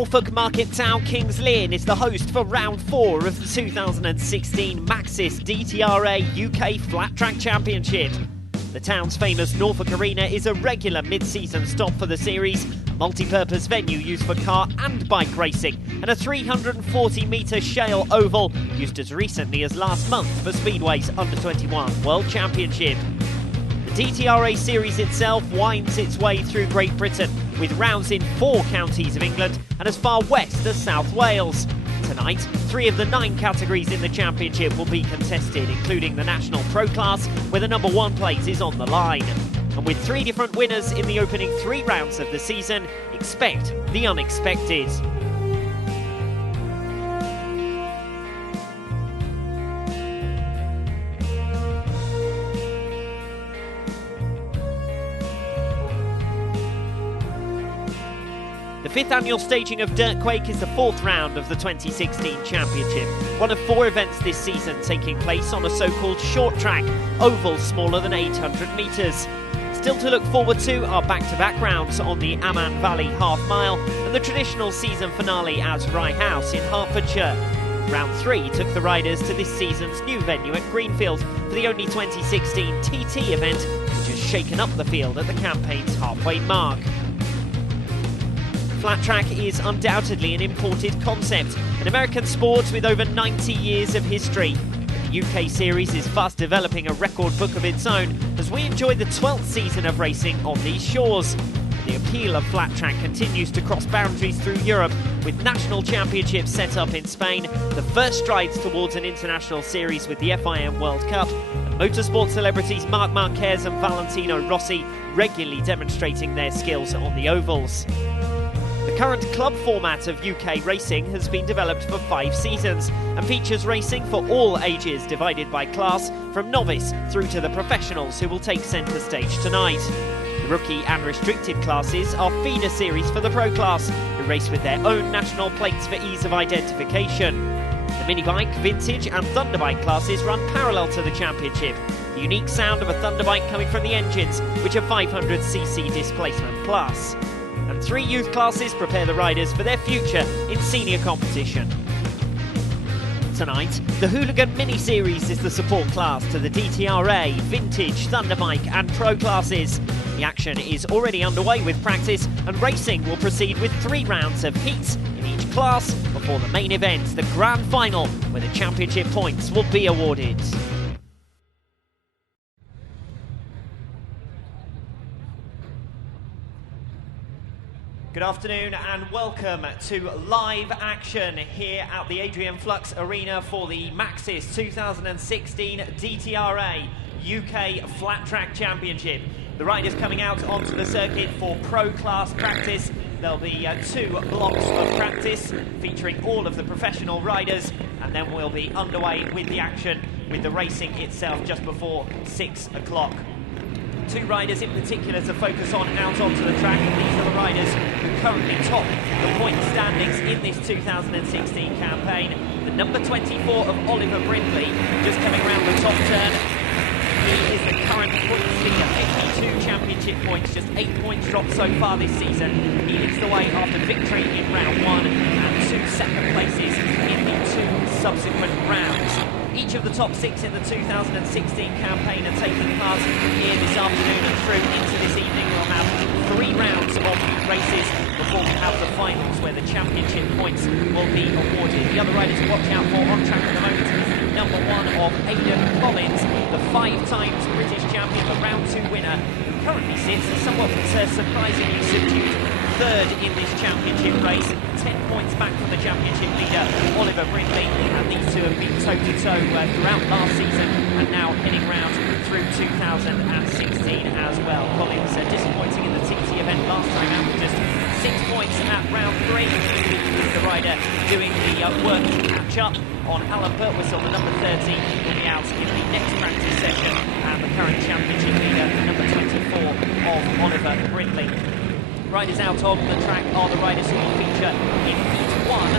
Norfolk market town Kings Lynn is the host for round 4 of the 2016 Maxxis DTRA UK Flattrack Championship. The town's famous Norfolk Arena is a regular mid-season stop for the series, a multi-purpose venue used for car and bike racing, and a 340-metre shale oval used as recently as last month for Speedway's Under-21 World Championship. The DTRA series itself winds its way through Great Britain, with rounds in 4 counties of England and as far west as South Wales. Tonight, 3 of the 9 categories in the championship will be contested, including the National Pro Class, where the number 1 place is on the line. And with 3 different winners in the opening 3 rounds of the season, expect the unexpected. The 5th annual staging of Dirtquake is the 4th round of the 2016 championship, one of 4 events this season taking place on a so-called short track, oval smaller than 800 metres. Still to look forward to are back-to-back rounds on the Amman Valley half mile and the traditional season finale at Rye House in Hertfordshire. Round 3 took the riders to this season's new venue at Greenfield for the only 2016 TT event, which has shaken up the field at the campaign's halfway mark. Flattrack is undoubtedly an imported concept, an American sport with over 90 years of history. The UK series is fast developing a record book of its own as we enjoy the 12th season of racing on these shores. The appeal of Flattrack continues to cross boundaries through Europe, with national championships set up in Spain, the first strides towards an international series with the FIM World Cup, and motorsport celebrities Marc Marquez and Valentino Rossi regularly demonstrating their skills on the ovals. The current club format of UK racing has been developed for 5 seasons and features racing for all ages divided by class, from novice through to the professionals who will take centre stage tonight. The rookie and restricted classes are feeder series for the pro class, who race with their own national plates for ease of identification. The minibike, vintage and thunderbike classes run parallel to the championship, the unique sound of a thunderbike coming from the engines, which are 500cc displacement plus. And 3 youth classes prepare the riders for their future in senior competition. Tonight, the Hooligan Mini-Series is the support class to the DTRA, Vintage, Thunderbike and Pro classes. The action is already underway with practice, and racing will proceed with 3 rounds of heats in each class before the main event, the Grand Final, where the championship points will be awarded. Good afternoon and welcome to live action here at the Adrian Flux Arena for the Maxxis 2016 DTRA UK Flattrack Championship. The riders coming out onto the circuit for pro class practice. There'll be 2 blocks of practice featuring all of the professional riders, and then we'll be underway with the action with the racing itself just before 6 o'clock. 2 riders in particular to focus on out onto the track, and these are the riders who currently top the point standings in this 2016 campaign. The number 24 of Oliver Brindley, just coming around the top turn. He is the current points leader, 82 championship points, just 8 points dropped so far this season. He leads the way after victory in round 1 and 2 second places in the 2 subsequent rounds. Each of the top 6 in the 2016 campaign are taking part here this afternoon, and through into this evening we'll have 3 rounds of races before we have the finals, where the championship points will be awarded. The other riders to watch out for on track at the moment is the number 1 of Adrian Collins, the 5 times British champion, the round 2 winner, who currently sits somewhat surprisingly subdued 3rd in this championship race, 10 points back from the championship leader Oliver Brindley, and these 2 have been toe-to-toe throughout last season and now heading round through 2016 as well. Collins disappointing in the TT event last time out with just 6 points at round 3. The rider doing the work to catch up on Alan Burtwhistle, the number 30, will be out in the next practice session, and the current championship leader, the number 24 of Oliver Brindley. Riders out on the track are the riders who will feature in Heat 1,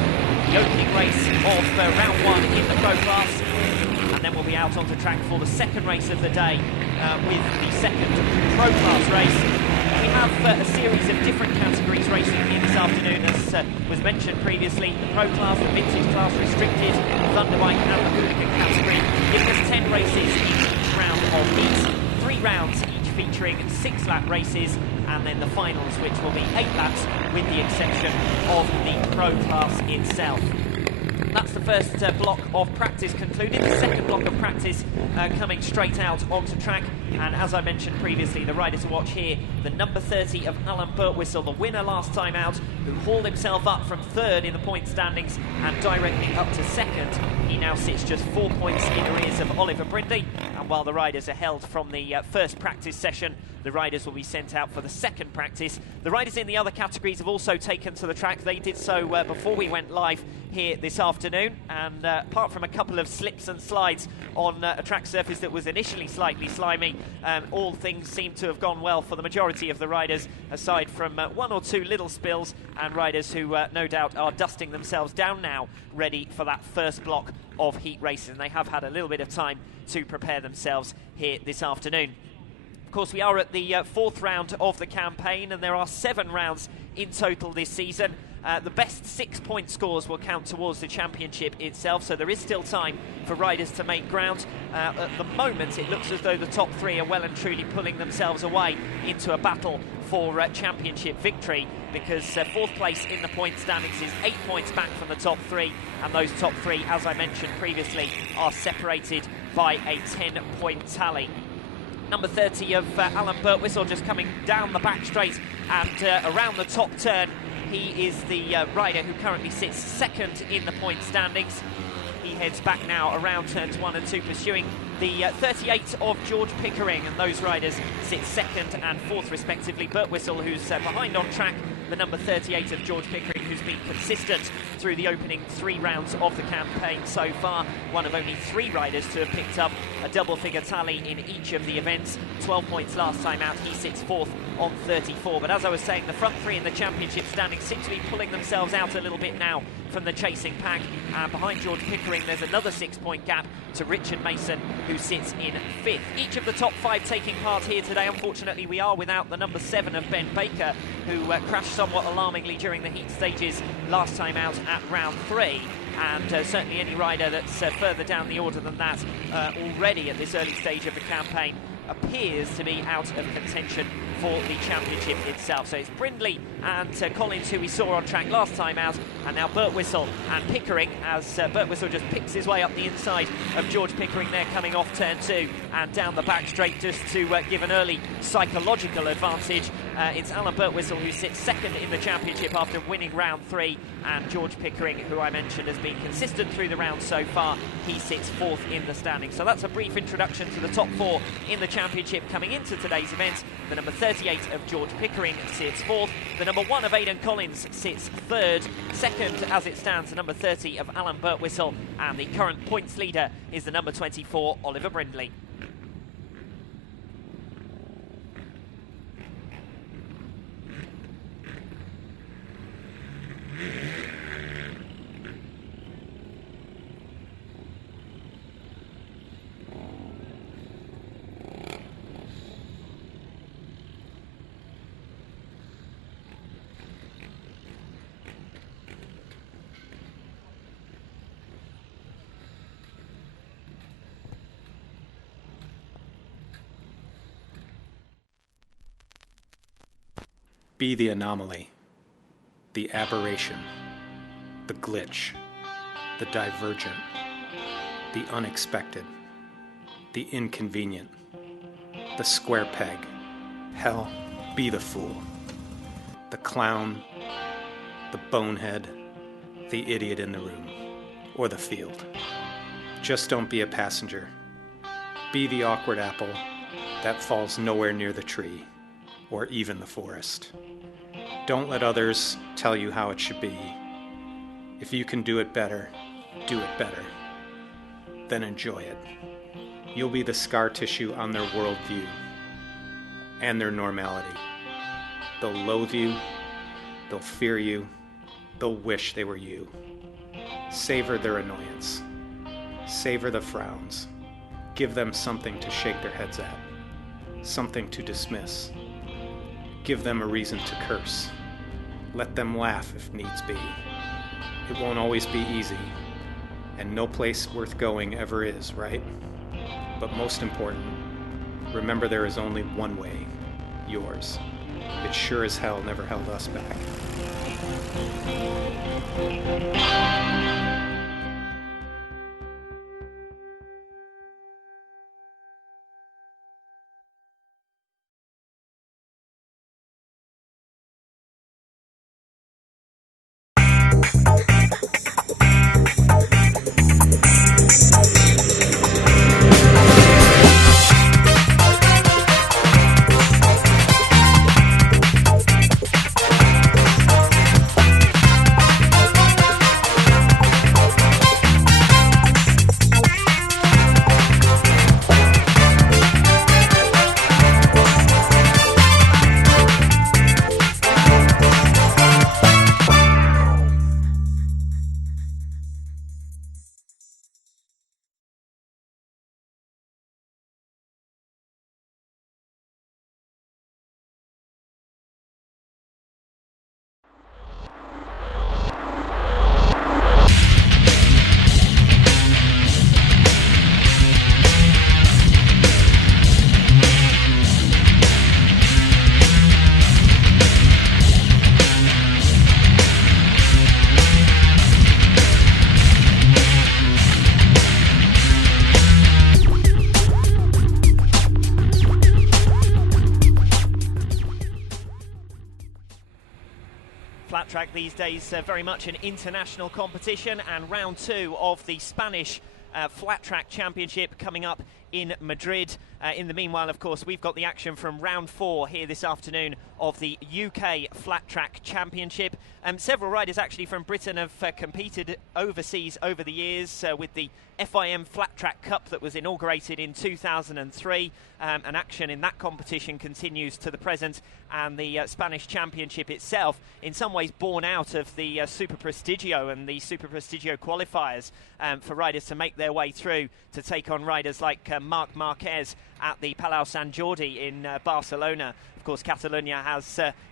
the opening race of round 1 in the pro class, and then we'll be out onto track for the second race of the day with the second pro class race. We have have a series of different categories racing here this afternoon, as was mentioned previously. The Pro Class, the Vintage Class Restricted, Thunderbike and the Hooligan category, giving us 10 races in each round of heats, 3 rounds each featuring 6-lap races, and then the finals, which will be 8 laps with the exception of the Pro Class itself. That's the first block of practice concluded. The second block of practice coming straight out onto track. And as I mentioned previously, the rider to watch here, the number 30 of Alan Birtwistle, the winner last time out, who hauled himself up from 3rd in the point standings and directly up to 2nd. He now sits just 4 points in arrears of Oliver Brindley. And while the riders are held from the first practice session, the riders will be sent out for the second practice. The riders in the other categories have also taken to the track. They did so before we went live here this afternoon, and apart from a couple of slips and slides on a track surface that was initially slightly slimy, all things seem to have gone well for the majority of the riders, aside from 1 or 2 little spills, and riders who no doubt are dusting themselves down now, ready for that first block of heat races. And they have had a little bit of time to prepare themselves here this afternoon. Of course, we are at the 4th round of the campaign, and there are 7 rounds in total this season. The best 6-point scores will count towards the championship itself, so there is still time for riders to make ground. At the moment, it looks as though the top 3 are well and truly pulling themselves away into a battle for championship victory, because 4th place in the point standings is 8 points back from the top 3, and those top 3, as I mentioned previously, are separated by a 10-point tally. Number 30 of Alan Birtwistle just coming down the back straight and around the top turn. He is the rider who currently sits 2nd in the point standings. He heads back now around turns 1 and 2, pursuing the 38 of George Pickering, and those riders sit 2nd and 4th respectively. Birtwistle, who's behind on track, the number 38 of George Pickering, who's been consistent through the opening 3 rounds of the campaign so far. One of only 3 riders to have picked up a double-figure tally in each of the events. 12 points last time out. He sits 4th on 34. But as I was saying, the front 3 in the championship standings seem to be pulling themselves out a little bit now from the chasing pack. And behind George Pickering, there's another 6-point gap to Richard Mason, who sits in 5th. Each of the top 5 taking part here today. Unfortunately, we are without the number 7 of Ben Baker, who crashed somewhat alarmingly during the heat stages last time out at round 3. And certainly any rider that's further down the order than that already at this early stage of the campaign appears to be out of contention for the championship itself. So it's Brindley and Collins, who we saw on track last time out, and now Birtwistle and Pickering, as Birtwistle just picks his way up the inside of George Pickering there, coming off turn 2 and down the back straight, just to give an early psychological advantage. It's Alan Birtwistle who sits 2nd in the championship after winning round 3, and George Pickering, who I mentioned has been consistent through the round so far, he sits 4th in the standings. So that's a brief introduction to the top 4 in the championship coming into today's event. The number 38 of George Pickering sits 4th. The number 1 of Aidan Collins sits 3rd. 2nd, as it stands, the number 30 of Alan Birtwistle, and the current points leader is the number 24, Oliver Brindley. Be the anomaly, the aberration, the glitch, the divergent, the unexpected, the inconvenient, the square peg. Hell, be the fool, the clown, the bonehead, the idiot in the room, or the field. Just don't be a passenger. Be the awkward apple that falls nowhere near the tree, or even the forest. Don't let others tell you how it should be. If you can do it better, do it better. Then enjoy it. You'll be the scar tissue on their worldview and their normality. They'll loathe you, they'll fear you, they'll wish they were you. Savor their annoyance. Savor the frowns. Give them something to shake their heads at, something to dismiss. Give them a reason to curse. Let them laugh if needs be. It won't always be easy, and no place worth going ever is, right? But most important, remember there is only one way, yours. It sure as hell never held us back. Flattrack these days very much an international competition, and round 2 of the Spanish Flattrack Championship coming up in Madrid. In the meanwhile, of course, we've got the action from round 4 here this afternoon of the UK Flattrack Championship. Several riders actually from Britain have competed overseas over the years with the FIM Flattrack Cup that was inaugurated in 2003, and action in that competition continues to the present, and the Spanish Championship itself in some ways born out of the Super Prestigio and the Super Prestigio qualifiers for riders to make their way through to take on riders like Marc Marquez at the Palau Sant Jordi in Barcelona. Of course, Catalonia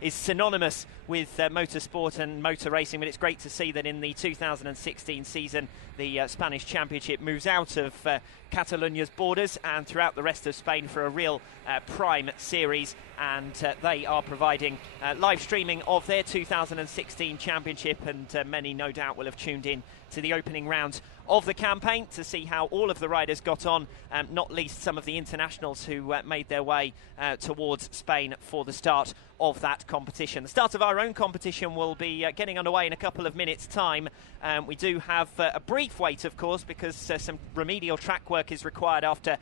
is synonymous with motorsport and motor racing, but it's great to see that in the 2016 season the Spanish Championship moves out of Catalonia's borders and throughout the rest of Spain for a real prime series, and they are providing live streaming of their 2016 championship, and many no doubt will have tuned in to the opening round of the campaign to see how all of the riders got on, not least some of the internationals who made their way towards Spain for the start of that competition. The start of our own competition will be getting underway in a couple of minutes' time. We do have a brief wait, of course, because some remedial track work is required after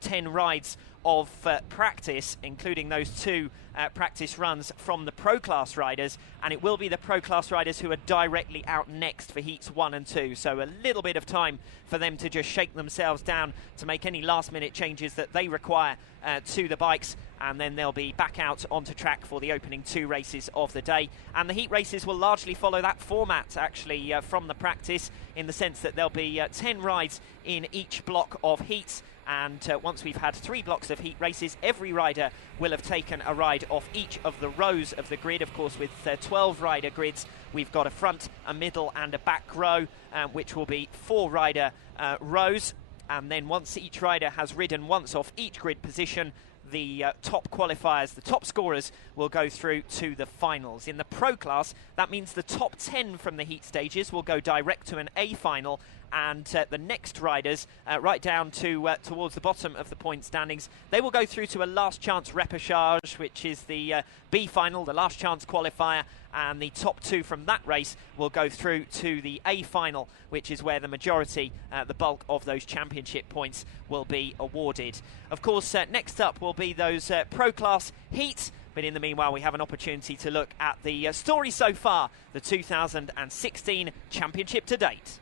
10 rides of practice, including those 2 practice runs from the Pro Class riders, and it will be the Pro Class riders who are directly out next for heats 1 and 2, so a little bit of time for them to just shake themselves down to make any last minute changes that they require to the bikes, and then they'll be back out onto track for the opening 2 races of the day. And the heat races will largely follow that format actually from the practice, in the sense that there'll be 10 rides in each block of heats, and once we've had 3 blocks of heat races, every rider will have taken a ride off each of the rows of the grid. Of course, with 12 rider grids, we've got a front, a middle and a back row, which will be 4 rider rows, and then once each rider has ridden once off each grid position, the top qualifiers, the top scorers, will go through to the finals. In the Pro Class, that means the top 10 from the heat stages will go direct to an A final, and the next riders, right down to towards the bottom of the point standings, they will go through to a last chance repechage, which is the B final, the last chance qualifier, and the top 2 from that race will go through to the A final, which is where the majority, the bulk of those championship points will be awarded. Of course, next up will be those Pro Class heats, but in the meanwhile we have an opportunity to look at the story so far, the 2016 championship to date.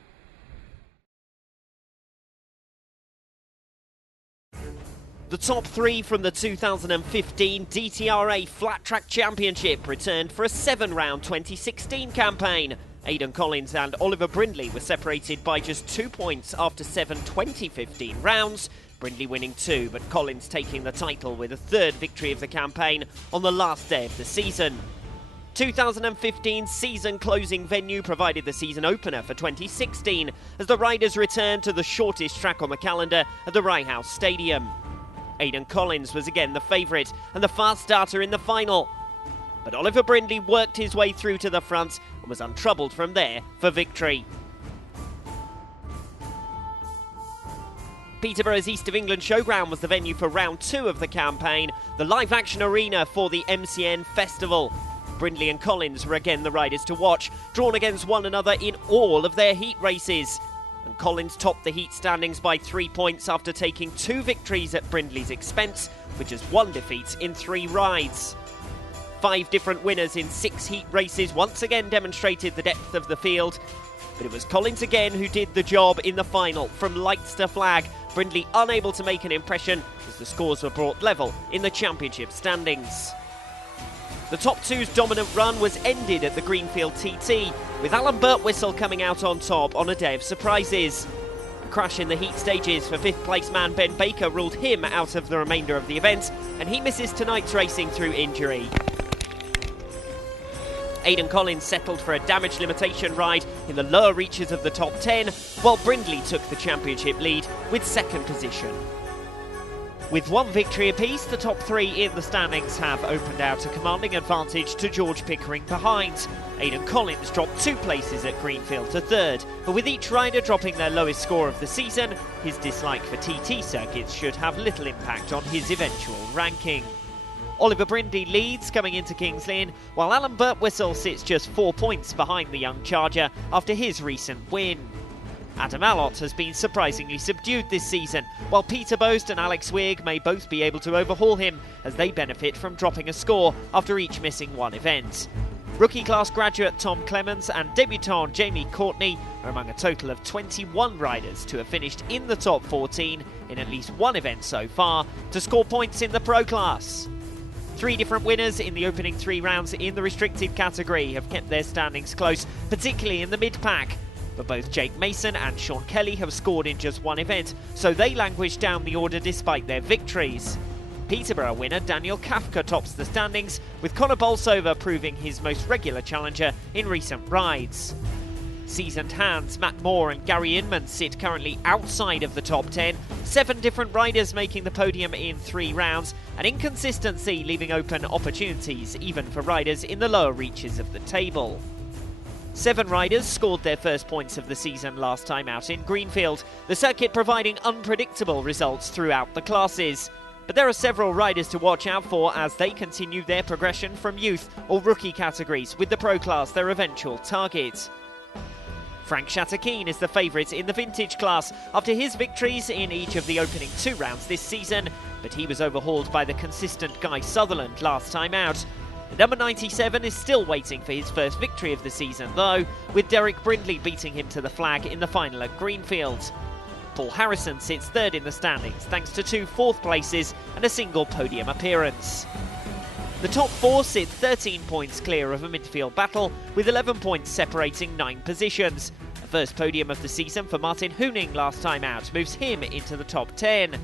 The top 3 from the 2015 DTRA Flattrack Championship returned for a 7-round 2016 campaign. Aidan Collins and Oliver Brindley were separated by just 2 points after 7 2015 rounds. Brindley winning 2, but Collins taking the title with a 3rd victory of the campaign on the last day of the season. 2015 season-closing venue provided the season opener for 2016 as the riders returned to the shortest track on the calendar at the Rye House Stadium. Aidan Collins was again the favourite and the fast starter in the final. But Oliver Brindley worked his way through to the front and was untroubled from there for victory. Peterborough's East of England Showground was the venue for round 2 of the campaign, the live action arena for the MCN Festival. Brindley and Collins were again the riders to watch, drawn against one another in all of their heat races. And Collins topped the heat standings by 3 points after taking 2 victories at Brindley's expense, with just 1 defeat in 3 rides. 5 different winners in 6 heat races once again demonstrated the depth of the field. But it was Collins again who did the job in the final, from lights to flag. Brindley unable to make an impression as the scores were brought level in the championship standings. The top 2's dominant run was ended at the Greenfield TT, with Alan Birtwistle coming out on top on a day of surprises. A crash in the heat stages for 5th place man Ben Baker ruled him out of the remainder of the event, and he misses tonight's racing through injury. Aidan Collins settled for a damage limitation ride in the lower reaches of the top 10, while Brindley took the championship lead with 2nd position. With 1 victory apiece, the top 3 in the standings have opened out a commanding advantage to George Pickering behind. Aidan Collins dropped 2 places at Greenfield to 3rd, but with each rider dropping their lowest score of the season, his dislike for TT circuits should have little impact on his eventual ranking. Oliver Brindley leads coming into Kings Lynn, while Alan Birtwistle sits just 4 points behind the young charger after his recent win. Adam Allott has been surprisingly subdued this season, while Peter Boast and Alex Wigg may both be able to overhaul him as they benefit from dropping a score after each missing 1 event. Rookie class graduate Tom Clemens and debutant Jamie Courtney are among a total of 21 riders to have finished in the top 14 in at least 1 event so far to score points in the pro class. 3 different winners in the opening 3 rounds in the restricted category have kept their standings close, particularly in the mid-pack. But both Jake Mason and Sean Kelly have scored in just 1 event, so they languish down the order despite their victories. Peterborough winner Daniel Kafka tops the standings, with Conor Bolsover proving his most regular challenger in recent rides. Seasoned hands Matt Moore and Gary Inman sit currently outside of the top 10, 7 different riders making the podium in 3 rounds, and inconsistency leaving open opportunities even for riders in the lower reaches of the table. 7 riders scored their first points of the season last time out in Greenfield, the circuit providing unpredictable results throughout the classes. But there are several riders to watch out for as they continue their progression from youth or rookie categories, with the pro class their eventual target. Frank Shatterkeen is the favourite in the vintage class after his victories in each of the opening 2 rounds this season, but he was overhauled by the consistent Guy Sutherland last time out. The number 97 is still waiting for his first victory of the season though, with Derek Brindley beating him to the flag in the final at Greenfield. Paul Harrison sits 3rd in the standings thanks to 2 4th places and a single podium appearance. The top 4 sit 13 points clear of a midfield battle, with 11 points separating 9 positions. A first podium of the season for Martin Hooning last time out moves him into the top 10.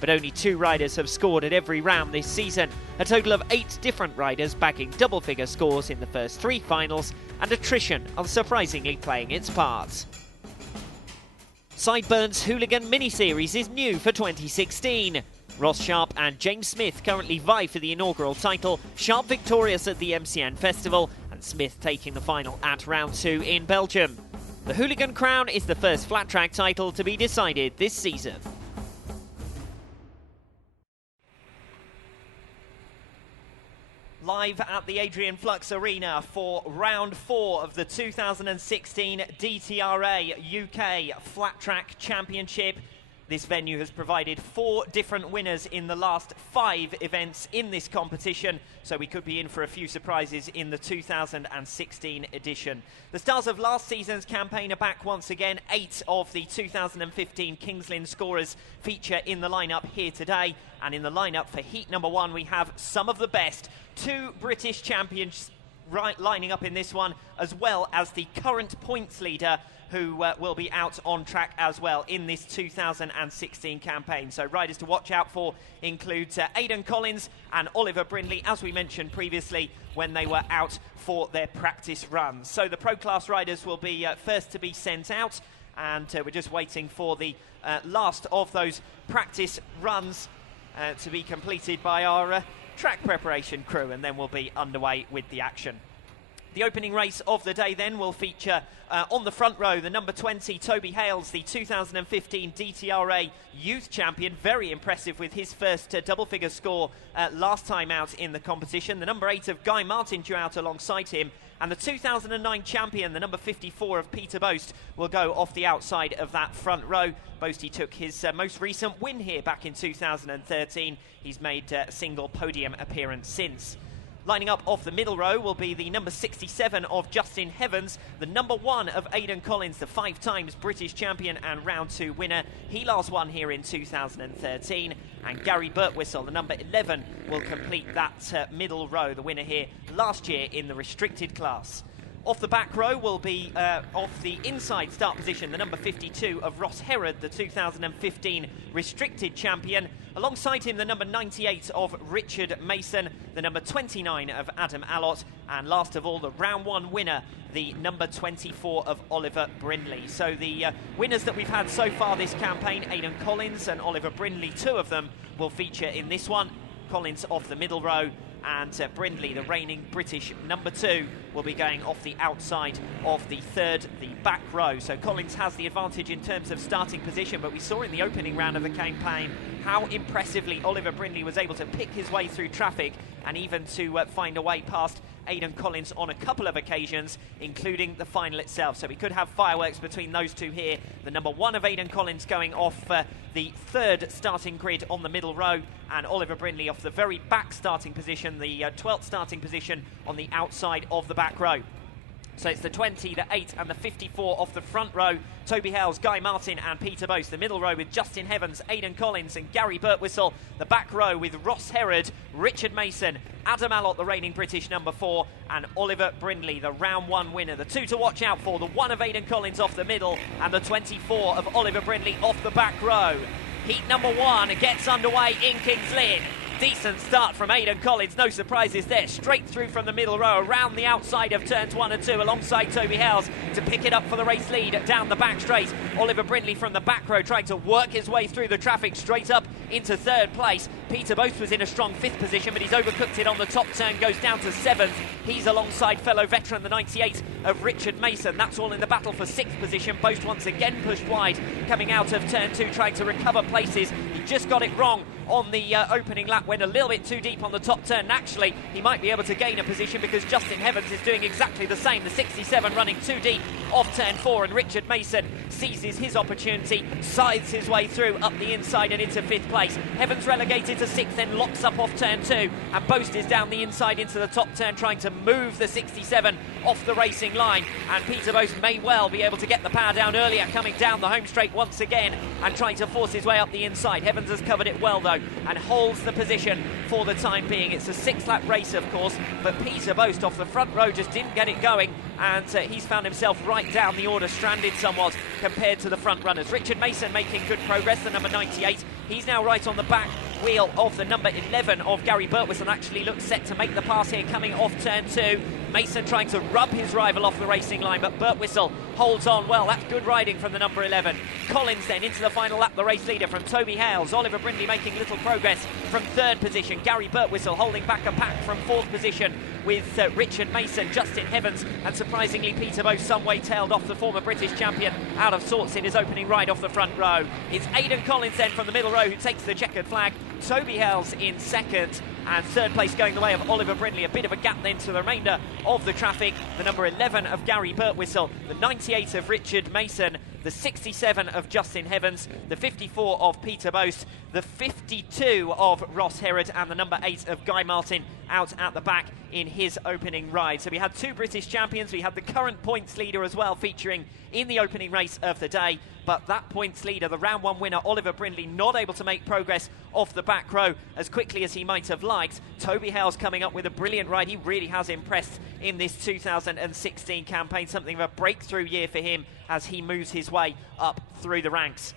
But only 2 riders have scored at every round this season, a total of 8 different riders bagging double-figure scores in the first 3 finals, and attrition unsurprisingly playing its part. Sideburns Hooligan mini-series is new for 2016. Ross Sharp and James Smith currently vie for the inaugural title, Sharp victorious at the MCN Festival and Smith taking the final at round 2 in Belgium. The Hooligan Crown is the first Flattrack title to be decided this season. Live at the Adrian Flux Arena for round 4 of the 2016 DTRA UK Flattrack Championship. This venue has provided 4 different winners in the last 5 events in this competition, so we could be in for a few surprises in the 2016 edition. The stars of last season's campaign are back once again. 8 of the 2015 Kings Lynn scorers feature in the lineup here today, and in the lineup for heat number 1 we have some of the best. 2 British champions lining up in this one, as well as the current points leader, who will be out on track as well in this 2016 campaign. So riders to watch out for include Aidan Collins and Oliver Brindley, as we mentioned previously, when they were out for their practice runs. So the Pro Class riders will be first to be sent out, and we're just waiting for the last of those practice runs to be completed by our track preparation crew, and then we'll be underway with the action. The opening race of the day then will feature on the front row the number 20 Toby Hales, the 2015 DTRA Youth Champion, very impressive with his first double-figure score last time out in the competition. The number 8 of Guy Martin due out alongside him, and the 2009 champion, the number 54 of Peter Boast, will go off the outside of that front row. Boasty took his most recent win here back in 2013. He's made a single podium appearance since. Lining up off the middle row will be the number 67 of Justin Heavens, the number 1 of Aidan Collins, the 5 times British champion and round 2 winner. He last won here in 2013. And Gary Birtwistle, the number 11, will complete that middle row, the winner here last year in the restricted class. Off the back row will be, off the inside start position, the number 52 of Ross Herod, the 2015 restricted champion. Alongside him, the number 98 of Richard Mason, the number 29 of Adam Allott, and last of all, the round 1 winner, the number 24 of Oliver Brindley. So the winners that we've had so far this campaign, Aidan Collins and Oliver Brindley, 2 of them will feature in this one. Collins off the middle row, and Brindley, the reigning British number 2, will be going off the outside of the back row. So Collins has the advantage in terms of starting position, but we saw in the opening round of the campaign how impressively Oliver Brindley was able to pick his way through traffic and even to find a way past Aidan Collins on a couple of occasions, including the final itself. So we could have fireworks between those two here. The number 1 of Aidan Collins going off the 3rd starting grid on the middle row, and Oliver Brindley off the very back starting position, the 12th starting position on the outside of the back row. So it's the 20, the 8 and the 54 off the front row. Toby Hales, Guy Martin and Peter Boast. The middle row with Justin Heavens, Aidan Collins and Gary Birtwistle. The back row with Ross Herod, Richard Mason, Adam Allott, the reigning British number 4, and Oliver Brindley, the round 1 winner. The 2 to watch out for, the 1 of Aidan Collins off the middle and the 24 of Oliver Brindley off the back row. Heat number 1 gets underway in Kings Lynn. Decent start from Aidan Collins, no surprises there. Straight through from the middle row, around the outside of turns 1 and 2, alongside Toby Hales to pick it up for the race lead down the back straight. Oliver Brindley from the back row trying to work his way through the traffic straight up into 3rd place. Peter Boast was in a strong 5th position, but he's overcooked it on the top turn, goes down to 7th. He's alongside fellow veteran, the 98 of Richard Mason. That's all in the battle for 6th position. Boast once again pushed wide, coming out of turn 2, trying to recover places. He just got it wrong on the opening lap, went a little bit too deep on the top turn. Naturally, he might be able to gain a position because Justin Heavens is doing exactly the same. The 67 running too deep off turn 4, and Richard Mason seizes his opportunity, scythes his way through up the inside and into 5th place. Heavens relegated to 6th, then locks up off turn 2, and Boast is down the inside into the top turn, trying to move the 67 off the racing line, and Peter Boast may well be able to get the power down earlier, coming down the home straight once again and trying to force his way up the inside. Heavens has covered it well though and holds the position for the time being. It's a 6-lap race of course, but Peter Boast off the front row just didn't get it going, and he's found himself right down the order, stranded somewhat compared to the front runners. Richard Mason making good progress, the number 98. He's now right on the back wheel of the number 11 of Gary Birtwistle, and actually looks set to make the pass here coming off turn 2. Mason trying to rub his rival off the racing line, but Birtwistle holds on well. That's good riding from the number 11. Collins then into the final lap, the race leader from Toby Hales. Oliver Brindley making little progress from 3rd position. Gary Birtwistle holding back a pack from 4th position with Richard Mason, Justin Heavens, and surprisingly Peter Boast some way tailed off the former British champion, out of sorts in his opening ride off the front row. It's Aidan Collins then from the middle row who takes the checkered flag. Toby Hales in 2nd, and 3rd place going the way of Oliver Brindley. A bit of a gap then to the remainder of the traffic. The number 11 of Gary Birtwistle, the 98 of Richard Mason, the 67 of Justin Heavens, the 54 of Peter Boast, the 52 of Ross Herod, and the number 8 of Guy Martin out at the back in his opening ride. So we had two British champions. We had the current points leader as well featuring in the opening race of the day. But that points leader, the round one winner, Oliver Brindley, not able to make progress off the back row as quickly as he might have liked. Toby Hale's coming up with a brilliant ride. He really has impressed in this 2016 campaign. Something of a breakthrough year for him as he moves his way up through the ranks.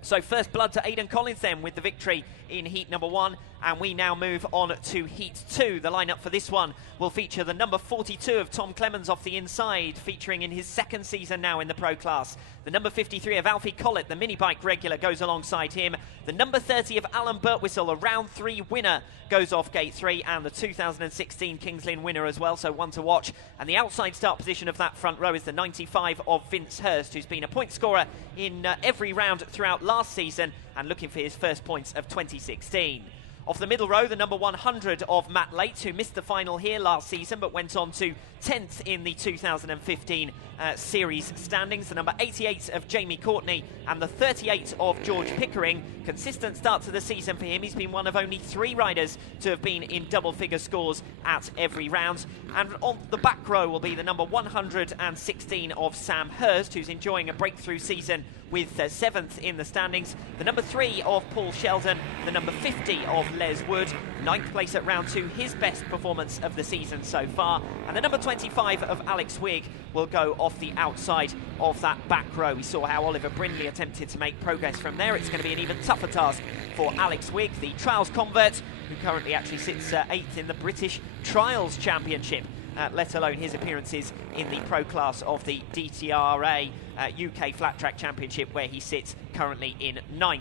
So first blood to Aidan Collins then with the victory in heat number 1, and we now move on to heat 2. The lineup for this one will feature the number 42 of Tom Clemens off the inside, featuring in his second season now in the pro class. The number 53 of Alfie Collett, the mini bike regular, goes alongside him. The number 30 of Alan Birtwistle, a round 3 winner, goes off gate 3, and the 2016 Kings Lynn winner as well, so one to watch. And the outside start position of that front row is the 95 of Vince Hurst, who's been a point scorer in every round throughout last season and looking for his first points of 2016. Off the middle row, the number 100 of Matt Late, who missed the final here last season but went on to 10th in the 2015 series standings. The number 88 of Jamie Courtney and the 38 of George Pickering. Consistent start to the season for him. He's been one of only 3 riders to have been in double-figure scores at every round. And on the back row will be the number 116 of Sam Hurst, who's enjoying a breakthrough season with 7th in the standings. The number 3 of Paul Sheldon, the number 50 of Les Wood, 9th place at round 2, his best performance of the season so far. And the number 25 of Alex Wigg will go off the outside of that back row. We saw how Oliver Brindley attempted to make progress from there. It's going to be an even tougher task for Alex Wigg, the trials convert, who currently actually sits 8th in the British Trials Championship. Let alone his appearances in the pro class of the DTRA UK Flattrack Championship, where he sits currently in 9th.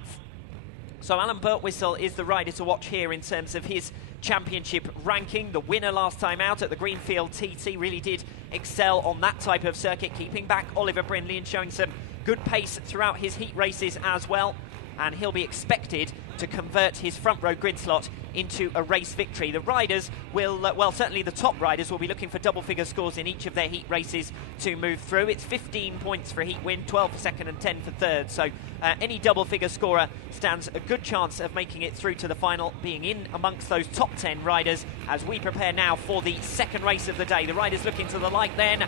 So Alan Birtwistle is the rider to watch here in terms of his championship ranking. The winner last time out at the Greenfield TT really did excel on that type of circuit, keeping back Oliver Brindley and showing some good pace throughout his heat races as well. And he'll be expected to convert his front row grid slot into a race victory. The riders will, well, certainly the top riders will be looking for double-figure scores in each of their heat races to move through. It's 15 points for a heat win, 12 for second and 10 for third. So any double-figure scorer stands a good chance of making it through to the final, being in amongst those top 10 riders as we prepare now for the second race of the day. The riders looking to the light then.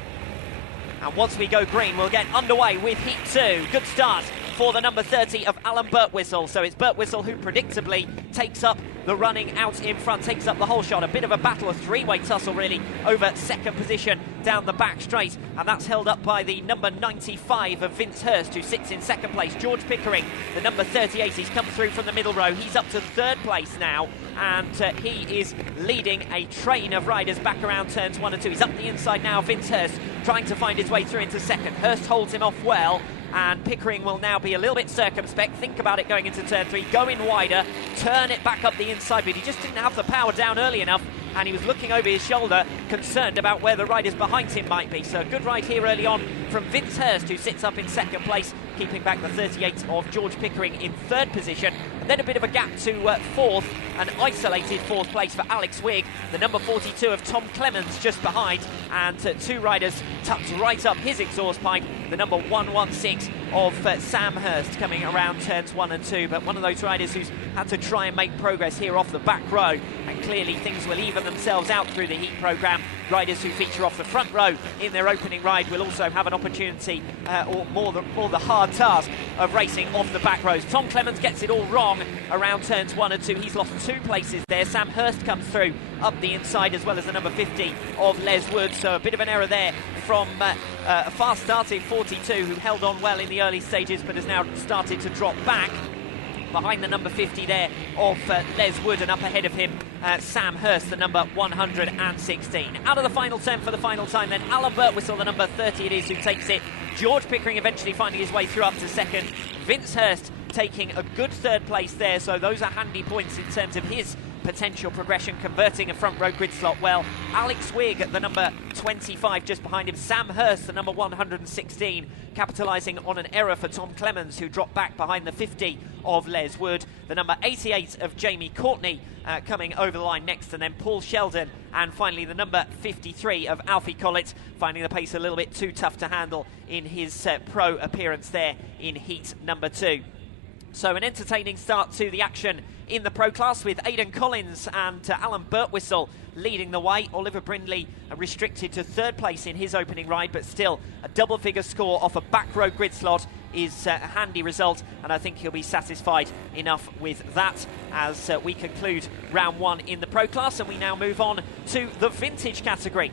And once we go green, we'll get underway with heat 2. Good start for the number 30 of Alan Birtwistle. So it's Birtwistle who predictably takes up the running out in front, takes up the whole shot. A bit of a battle, a 3-way tussle really over second position down the back straight. And that's held up by the number 95 of Vince Hurst, who sits in second place. George Pickering, the number 38, he's come through from the middle row. He's up to third place now. And he is leading a train of riders back around turns 1 and 2. He's up the inside now, Vince Hurst, trying to find his way through into second. Hurst holds him off well, and Pickering will now be a little bit circumspect. Think about it going into turn 3, go in wider, turn it back up the inside, but he just didn't have the power down early enough, and he was looking over his shoulder, concerned about where the riders behind him might be. So a good ride here early on from Vince Hurst, who sits up in second place, keeping back the 38 of George Pickering in third position. And then a bit of a gap to fourth, an isolated fourth place for Alex Wigg, the number 42 of Tom Clemens just behind, and 2 riders tucked right up his exhaust pipe, the number 116 of Sam Hurst coming around turns 1 and 2, but one of those riders who's had to try and make progress here off the back row, and clearly things will even themselves out through the heat programme. Riders who feature off the front row in their opening ride will also have an opportunity, or more the hard task of racing off the back rows. Tom Clemens gets it all wrong around turns 1 and 2. He's lost 2 places there. Sam Hurst comes through up the inside, as well as the number 50 of Les Wood. So a bit of an error there from a fast starting 42 who held on well in the early stages but has now started to drop back. Behind the number 50 there of Les Wood, and up ahead of him Sam Hurst, the number 116. Out of the final turn for the final time then, Alan Birtwistle, the number 30 it is, who takes it. George Pickering eventually finding his way through up to second. Vince Hurst taking a good third place there, so those are handy points in terms of his potential progression, converting a front row grid slot well. Alex Wigg at the number 25 just behind him. Sam Hurst, the number 116, capitalising on an error for Tom Clemens, who dropped back behind the 50 of Les Wood. The number 88 of Jamie Courtney coming over the line next, and then Paul Sheldon, and finally the number 53 of Alfie Collett, finding the pace a little bit too tough to handle in his pro appearance there in heat number 2. So an entertaining start to the action in the Pro Class with Aidan Collins and Alan Birtwistle leading the way. Oliver Brindley restricted to third place in his opening ride, but still a double-figure score off a back row grid slot is a handy result, and I think he'll be satisfied enough with that as we conclude round one in the Pro Class, and we now move on to the vintage category.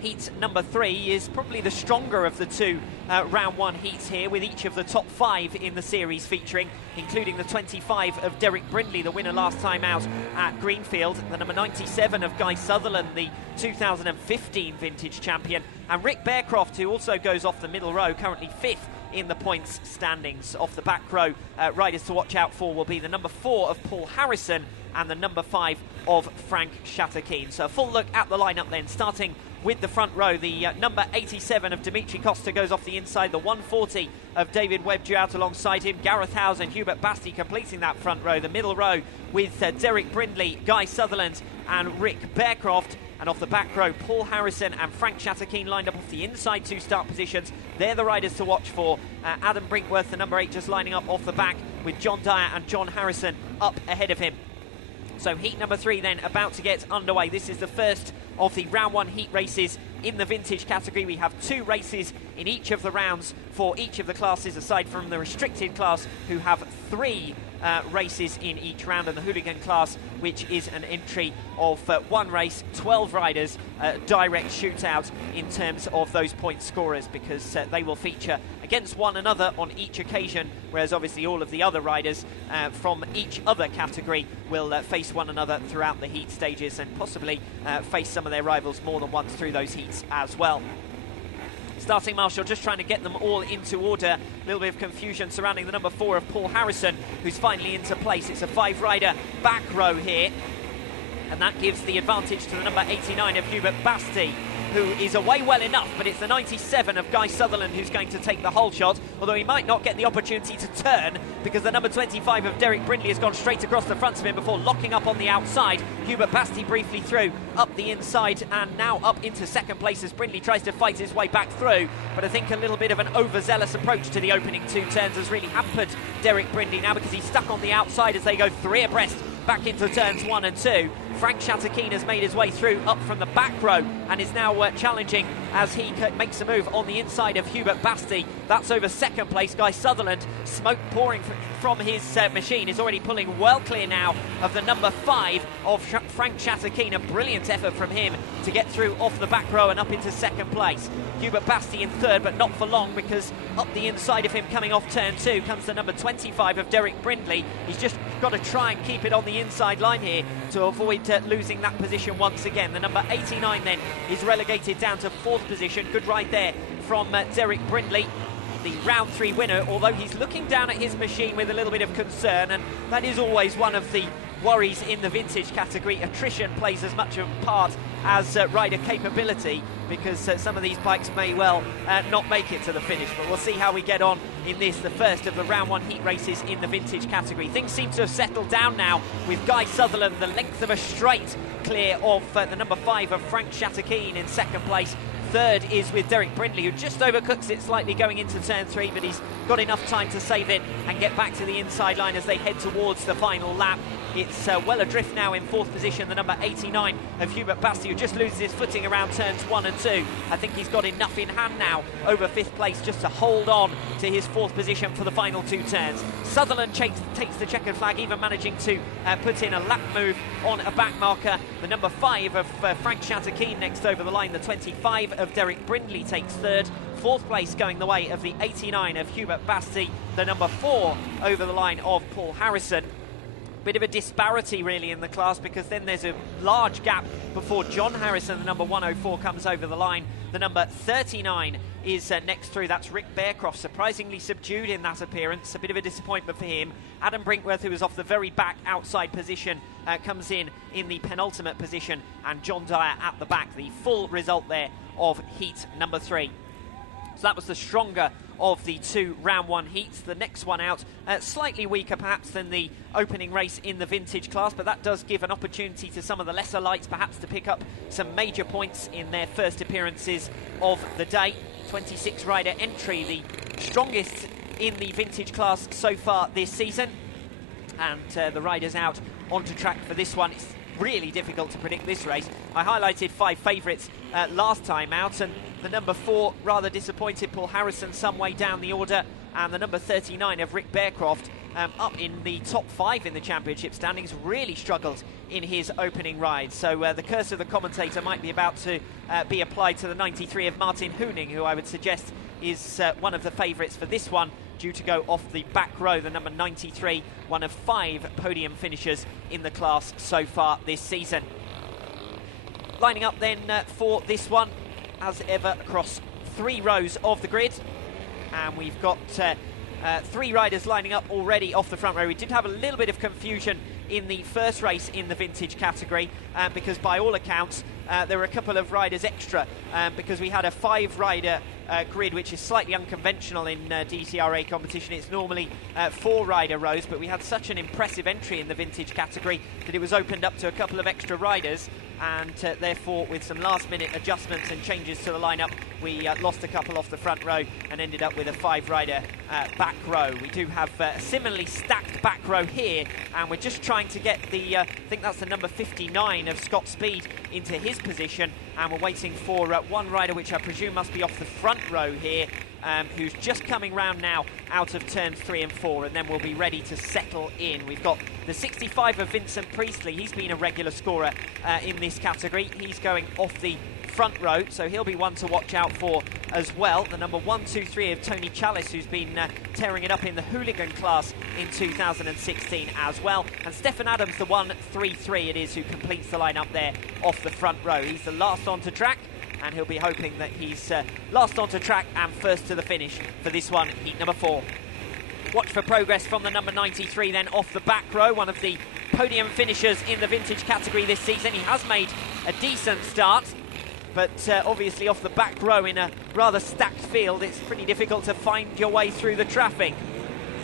Heat number 3 is probably the stronger of the two round one heats here, with each of the top 5 in the series featuring, including the 25 of Derek Brindley, the winner last time out at Greenfield, the number 97 of Guy Sutherland, the 2015 vintage champion, and Rick Bearcroft, who also goes off the middle row, currently 5th in the points standings. Off the back row, riders to watch out for will be the number 4 of Paul Harrison and the number 5 of Frank Shatterkeen. So a full look at the lineup then, starting with the front row. The number 87 of Dimitri Costa goes off the inside. The 140 of David Webb due out alongside him. Gareth Howes and Hubert Basti completing that front row. The middle row with Derek Brindley, Guy Sutherland and Rick Bearcroft. And off the back row, Paul Harrison and Frank Shatterkeen lined up off the inside 2 start positions. They're the riders to watch for. Adam Brinkworth, the number 8, just lining up off the back with John Dyer and John Harrison up ahead of him. So heat number 3 then about to get underway. This is the first of the round 1 heat races in the vintage category. We have 2 races in each of the rounds for each of the classes, aside from the restricted class, who have 3 races in each round, and the hooligan class, which is an entry of 1 race, 12 riders, direct shootout in terms of those point scorers, because they will feature against one another on each occasion, whereas obviously all of the other riders from each other category will face one another throughout the heat stages, and possibly face some of their rivals more than once through those heats as well. Starting marshal just trying to get them all into order. A little bit of confusion surrounding the number 4 of Paul Harrison, who's finally into place. It's a 5-rider back row here, and that gives the advantage to the number 89 of Hubert Basti, who is away well enough, but it's the 97 of Guy Sutherland who's going to take the whole shot, although he might not get the opportunity to turn, because the number 25 of Derek Brindley has gone straight across the front of him before locking up on the outside. Hubert Basti briefly through, up the inside, and now up into second place as Brindley tries to fight his way back through, but I think a little bit of an overzealous approach to the opening 2 turns has really hampered Derek Brindley now, because he's stuck on the outside as they go 3 abreast back into turns 1 and 2. Frank Shatterkeen has made his way through up from the back row and is now challenging as he makes a move on the inside of Hubert Basti. That's over second place. Guy Sutherland, smoke pouring from his machine, is already pulling well clear now of the number 5 of Frank Shatterkeen. A brilliant effort from him to get through off the back row and up into second place. Hubert Basti in third, but not for long, because up the inside of him coming off turn 2 comes the number 25 of Derek Brindley. He's just got to try and keep it on the inside line here to avoid losing that position once again. The number 89 then is relegated down to 4th position. Good ride there from Derek Brindley, the round 3 winner, although he's looking down at his machine with a little bit of concern, and that is always one of the worries in the vintage category. Attrition plays as much of a part as rider capability, because some of these bikes may well not make it to the finish, but we'll see how we get on in this, the first of the round 1 heat races in the vintage category. Things seem to have settled down now, with Guy Sutherland the length of a straight clear of the number 5 of Frank Shatterkeen in second place. Third is with Derek Brindley, who just overcooks it slightly going into turn 3, but he's got enough time to save it and get back to the inside line as they head towards the final lap. It's well adrift now in 4th position, the number 89 of Hubert Basti, who just loses his footing around turns 1 and 2. I think he's got enough in hand now over 5th place just to hold on to his 4th position for the final 2 turns. Sutherland takes the checkered flag, even managing to put in a lap move on a back marker. The number 5 of Frank Shatterkeen next over the line. The 25 of Derek Brindley takes 3rd. 4th place going the way of the 89 of Hubert Basti. The number 4 over the line of Paul Harrison. Bit of a disparity really in the class, because then there's a large gap before John Harrison, the number 104, comes over the line. The number 39 is next through. That's Rick Bearcroft, surprisingly subdued in that appearance. A bit of a disappointment for him. Adam Brinkworth, who was off the very back outside position, comes in the penultimate position, and John Dyer at the back. The full result there of heat number 3. So that was the stronger of the 2 round 1 heats. The next one out, slightly weaker perhaps than the opening race in the vintage class, but that does give an opportunity to some of the lesser lights perhaps to pick up some major points in their first appearances of the day. 26 rider entry, the strongest in the vintage class so far this season. And the riders out onto track for this one. It's really difficult to predict this race. I highlighted 5 favourites last time out, and the number 4, rather disappointed, Paul Harrison, some way down the order, and the number 39 of Rick Bearcroft, up in the top 5 in the championship standings, really struggled in his opening ride. So the curse of the commentator might be about to be applied to the 93 of Martin Hooning, who I would suggest is one of the favourites for this one, due to go off the back row. The number 93, one of 5 podium finishers in the class so far this season. Lining up then for this one, as ever, across 3 rows of the grid. And we've got 3 riders lining up already off the front row. We did have a little bit of confusion in the first race in the vintage category, because by all accounts there were a couple of riders extra, because we had a 5-rider grid, which is slightly unconventional in DTRA competition. It's normally 4-rider rows, but we had such an impressive entry in the vintage category that it was opened up to a couple of extra riders, and therefore with some last-minute adjustments and changes to the lineup, we lost a couple off the front row and ended up with a 5-rider back row. We do have a similarly stacked back row here, and we're just trying to get the, I think that's the number 59 of Scott Speed, into his position, and we're waiting for one rider, which I presume must be off the front row here, who's just coming round now out of turns 3 and 4, and then we'll be ready to settle in. We've got the 65 of Vincent Priestley. He's been a regular scorer in this category. He's going off the front row, so he'll be one to watch out for as well. The number 123 of Tony Chalice, who's been tearing it up in the hooligan class in 2016 as well. And Stefan Adams, the 133 it is, who completes the lineup there off the front row. He's the last onto track, and he'll be hoping that he's last onto track and first to the finish for this one, heat number 4. Watch for progress from the number 93 then off the back row, one of the podium finishers in the vintage category this season. He has made a decent start, but obviously off the back row in a rather stacked field, it's pretty difficult to find your way through the traffic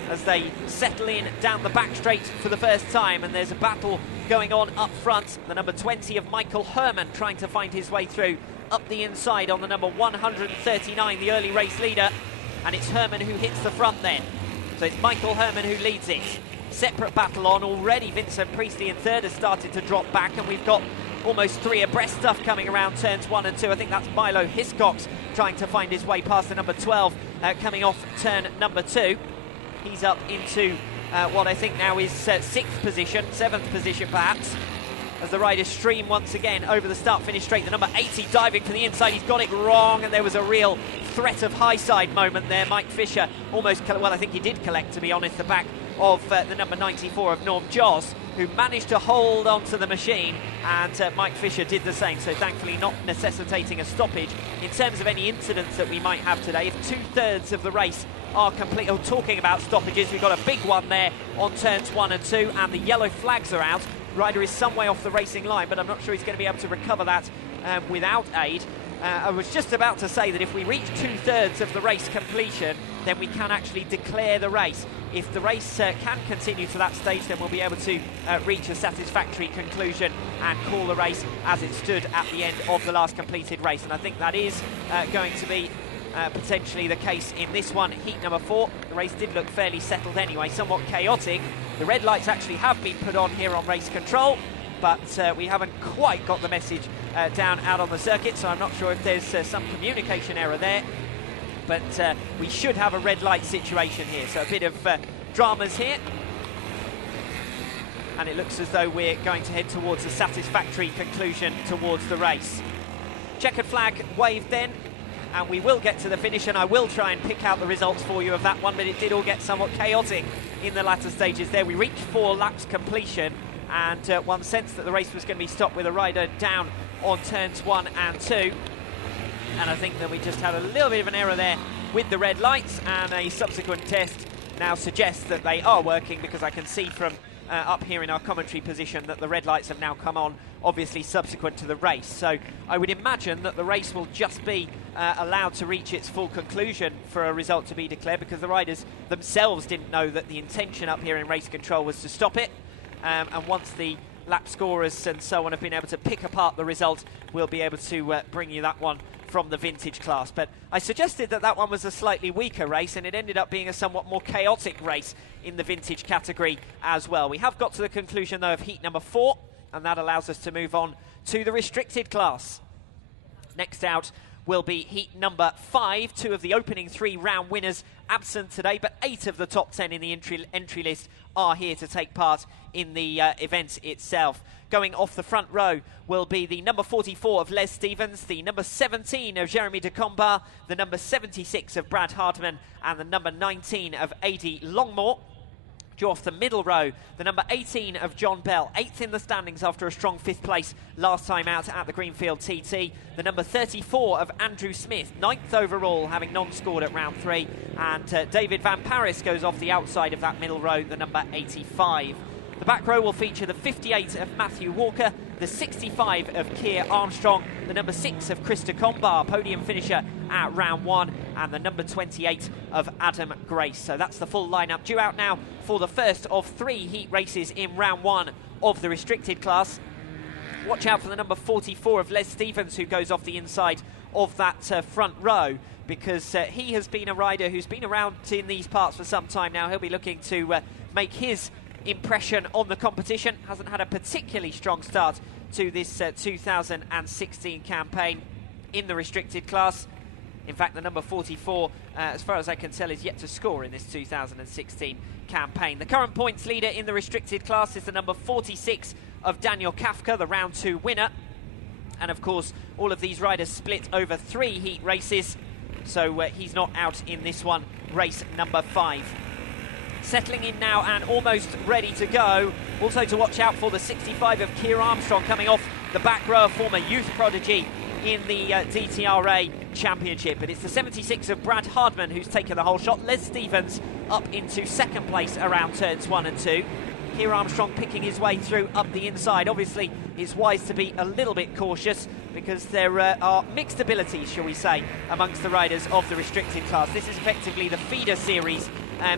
as they settle in down the back straight for the first time, and there's a battle going on up front. The number 20 of Michael Herman trying to find his way through up the inside on the number 139, the early race leader, and it's Herman who hits the front then. So it's Michael Herman who leads it. Separate battle on already. Vincent Priestley in third has started to drop back, and we've got almost 3 abreast stuff coming around turns 1 and 2. I think that's Milo Hiscox trying to find his way past the number 12 coming off turn number 2. He's up into what I think now is 6th position, 7th position perhaps, as the riders stream once again over the start-finish straight. The number 80 diving for the inside, he's got it wrong, and there was a real threat of high-side moment there. Mike Fisher almost, well, I think he did collect, to be honest, the back of the number 94 of Norm Joss, who managed to hold onto the machine, and Mike Fisher did the same, so thankfully not necessitating a stoppage. In terms of any incidents that we might have today, if 2/3 of the race are complete, talking about stoppages, we've got a big one there on turns 1 and 2, and the yellow flags are out. Rider is some way off the racing line, but I'm not sure he's going to be able to recover that without aid. I was just about to say that if we reach 2/3 of the race completion, then we can actually declare the race. If the race can continue to that stage, then we'll be able to reach a satisfactory conclusion and call the race as it stood at the end of the last completed race. And I think that is going to be potentially the case in this one, heat number 4. The race did look fairly settled anyway, somewhat chaotic. The red lights actually have been put on here on race control, but we haven't quite got the message down out on the circuit, so I'm not sure if there's some communication error there. But we should have a red light situation here, so a bit of dramas here. And it looks as though we're going to head towards a satisfactory conclusion towards the race. Checkered flag waved then, and we will get to the finish, and I will try and pick out the results for you of that one, but it did all get somewhat chaotic in the latter stages there. We reached 4 laps completion, and one sensed that the race was going to be stopped with a rider down on turns 1 and 2. And I think that we just had a little bit of an error there with the red lights, and a subsequent test now suggests that they are working, because I can see from up here in our commentary position that the red lights have now come on, obviously subsequent to the race. So I would imagine that the race will just be allowed to reach its full conclusion for a result to be declared, because the riders themselves didn't know that the intention up here in race control was to stop it. And once the lap scorers and so on have been able to pick apart the result, we'll be able to bring you that one from the vintage class. But I suggested that that one was a slightly weaker race, and it ended up being a somewhat more chaotic race in the vintage category as well. We have got to the conclusion, though, of heat number 4, and that allows us to move on to the restricted class. Next out will be heat number 5. 2 of the opening 3 round winners absent today, but 8 of the top 10 in the entry list are here to take part in the event itself. Going off the front row will be the number 44 of Les Stevens, the number 17 of Jeremy de Combar, the number 76 of Brad Hardman, and the number 19 of A.D. Longmore. Due off the middle row, the number 18 of John Bell, 8th in the standings after a strong 5th place last time out at the Greenfield TT. The number 34 of Andrew Smith, 9th overall, having non-scored at round 3. And David Van Paris goes off the outside of that middle row, the number 85. The back row will feature the 58 of Matthew Walker, the 65 of Keir Armstrong, the number 6 of Chris de Combar, podium finisher at round 1, and the number 28 of Adam Grace. So that's the full lineup due out now for the first of 3 heat races in round 1 of the restricted class. Watch out for the number 44 of Les Stevens, who goes off the inside of that front row, because he has been a rider who's been around in these parts for some time now. He'll be looking to make his impression on the competition. Hasn't had a particularly strong start to this 2016 campaign in the restricted class. In fact, the number 44, as far as I can tell, is yet to score in this 2016 campaign. The current points leader in the restricted class is the number 46 of Daniel Kafka, the round 2 winner. And of course, all of these riders split over 3 heat races, so he's not out in this one, race number 5. Settling in now and almost ready to go. Also to watch out for the 65 of Keir Armstrong coming off the back row, a former youth prodigy in the DTRA Championship. But it's the 76 of Brad Hardman who's taken the whole shot. Les Stevens up into 2nd place around turns 1 and 2. Keir Armstrong picking his way through up the inside. Obviously, it's wise to be a little bit cautious because there are mixed abilities, shall we say, amongst the riders of the restricted class. This is effectively the feeder series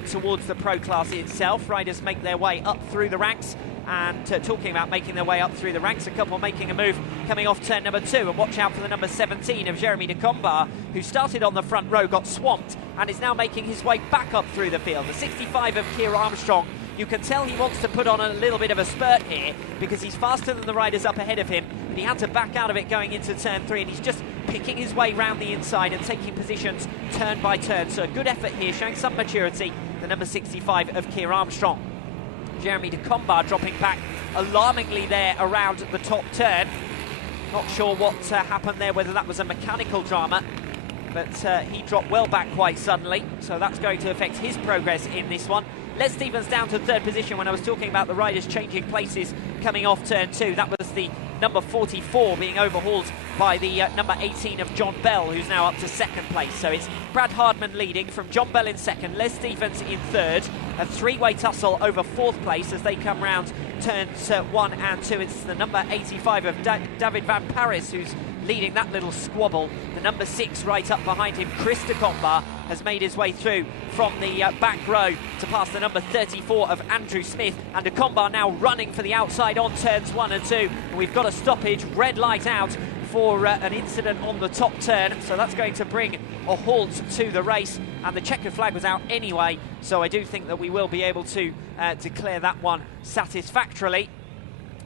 towards the pro class itself. Riders make their way up through the ranks, and talking about making their way up through the ranks, a couple making a move coming off turn number 2, and watch out for the number 17 of Jeremy de Combar, who started on the front row, got swamped, and is now making his way back up through the field. The 65 of Keir Armstrong, you can tell he wants to put on a little bit of a spurt here because he's faster than the riders up ahead of him, but he had to back out of it going into turn 3, and he's just picking his way round the inside and taking positions turn by turn. So a good effort here, showing some maturity, the number 65 of Keir Armstrong. Jeremy de Combar dropping back alarmingly there around the top turn. Not sure what happened there, whether that was a mechanical drama, but he dropped well back quite suddenly, so that's going to affect his progress in this one. Les Stevens down to 3rd position. When I was talking about the riders changing places coming off turn 2, that was the number 44 being overhauled by the number 18 of John Bell, who's now up to 2nd place. So it's Brad Hardman leading from John Bell in 2nd, Les Stevens in 3rd, a 3-way tussle over 4th place as they come round turns 1 and 2. It's the number 85 of David Van Paris who's leading that little squabble. The number 6 right up behind him, Chris de Combar, has made his way through from the back row to pass the number 34 of Andrew Smith, and de Combar now running for the outside on turns 1 and 2. And we've got a stoppage, red light out for an incident on the top turn, so that's going to bring a halt to the race, and the checker flag was out anyway, so I do think that we will be able to declare that one satisfactorily.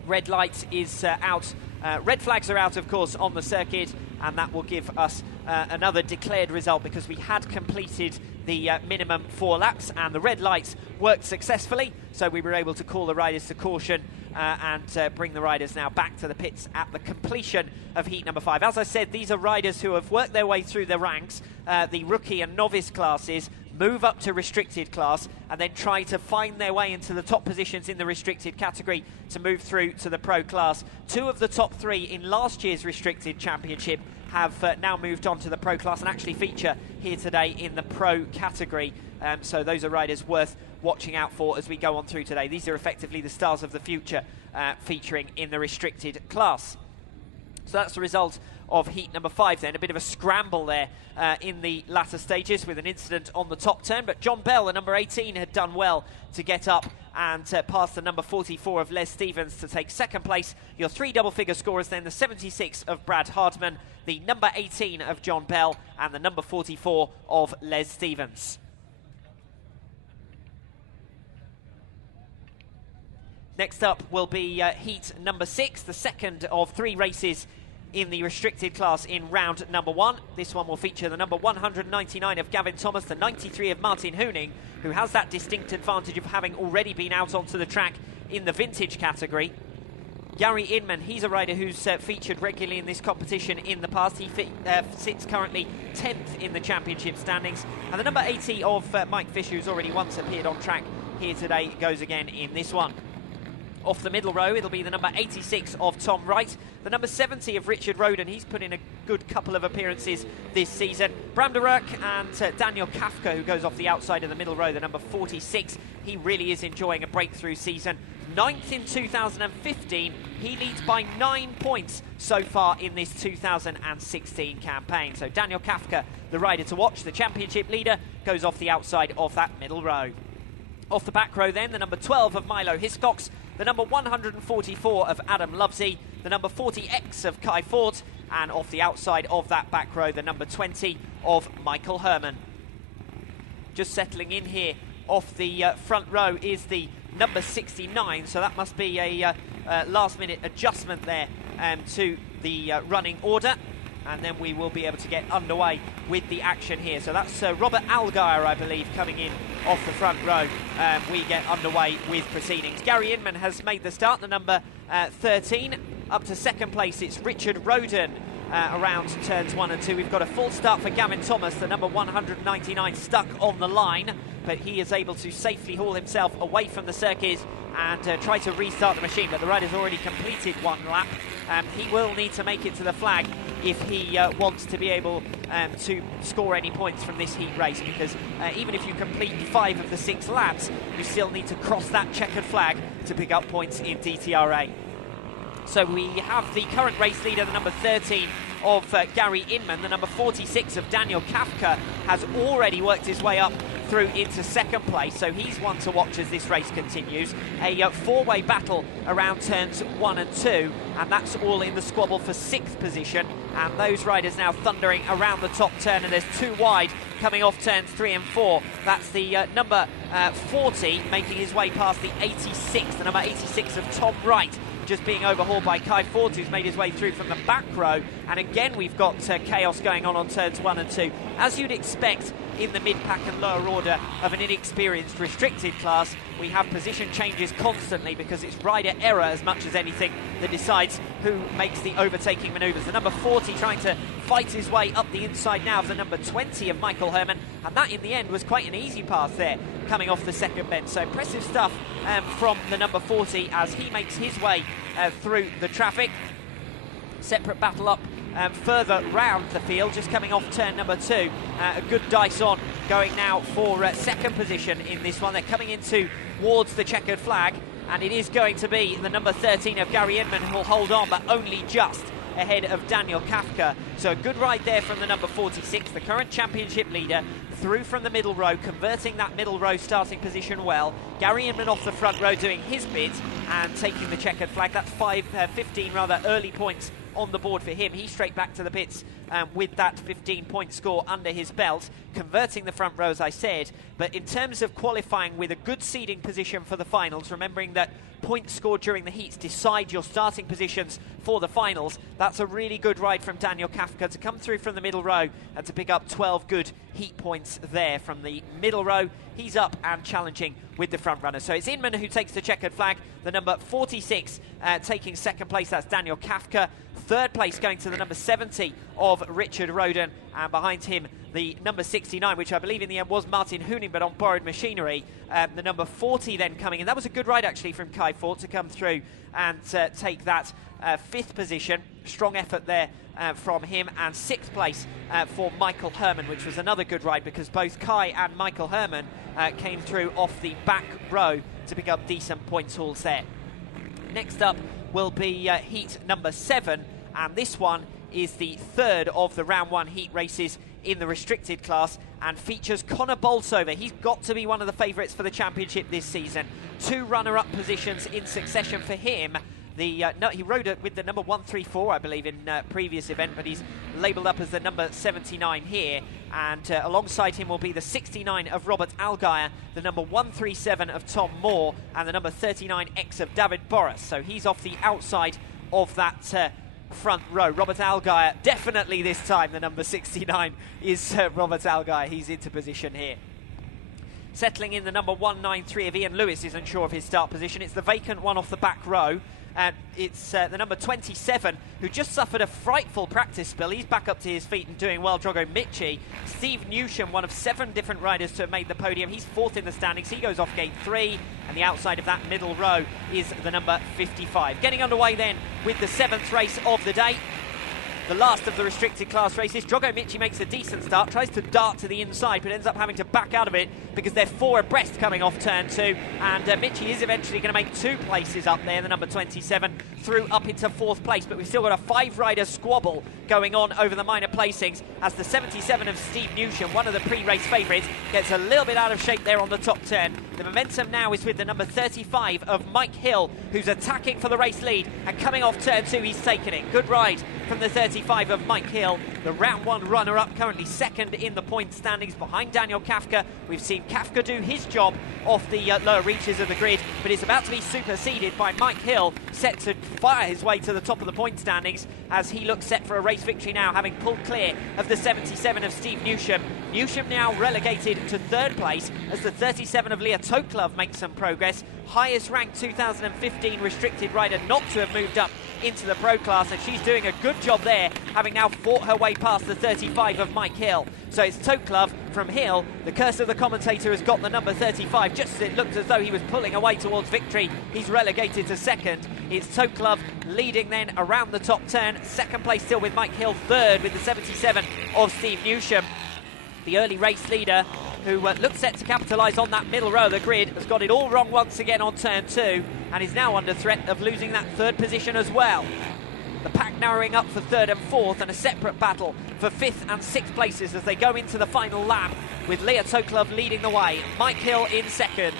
Red light is out. Red flags are out, of course, on the circuit, and that will give us another declared result because we had completed the minimum 4 laps and the red lights worked successfully, so we were able to call the riders to caution and bring the riders now back to the pits at the completion of heat number 5. As I said, these are riders who have worked their way through the ranks, the rookie and novice classes, move up to restricted class, and then try to find their way into the top positions in the restricted category to move through to the pro class. 2 of the top 3 in last year's restricted championship have now moved on to the pro class and actually feature here today in the pro category. So those are riders worth watching out for as we go on through today. These are effectively the stars of the future featuring in the restricted class. So that's the result of heat number 5 then. A bit of a scramble there in the latter stages with an incident on the top turn, but John Bell, the number 18, had done well to get up and past the number 44 of Les Stevens to take second place. Your three double-figure scorers then, the 76 of Brad Hardman, the number 18 of John Bell, and the number 44 of Les Stevens. Next up will be heat number 6, the second of 3 races in the restricted class in round number 1. This one will feature the number 199 of Gavin Thomas, the 93 of Martin Hooning, who has that distinct advantage of having already been out onto the track in the vintage category. Gary Inman, he's a rider who's featured regularly in this competition in the past. He sits currently 10th in the championship standings. And the number 80 of Mike Fisher, who's already once appeared on track here today, goes again in this one. Off the middle row, it'll be the number 86 of Tom Wright, the number 70 of Richard Roden. He's put in a good couple of appearances this season. Bram de Ruyck and Daniel Kafka, who goes off the outside of the middle row, the number 46. He really is enjoying a breakthrough season. 9th in 2015. He leads by 9 points so far in this 2016 campaign. So Daniel Kafka, the rider to watch, the championship leader, goes off the outside of that middle row. Off the back row then, the number 12 of Milo Hiscox, the number 144 of Adam Lovesey, the number 40X of Kai Ford, and off the outside of that back row, the number 20 of Michael Herman. Just settling in here off the front row is the number 69, so that must be a last-minute adjustment there to the running order. And then we will be able to get underway with the action here. So that's Robert Allgaier, I believe, coming in off the front row. We get underway with proceedings. Gary Inman has made the start, the number 13. Up to second place, it's Richard Roden around turns 1 and 2. We've got a full start for Gavin Thomas, the number 199, stuck on the line. But he is able to safely haul himself away from the circuit and try to restart the machine. But the rider's already completed one lap. He will need to make it to the flag if he wants to be able to score any points from this heat race, because even if you complete 5 of the 6 laps, you still need to cross that checkered flag to pick up points in DTRA. So we have the current race leader, the number 13 of Gary Inman. The number 46 of Daniel Kafka has already worked his way up through into second place, so he's one to watch as this race continues. A four-way battle around turns 1 and 2, and that's all in the squabble for 6th position. And those riders now thundering around the top turn, and there's 2 wide coming off turns 3 and 4. That's the number 40 making his way past the 86, the number 86 of Tom Wright, just being overhauled by Kai Ford, who's made his way through from the back row. And again, we've got chaos going on turns 1 and 2. As you'd expect in the mid-pack and lower order of an inexperienced restricted class, we have position changes constantly because it's rider error as much as anything that decides who makes the overtaking manoeuvres. The number 40 trying to fight his way up the inside now of the number 20 of Michael Herman, and that in the end was quite an easy pass there coming off the second bend. So impressive stuff from the number 40 as he makes his way through the traffic. Separate battle up further round the field, just coming off turn number 2. A good dice on going now for second position in this one. They're coming in towards the checkered flag, and it is going to be the number 13 of Gary Inman who will hold on, but only just ahead of Daniel Kafka. So a good ride there from the number 46, the current championship leader, through from the middle row, converting that middle row starting position well. Gary Inman off the front row doing his bit and taking the checkered flag. That's 15 rather early points on the board for him. He's straight back to the pits with that 15-point score under his belt, converting the front row, as I said. But in terms of qualifying with a good seeding position for the finals, remembering that points scored during the heats decide your starting positions for the finals, that's a really good ride from Daniel Kafka to come through from the middle row and to pick up 12 good heat points there from the middle row. He's up and challenging with the front runner. So it's Inman who takes the checkered flag, the number 46 taking second place, that's Daniel Kafka. Third place going to the number 70 of Richard Roden, and behind him the number 69, which I believe in the end was Martin Hooning, but on borrowed machinery. The number 40 then coming in. That was a good ride actually from Kai Ford to come through and take that 5th position. Strong effort there from him. And 6th place for Michael Herman, which was another good ride because both Kai and Michael Herman came through off the back row to pick up decent points hauls there. Next up will be heat number 7, and this one is the third of the round 1 heat races in the restricted class, and features Connor Bolsover. He's got to be one of the favourites for the championship this season. 2 runner-up positions in succession for him. He rode it with the number 134, I believe, in previous event, but he's labelled up as the number 79 here. And alongside him will be the 69 of Robert Allgaier, the number 137 of Tom Moore, and the number 39X of David Boris. So he's off the outside of that front row. Robert Allgaier, definitely this time, the number 69 is Robert Allgaier. He's into position here. Settling in the number 193 of Ian Lewis isn't sure of his start position. It's the vacant one off the back row. It's the number 27, who just suffered a frightful practice spill. He's back up to his feet and doing well, Drogo Michi. Steve Newsham, one of 7 different riders to have made the podium. He's 4th in the standings. He goes off gate 3, and the outside of that middle row is the number 55. Getting underway then with the 7th race of the day. The last of the restricted class races. Drogo Michi makes a decent start, tries to dart to the inside, but ends up having to back out of it because they're 4 abreast coming off turn 2. And Michi is eventually going to make 2 places up there, the number 27, through up into 4th place. But we've still got a 5-rider squabble going on over the minor placings as the 77 of Steve Newsham, one of the pre-race favourites, gets a little bit out of shape there on the top turn. The momentum now is with the number 35 of Mike Hill, who's attacking for the race lead, and coming off turn 2, he's taken it. Good ride from the 35 of Mike Hill, the round 1 runner-up, currently 2nd in the point standings behind Daniel Kafka. We've seen Kafka do his job off the lower reaches of the grid, but is about to be superseded by Mike Hill, set to fire his way to the top of the point standings as he looks set for a race victory now, having pulled clear of the 77 of Steve Newsham. Newsham now relegated to 3rd place as the 37 of Leah Toklov makes some progress. Highest ranked 2015 restricted rider not to have moved up into the pro class, and she's doing a good job there, having now fought her way past the 35 of Mike Hill. So it's Toklov from Hill. The curse of the commentator has got the number 35. Just as it looked as though he was pulling away towards victory, he's relegated to 2nd. It's Toklov leading then around the top turn. 2nd place still with Mike Hill, 3rd with the 77 of Steve Newsham. The early race leader, who looks set to capitalise on that middle row of the grid, has got it all wrong once again on turn 2 and is now under threat of losing that 3rd position as well. The pack narrowing up for 3rd and 4th, and a separate battle for 5th and 6th places as they go into the final lap, with Leah Toklov leading the way. Mike Hill in 2nd.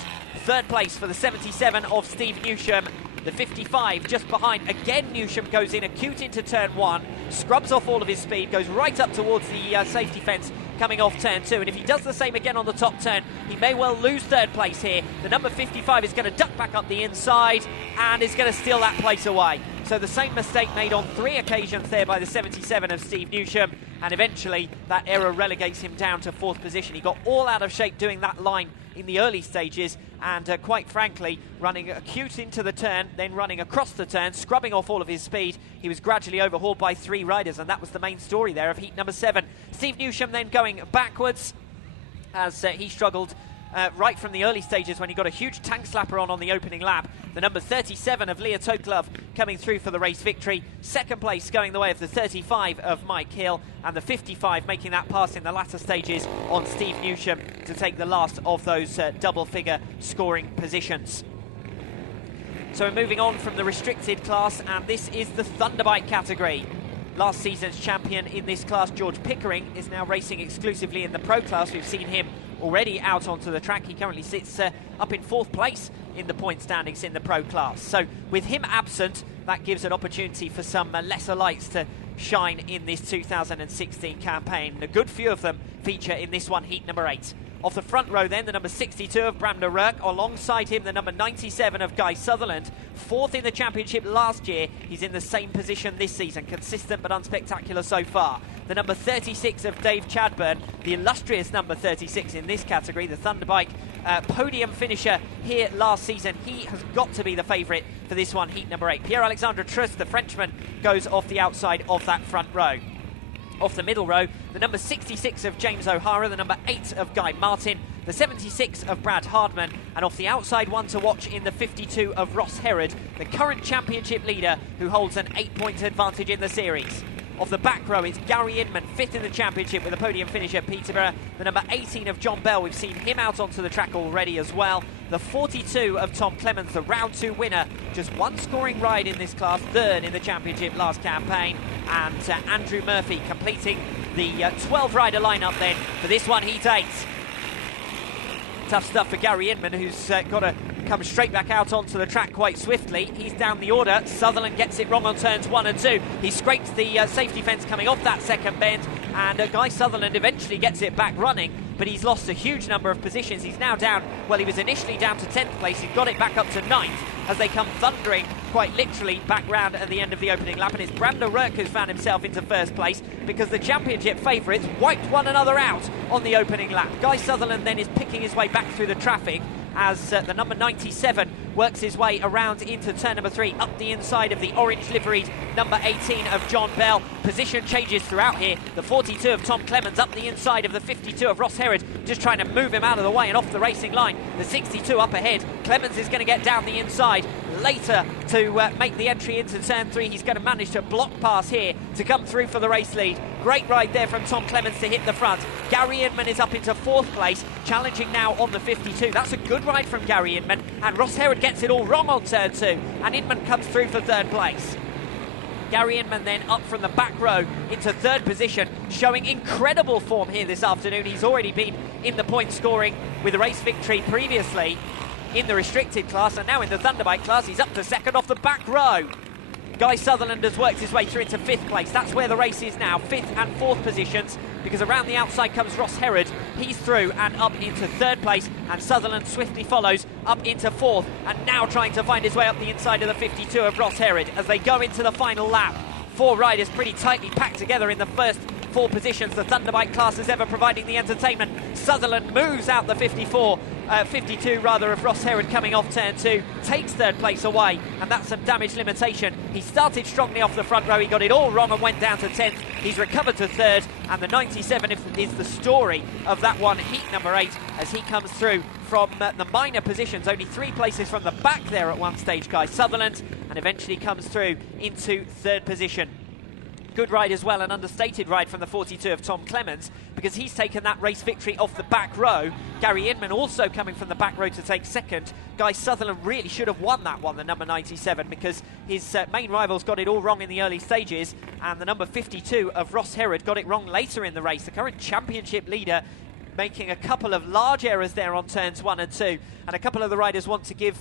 3rd place for the 77 of Steve Newsham. The 55 just behind. Again, Newsham goes in acute into turn 1, scrubs off all of his speed, goes right up towards the safety fence coming off turn 2, and if he does the same again on the top turn, he may well lose 3rd place here. The number 55 is going to duck back up the inside and is going to steal that place away. So the same mistake made on 3 occasions there by the 77 of Steve Newsham, and eventually that error relegates him down to 4th position. He got all out of shape doing that line in the early stages, and quite frankly, running acute into the turn, then running across the turn, scrubbing off all of his speed. He was gradually overhauled by 3 riders, and that was the main story there of heat number 7. Steve Newsham then going backwards as he struggled right from the early stages when he got a huge tank slapper on the opening lap. The number 37 of Leah Toklov coming through for the race victory. 2nd place going the way of the 35 of Mike Hill, and the 55 making that pass in the latter stages on Steve Newsham to take the last of those double-figure scoring positions. So we're moving on from the restricted class, and this is the Thunderbike category. Last season's champion in this class, George Pickering, is now racing exclusively in the pro class. We've seen him already out onto the track. He currently sits up in 4th place in the point standings in the pro class. So with him absent, that gives an opportunity for some lesser lights to shine in this 2016 campaign. A good few of them feature in this one, heat number 8. Off the front row then, the number 62 of Bram de Ruyck. Alongside him, the number 97 of Guy Sutherland. 4th in the championship last year. He's in the same position this season. Consistent but unspectacular so far. The number 36 of Dave Chadburn, the illustrious number 36 in this category, the Thunderbike podium finisher here last season. He has got to be the favourite for this one, heat number 8. Pierre-Alexandre Truss, the Frenchman, goes off the outside of that front row. Off the middle row, the number 66 of James O'Hara, the number 8 of Guy Martin, the 76 of Brad Hardman, and off the outside one to watch in the 52 of Ross Herod, the current championship leader who holds an 8-point advantage in the series. Off the back row, it's Gary Inman, 5th in the championship with a podium finish at Peterborough. The number 18 of John Bell, we've seen him out onto the track already as well. The 42 of Tom Clemens, the round 2 winner. Just 1 scoring ride in this class, 3rd in the championship last campaign. And Andrew Murphy completing the 12-rider lineup then for this one, Heat 8. Tough stuff for Gary Inman, who's got to come straight back out onto the track quite swiftly. He's down the order. Sutherland gets it wrong on turns 1 and 2. He scrapes the safety fence coming off that second bend, and Guy Sutherland eventually gets it back running, but he's lost a huge number of positions. He's now down, well, he was initially down to 10th place. He's got it back up to 9th as they come thundering, quite literally, back round at the end of the opening lap. And it's Brando Rourke who's found himself into first place because the championship favourites wiped one another out on the opening lap. Guy Sutherland then is picking his way back through the traffic as the number 97 works his way around into turn number 3, up the inside of the orange liveried number 18 of John Bell. Position changes throughout here. The 42 of Tom Clemens up the inside of the 52 of Ross Herod, just trying to move him out of the way and off the racing line. The 62 up ahead. Clemens is going to get down the inside later to make the entry into turn 3. He's going to manage to block pass here to come through for the race lead. Great ride there from Tom Clemens to hit the front. Gary Inman is up into 4th place, challenging now on the 52. That's a good ride from Gary Inman, and Ross Herod gets it all wrong on turn 2, and Inman comes through for 3rd place. Gary Inman then up from the back row into 3rd position, showing incredible form here this afternoon. He's already been in the point scoring with a race victory previously in the restricted class, and now in the Thunderbike class he's up to 2nd off the back row. Guy Sutherland has worked his way through into 5th place. That's where the race is now, 5th and 4th positions, because around the outside comes Ross Herod. He's through and up into 3rd place, and Sutherland swiftly follows up into 4th, and now trying to find his way up the inside of the 52 of Ross Herod as they go into the final lap. 4 riders pretty tightly packed together in the first 4 positions. The Thunderbike class is ever providing the entertainment. Sutherland moves out the 52 of Ross Herod coming off turn 2, takes 3rd place away, and that's some damage limitation. He started strongly off the front row, he got it all wrong and went down to 10th. He's recovered to 3rd, and the 97 is the story of that one, heat number 8, as he comes through from the minor positions, only 3 places from the back there at one stage, Guy Sutherland, and eventually comes through into 3rd position. Good ride as well, an understated ride from the 42 of Tom Clemens, because he's taken that race victory off the back row. Gary Inman also coming from the back row to take 2nd. Guy Sutherland really should have won that one, the number 97, because his main rivals got it all wrong in the early stages, and the number 52 of Ross Herod got it wrong later in the race. The current championship leader making a couple of large errors there on turns 1 and 2, and a couple of the riders want to give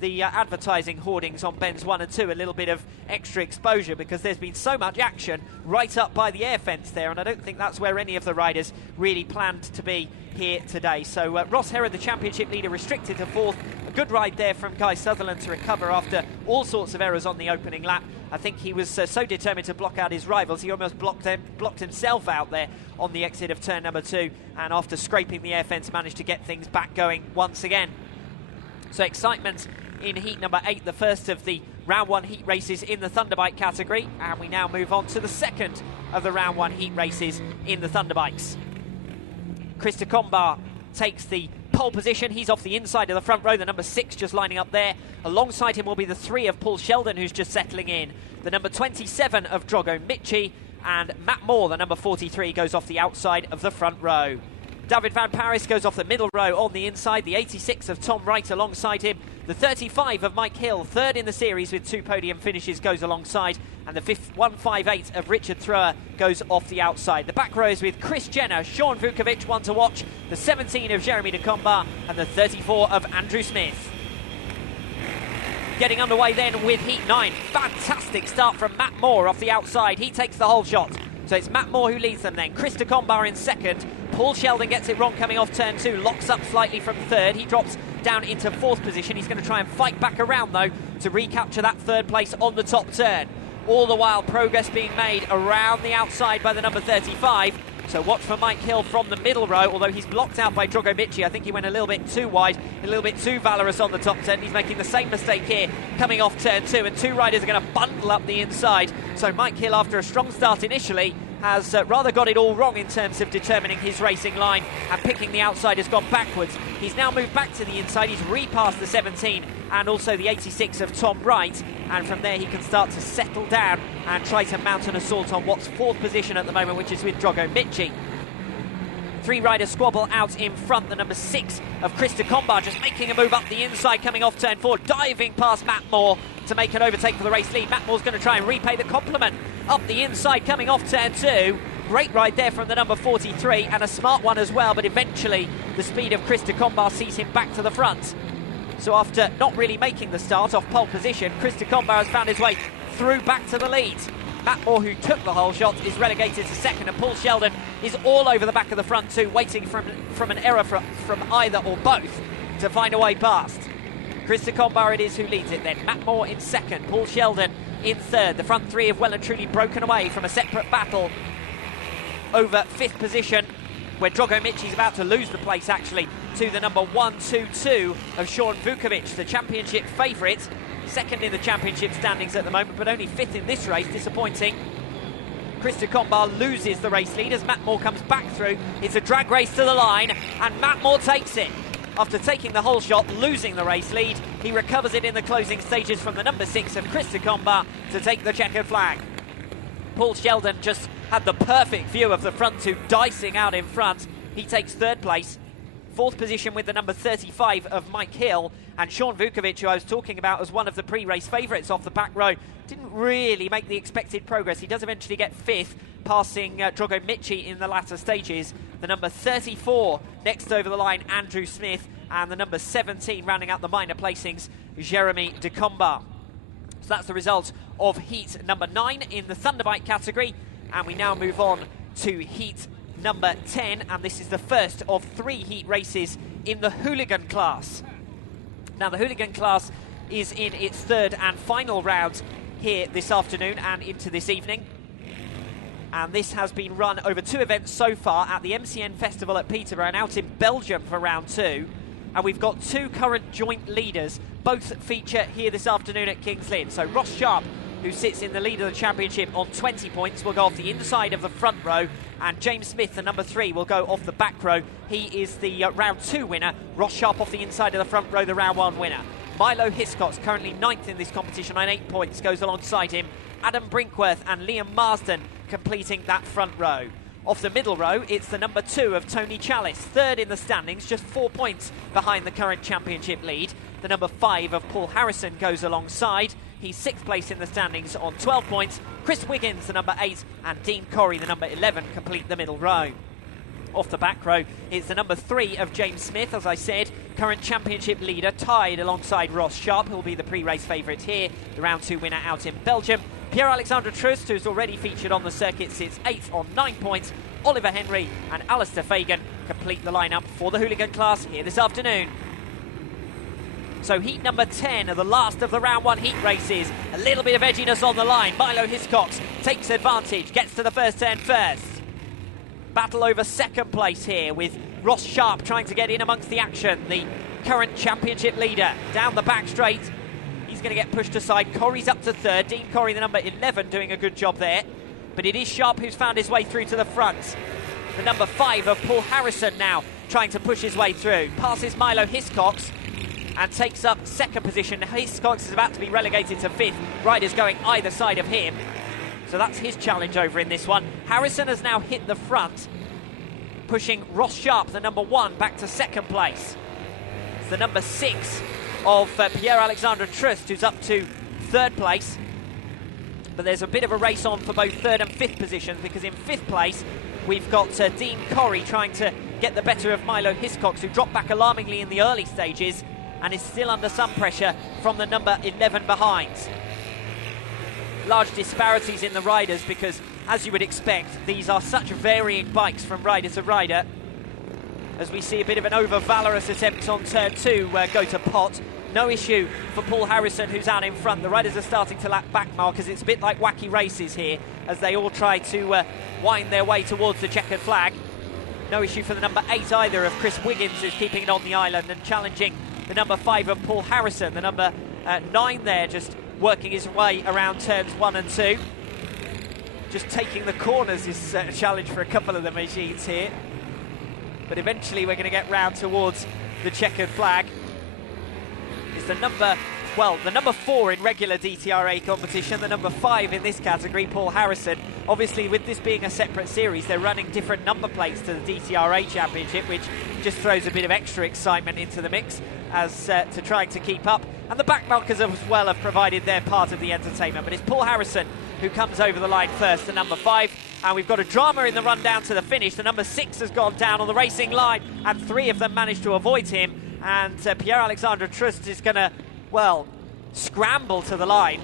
the advertising hoardings on bends 1 and 2 a little bit of extra exposure, because there's been so much action right up by the air fence there, and I don't think that's where any of the riders really planned to be here today. So Ross Herod, the championship leader, restricted to 4th. A good ride there from Guy Sutherland to recover after all sorts of errors on the opening lap. I think he was so determined to block out his rivals, he almost blocked himself out there on the exit of turn number 2, and after scraping the air fence managed to get things back going once again. So excitement in heat number 8, the first of the round 1 heat races in the Thunderbike category, and we now move on to the second of the round 1 heat races in the Thunderbikes. Krista Combar takes the pole position. He's off the inside of the front row, the number 6 just lining up there. Alongside him will be the 3 of Paul Sheldon, who's just settling in. The number 27 of Drogo Michi, and Matt Moore, the number 43, goes off the outside of the front row. David Van Paris goes off the middle row on the inside. The 86 of Tom Wright alongside him. The 35 of Mike Hill, 3rd in the series with 2 podium finishes, goes alongside. And the 158 of Richard Thrower goes off the outside. The back row is with Chris Jenner, Sean Vukovic, one to watch. The 17 of Jeremy de Combar, and the 34 of Andrew Smith. Getting underway then with heat 9. Fantastic start from Matt Moore off the outside. He takes the whole shot. So it's Matt Moore who leads them then. Chris de Combar in 2nd. Paul Sheldon gets it wrong coming off turn 2. Locks up slightly from 3rd. He drops down into 4th position. He's going to try and fight back around though to recapture that 3rd place on the top turn. All the while progress being made around the outside by the number 35. So watch for Mike Hill from the middle row, although he's blocked out by Drogo Michi. I think he went a little bit too wide, a little bit too valorous on the top 10. He's making the same mistake here, coming off turn 2, and 2 riders are going to bundle up the inside. So Mike Hill, after a strong start initially, has rather got it all wrong in terms of determining his racing line, and picking the outside has gone backwards. He's now moved back to the inside. He's repassed the 17 and also the 86 of Tom Wright, and from there he can start to settle down and try to mount an assault on what's 4th position at the moment, which is with Drogo Michi. 3 riders squabble out in front. The number 6 of Krista Combar just making a move up the inside, coming off turn 4, diving past Matt Moore to make an overtake for the race lead. Matt Moore's going to try and repay the compliment up the inside, coming off turn 2. Great ride there from the number 43, and a smart one as well, but eventually the speed of Chris de Combar sees him back to the front. So after not really making the start off pole position, Chris de Combar has found his way through back to the lead. Matt Moore, who took the whole shot, is relegated to second, and Paul Sheldon is all over the back of the front too, waiting from an error from either or both to find a way past. Chris de Combar it is who leads it then. Matt Moore in second, Paul Sheldon in third. The front three have well and truly broken away from a separate battle over fifth position, where Drogo Michi's about to lose the place actually to the number 122 of Sean Vukovic, the championship favourite. Second in the championship standings at the moment, but only fifth in this race, disappointing. Chris de Combar loses the race lead as Matt Moore comes back through. It's a drag race to the line, and Matt Moore takes it. After taking the whole shot, losing the race lead, he recovers it in the closing stages from the number 6 of Chris de Combar to take the checkered flag. Paul Sheldon just had the perfect view of the front two dicing out in front. He takes third place. Fourth position with the number 35 of Mike Hill, and Sean Vukovic, who I was talking about as one of the pre-race favourites off the back row, didn't really make the expected progress. He does eventually get fifth, passing Drogo Michi in the latter stages. The number 34 next over the line, Andrew Smith, and the number 17 rounding out the minor placings, Jeremy de Combar. So that's the result of heat number 9 in the Thunderbike category, and we now move on to heat number 10, and this is the first of 3 heat races in the hooligan class. Now the hooligan class is in its third and final round here this afternoon and into this evening, and this has been run over 2 events so far, at the MCN Festival at Peterborough and out in Belgium for round 2. And we've got 2 current joint leaders, both feature here this afternoon at Kings Lynn. So Ross Sharp, who sits in the lead of the championship on 20 points, will go off the inside of the front row, and James Smith, the number 3, will go off the back row. He is the round 2 winner. Ross Sharp off the inside of the front row, the round 1 winner. Milo Hiscox, currently 9th in this competition on 8 points, goes alongside him. Adam Brinkworth and Liam Marsden completing that front row. Off the middle row, it's the number 2 of Tony Chalice, 3rd in the standings, just 4 points behind the current championship lead. The number 5 of Paul Harrison goes alongside. He's 6th place in the standings on 12 points. Chris Wiggins, the number 8, and Dean Corrie, the number 11, complete the middle row. Off the back row, it's the number 3 of James Smith, as I said, current championship leader, tied alongside Ross Sharp, who'll be the pre-race favourite here, the round 2 winner out in Belgium. Pierre-Alexandre Trust, who's already featured on the circuit, sits 8th on 9 points. Oliver Henry and Alistair Fagan complete the lineup for the hooligan class here this afternoon. So heat number 10 are the last of the round 1 heat races. A little bit of edginess on the line. Milo Hiscox takes advantage, gets to the first turn first. Battle over second place here with Ross Sharp trying to get in amongst the action. The current championship leader down the back straight. He's going to get pushed aside. Corrie's up to 3rd. Dean Corrie, the number 11, doing a good job there. But it is Sharp who's found his way through to the front. The number 5 of Paul Harrison now trying to push his way through. Passes Milo Hiscox and takes up 2nd position. Hiscox is about to be relegated to 5th. Riders going either side of him. So that's his challenge over in this one. Harrison has now hit the front, pushing Ross Sharp, the number 1, back to 2nd place. It's the number 6 of Pierre-Alexandre Trust, who's up to 3rd place. But there's a bit of a race on for both 3rd and 5th positions, because in 5th place we've got Dean Corrie trying to get the better of Milo Hiscox, who dropped back alarmingly in the early stages and is still under some pressure from the number 11 behind. Large disparities in the riders because, as you would expect, these are such varying bikes from rider to rider. As we see a bit of an over-valorous attempt on turn 2 go to pot. No issue for Paul Harrison, who's out in front. The riders are starting to lap back markers. It's a bit like wacky races here as they all try to wind their way towards the checkered flag. No issue for the number 8 either of Chris Wiggins, who's keeping it on the island and challenging the number 5 of Paul Harrison. The number 9 there just working his way around turns 1 and 2. Just taking the corners is a challenge for a couple of the machines here. But eventually we're going to get round towards the checkered flag. It's the number 4 in regular DTRA competition, the number 5 in this category, Paul Harrison. Obviously, with this being a separate series, they're running different number plates to the DTRA Championship, which just throws a bit of extra excitement into the mix as to trying to keep up. And the back markers as well have provided their part of the entertainment. But it's Paul Harrison who comes over the line first, the number 5. And we've got a drama in the run down to the finish. The number 6 has gone down on the racing line, and 3 of them managed to avoid him. And Pierre-Alexandre Trust is going to, well, scramble to the line,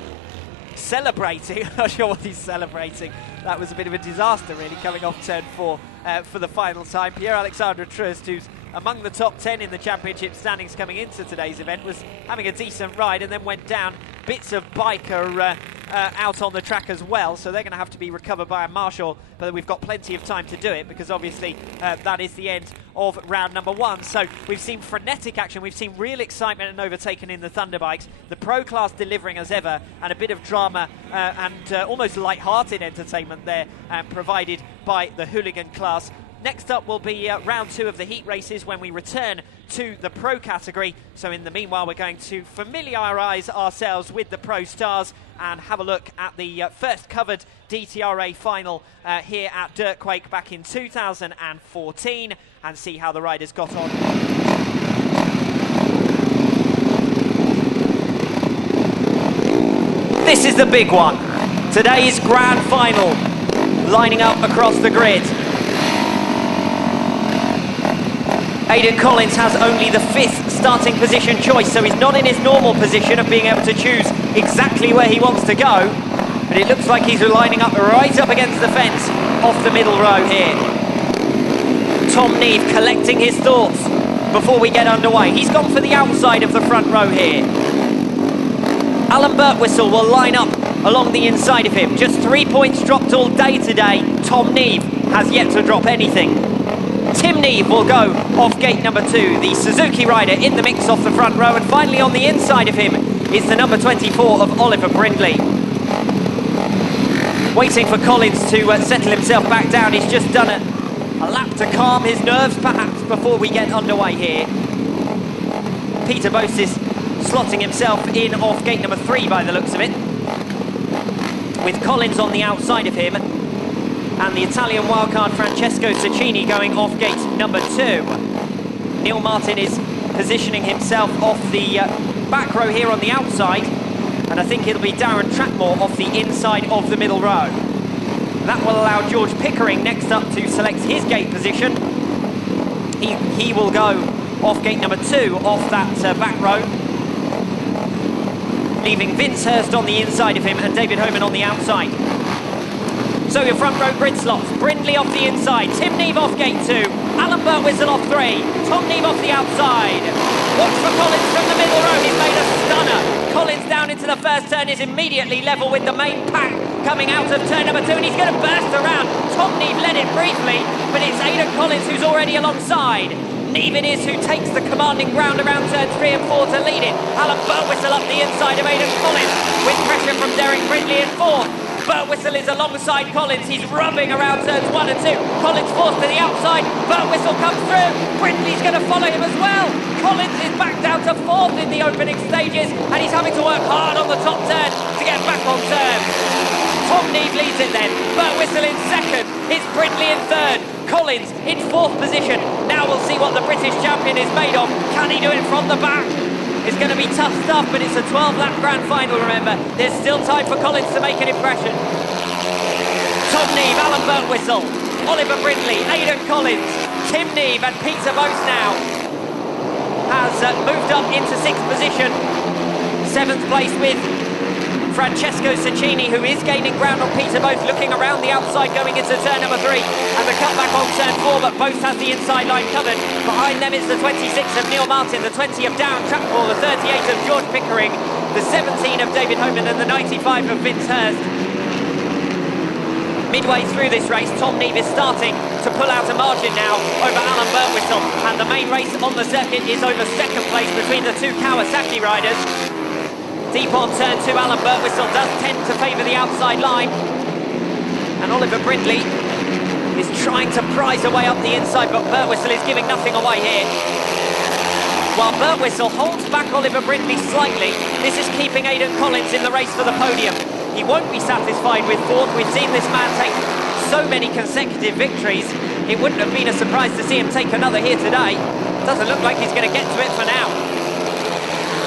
celebrating. I'm not sure what he's celebrating. That was a bit of a disaster, really, coming off turn 4 for the final time. Pierre-Alexandre Trust, who's among the top 10 in the championship standings coming into today's event, was having a decent ride and then went down. Bits of bike are out on the track as well, so they're going to have to be recovered by a marshal, but we've got plenty of time to do it because obviously that is the end of round number 1. So we've seen frenetic action, we've seen real excitement and overtaken in the Thunder bikes, the pro class delivering as ever, and a bit of drama and almost light-hearted entertainment there provided by the hooligan class. Next up will be round 2 of the heat races when we return to the pro category. So in the meanwhile, we're going to familiarise ourselves with the pro stars and have a look at the first covered DTRA final here at Dirtquake back in 2014 and see how the riders got on. This is the big one. Today's grand final, lining up across the grid. Aidan Collins has only the 5th starting position choice, so he's not in his normal position of being able to choose exactly where he wants to go, but it looks like he's lining up right up against the fence off the middle row here. Tom Neve collecting his thoughts before we get underway. He's gone for the outside of the front row here. Alan Birtwistle will line up along the inside of him. Just 3 points dropped all day today. Tom Neve has yet to drop anything. Tim Neve will go off gate number 2, the Suzuki rider in the mix off the front row, and finally on the inside of him is the number 24 of Oliver Brindley. Waiting for Collins to settle himself back down. He's just done a lap to calm his nerves perhaps before we get underway here. Peter Bose is slotting himself in off gate number 3 by the looks of it, with Collins on the outside of him, and the Italian wildcard Francesco Cecchini going off gate number 2. Neil Martin is positioning himself off the back row here on the outside, and I think it'll be Darren Trackmore off the inside of the middle row. That will allow George Pickering next up to select his gate position. He will go off gate number 2 off that back row, leaving Vince Hurst on the inside of him and David Homan on the outside. So your front row grid slots: Brindley off the inside, Tim Neve off gate 2, Alan Birtwistle off 3, Tom Neve off the outside. Watch for Collins from the middle row, he's made a stunner. Collins down into the first turn is immediately level with the main pack coming out of turn number 2, and he's going to burst around. Tom Neve led it briefly, but it's Aidan Collins who's already alongside. Neve it is who takes the commanding ground around turns 3 and 4 to lead it. Alan Birtwistle up the inside of Aidan Collins with pressure from Derek Brindley in 4th. Birtwistle is alongside Collins, he's rubbing around turns 1 and 2. Collins forced to the outside, Birtwistle comes through, Brindley's going to follow him as well. Collins is back down to 4th in the opening stages, and he's having to work hard on the top turn to get back on turn. Tom Neve leads it then, Birtwistle in 2nd, it's Brindley in 3rd, Collins in 4th position. Now we'll see what the British champion is made of. Can he do it from the back? It's going to be tough stuff, but it's a 12-lap grand final, remember. There's still time for Collins to make an impression. Tom Neve, Alan Birtwistle, Oliver Brindley, Aidan Collins, Tim Neve and Peter Bose now has moved up into 6th position. 7th place with Francesco Cecchini, who is gaining ground on Peter Bose, looking around the outside going into turn number 3, and the cutback on turn 4, but Bose has the inside line covered. Behind them is the 26 of Neil Martin, the 20 of Darren Trackmore, the 38 of George Pickering, the 17 of David Homan and the 95 of Vince Hurst. Midway through this race, Tom Neve is starting to pull out a margin now over Alan Birtwistle, and the main race on the circuit is over 2nd place between the 2 Kawasaki riders. Deep on turn 2, Alan Birtwistle does tend to favour the outside line, and Oliver Brindley is trying to prise away up the inside, but Birtwistle is giving nothing away here. While Birtwistle holds back Oliver Brindley slightly, this is keeping Aidan Collins in the race for the podium. He won't be satisfied with 4th. We've seen this man take so many consecutive victories. It wouldn't have been a surprise to see him take another here today. Doesn't look like he's going to get to it for now.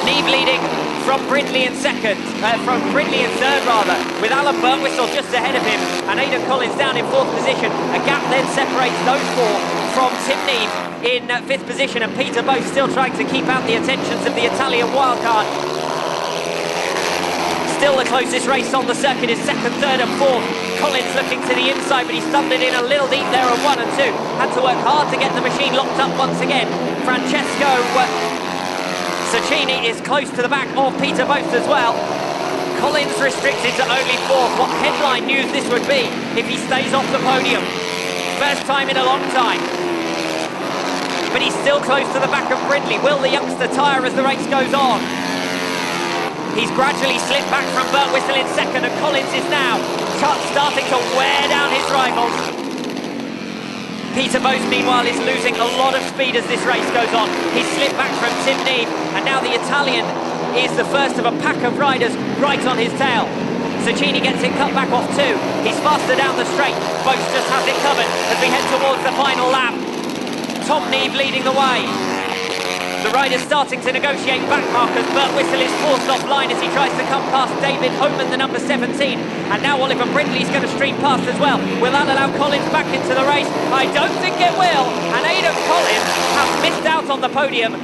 Neve leading from Brindley in third rather, with Alan Burtwhistle just ahead of him, and Aidan Collins down in 4th position. A gap then separates those 4 from Tim Neve in 5th position, and Peter Bose still trying to keep out the attentions of the Italian wildcard. Still the closest race on the circuit is 2nd, 3rd and 4th. Collins looking to the inside, but he stumped it in a little deep there at 1 and 2. Had to work hard to get the machine locked up once again. Francesco Saccini is close to the back of Peter Bose as well. Collins restricted to only 4th. What headline news this would be if he stays off the podium. First time in a long time. But he's still close to the back of Brindley. Will the youngster tire as the race goes on? He's gradually slipped back from Burtwhistle in 2nd, and Collins is now starting to wear down his rivals. Peter Bose, meanwhile, is losing a lot of speed as this race goes on. He's slipped back from Tim Neve, and now the Italian is the first of a pack of riders right on his tail. Saccini gets it cut back off 2. He's faster down the straight. Bose just has it covered as we head towards the final lap. Tom Neve leading the way. The rider's starting to negotiate back markers. Burtwhistle is forced offline as he tries to come past David Homan, the number 17. And now Oliver Brindley's going to stream past as well. Will that allow Collins back into the race? I don't think it will. And Aidan Collins has missed out on the podium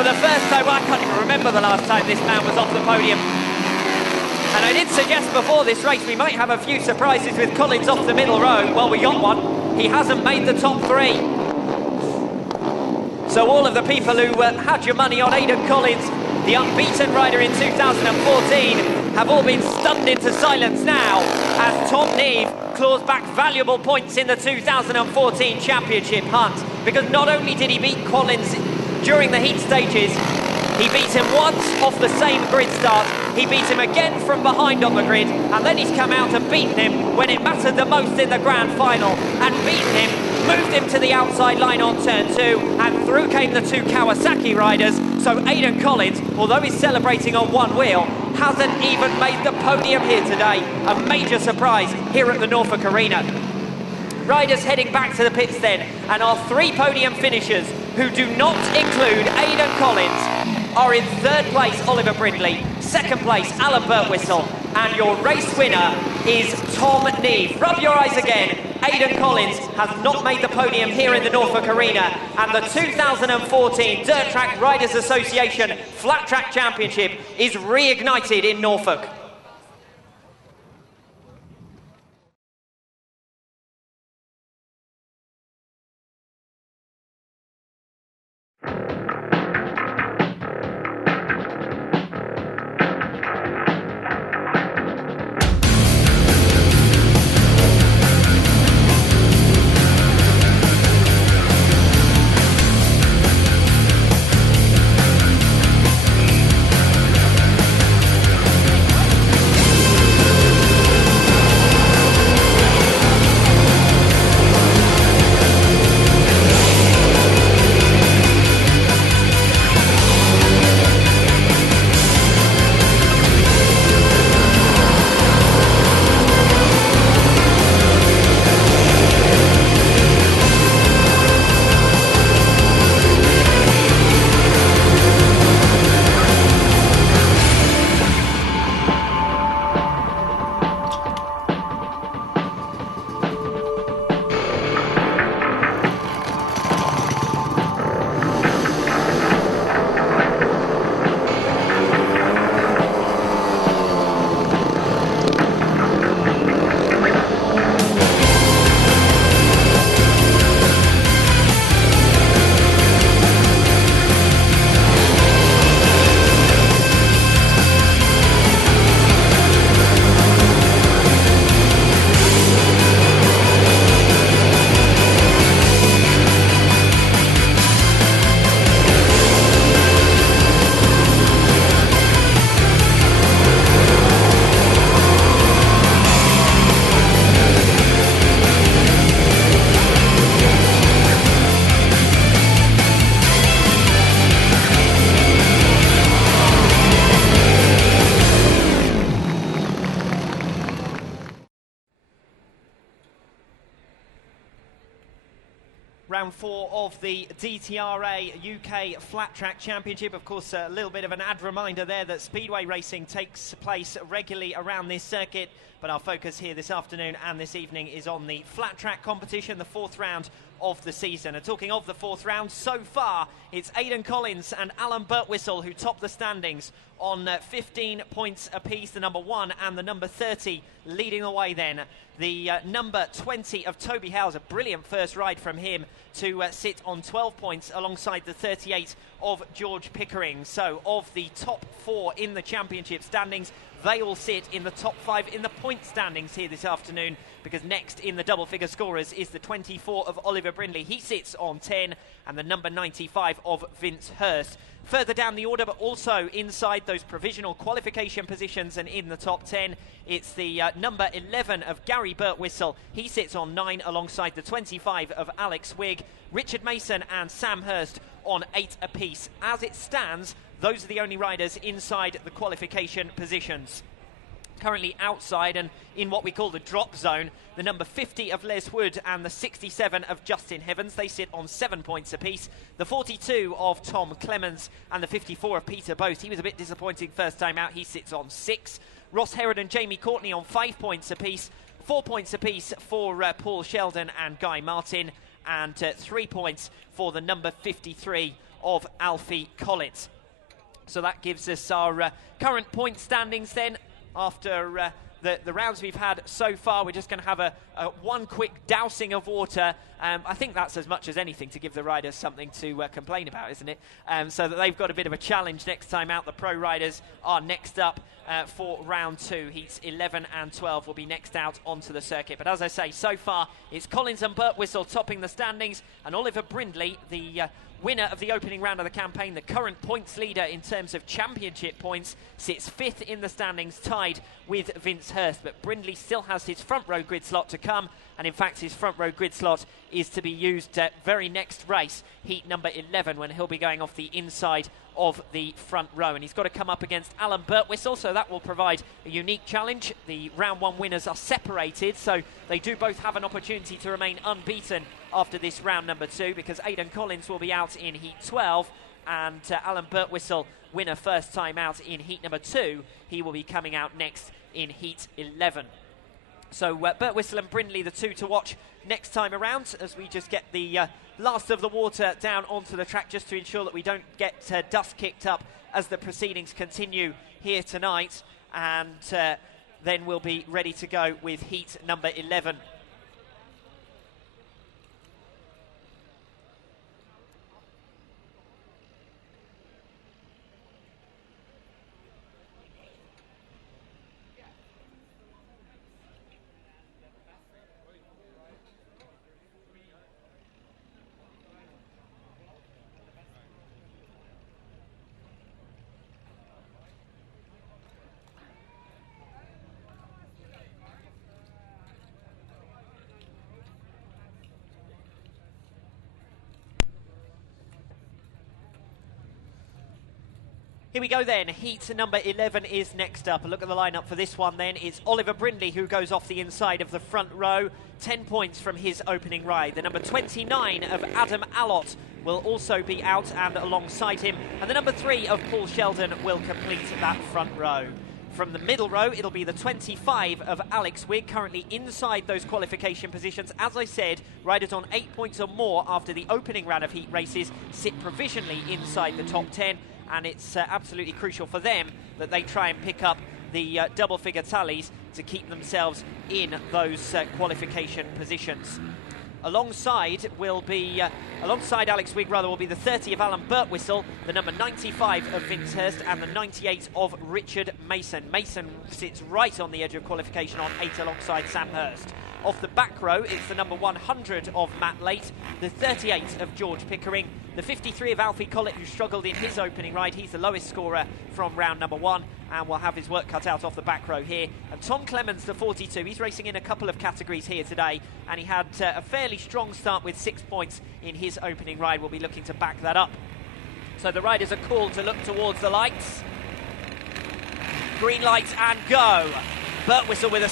for the first time. Well, I can't even remember the last time this man was off the podium. And I did suggest before this race we might have a few surprises with Collins off the middle row. Well, we got one. He hasn't made the top 3. So all of the people who had your money on Aidan Collins, the unbeaten rider in 2014, have all been stunned into silence now as Tom Neve claws back valuable points in the 2014 championship hunt. Because not only did he beat Collins during the heat stages, he beat him once off the same grid start, he beat him again from behind on the grid, and then he's come out and beaten him when it mattered the most in the grand final, and beaten him, moved him to the outside line on turn 2, and through came the 2 Kawasaki riders. So Aidan Collins, although he's celebrating on one wheel, hasn't even made the podium here today. A major surprise here at the Norfolk Arena. Riders heading back to the pits then, and our 3 podium finishers, who do not include Aidan Collins, are in 3rd place Oliver Brindley, 2nd place Alan Burtwhistle, and your race winner is Tom Neve. Rub your eyes again. Aidan Collins has not made the podium here in the Norfolk Arena, and the 2014 Dirt Track Riders Association Flat Track Championship is reignited in Norfolk. round 4 of the DTRA UK Flattrack Championship. Of course, a little bit of an ad reminder there that speedway racing takes place regularly around this circuit, but our focus here this afternoon and this evening is on the Flattrack competition, the 4th round of the season. And talking of the 4th round, so far it's Aidan Collins and Alan Birtwistle who top the standings on 15 points apiece, the number 1 and the number 30 leading the way then. The number 20 of Toby Howes, a brilliant first ride from him to sit on 12 points alongside the 38 of George Pickering. So of the top 4 in the championship standings, they all sit in the top 5 in the point standings here this afternoon, because next in the double figure scorers is the 24 of Oliver Brindley. He sits on 10, and the number 95 of Vince Hurst. Further down the order, but also inside those provisional qualification positions and in the top 10, it's the number 11 of Gary Birtwistle. He sits on 9 alongside the 25 of Alex Wigg. Richard Mason and Sam Hurst on 8 apiece. As it stands, those are the only riders inside the qualification positions. Currently outside and in what we call the drop zone, the number 50 of Les Wood and the 67 of Justin Heavens. They sit on 7 points apiece. The 42 of Tom Clemens and the 54 of Peter Boast. He was a bit disappointing first time out. He sits on 6. Ross Herod and Jamie Courtney on 5 points apiece. 4 points apiece for Paul Sheldon and Guy Martin, and 3 points for the number 53 of Alfie Collins. So that gives us our current point standings then. After the rounds we've had so far, we're just going to have a one quick dousing of water. I think that's as much as anything to give the riders something to complain about, isn't it? So that they've got a bit of a challenge next time out. The pro riders are next up for round 2. Heats 11 and 12 will be next out onto the circuit. But as I say, so far it's Collins and Birtwistle topping the standings, and Oliver Brindley, the winner of the opening round of the campaign, the current points leader in terms of championship points, sits 5th in the standings, tied with Vince Hurst. But Brindley still has his front row grid slot to come, and in fact his front row grid slot is to be used very next race, heat number 11, when he'll be going off the inside of the front row, and he's got to come up against Alan Birtwistle, so that will provide a unique challenge. The round 1 winners are separated, so they do both have an opportunity to remain unbeaten after this round number 2, because Aidan Collins will be out in heat 12, and Alan Birtwistle, winner first time out in heat number 2, he will be coming out next in heat 11. So Birtwistle and Brindley, the 2 to watch next time around, as we just get the last of the water down onto the track, just to ensure that we don't get dust kicked up as the proceedings continue here tonight. And then we'll be ready to go with heat number 11. Here we go then, heat number 11 is next up. A look at the lineup for this one then. It's Oliver Brindley who goes off the inside of the front row, 10 points from his opening ride. The number 29 of Adam Allott will also be out and alongside him, and the number 3 of Paul Sheldon will complete that front row. From the middle row, it'll be the 25 of Alex Wigg, currently inside those qualification positions. As I said, riders on 8 points or more after the opening round of heat races sit provisionally inside the top 10, and it's absolutely crucial for them that they try and pick up the double figure tallies to keep themselves in those qualification positions. Alongside Alex Wigg will be the 30 of Alan Birtwistle, the number 95 of Vince Hurst, and the 98 of Richard Mason. Mason sits right on the edge of qualification on 8 alongside Sam Hurst. Off the back row, it's the number 100 of Matt Late, the 38 of George Pickering, the 53 of Alfie Collett, who struggled in his opening ride. He's the lowest scorer from round number 1 and will have his work cut out off the back row here. And Tom Clemens, the 42, he's racing in a couple of categories here today, and he had a fairly strong start with 6 points in his opening ride. We'll be looking to back that up. So the riders are called to look towards the lights. Green light and go. Birtwistle with a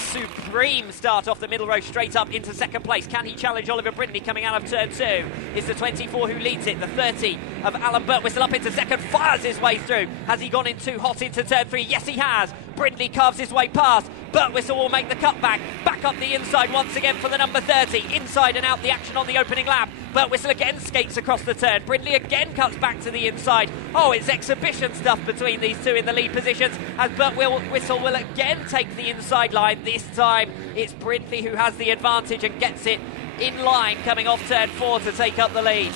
scream start off the middle row straight up into second place. Can he challenge Oliver Brindley coming out of turn 2? It's the 24 who leads it. The 30 of Alan Birtwistle up into second, fires his way through. Has he gone in too hot into turn 3? Yes, he has. Brindley carves his way past. Birtwistle will make the cutback. Back up the inside once again for the number 30. Inside and out the action on the opening lap. Birtwistle again skates across the turn. Brindley again cuts back to the inside. Oh, it's exhibition stuff between these two in the lead positions as Birtwistle will again take the inside line. This time it's Brindley who has the advantage and gets it in line coming off turn 4 to take up the lead.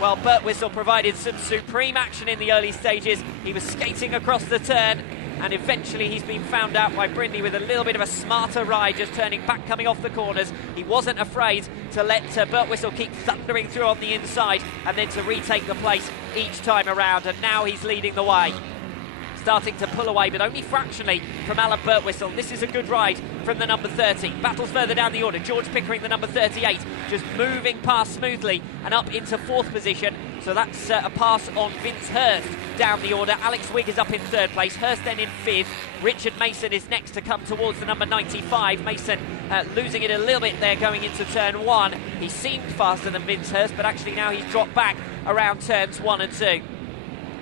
Well, Birtwistle provided some supreme action in the early stages. He was skating across the turn and eventually he's been found out by Brindley with a little bit of a smarter ride, just turning back, coming off the corners. He wasn't afraid to let Birtwistle keep thundering through on the inside and then to retake the place each time around, and now he's leading the way. Starting to pull away, but only fractionally from Alan Birtwistle. This is a good ride from the number 30. Battles further down the order. George Pickering, the number 38, just moving past smoothly and up into 4th position. So that's a pass on Vince Hurst down the order. Alex Wigg is up in 3rd place. Hurst then in 5th. Richard Mason is next to come towards the number 95. Mason losing it a little bit there going into turn 1. He seemed faster than Vince Hurst, but actually now he's dropped back around turns 1 and 2.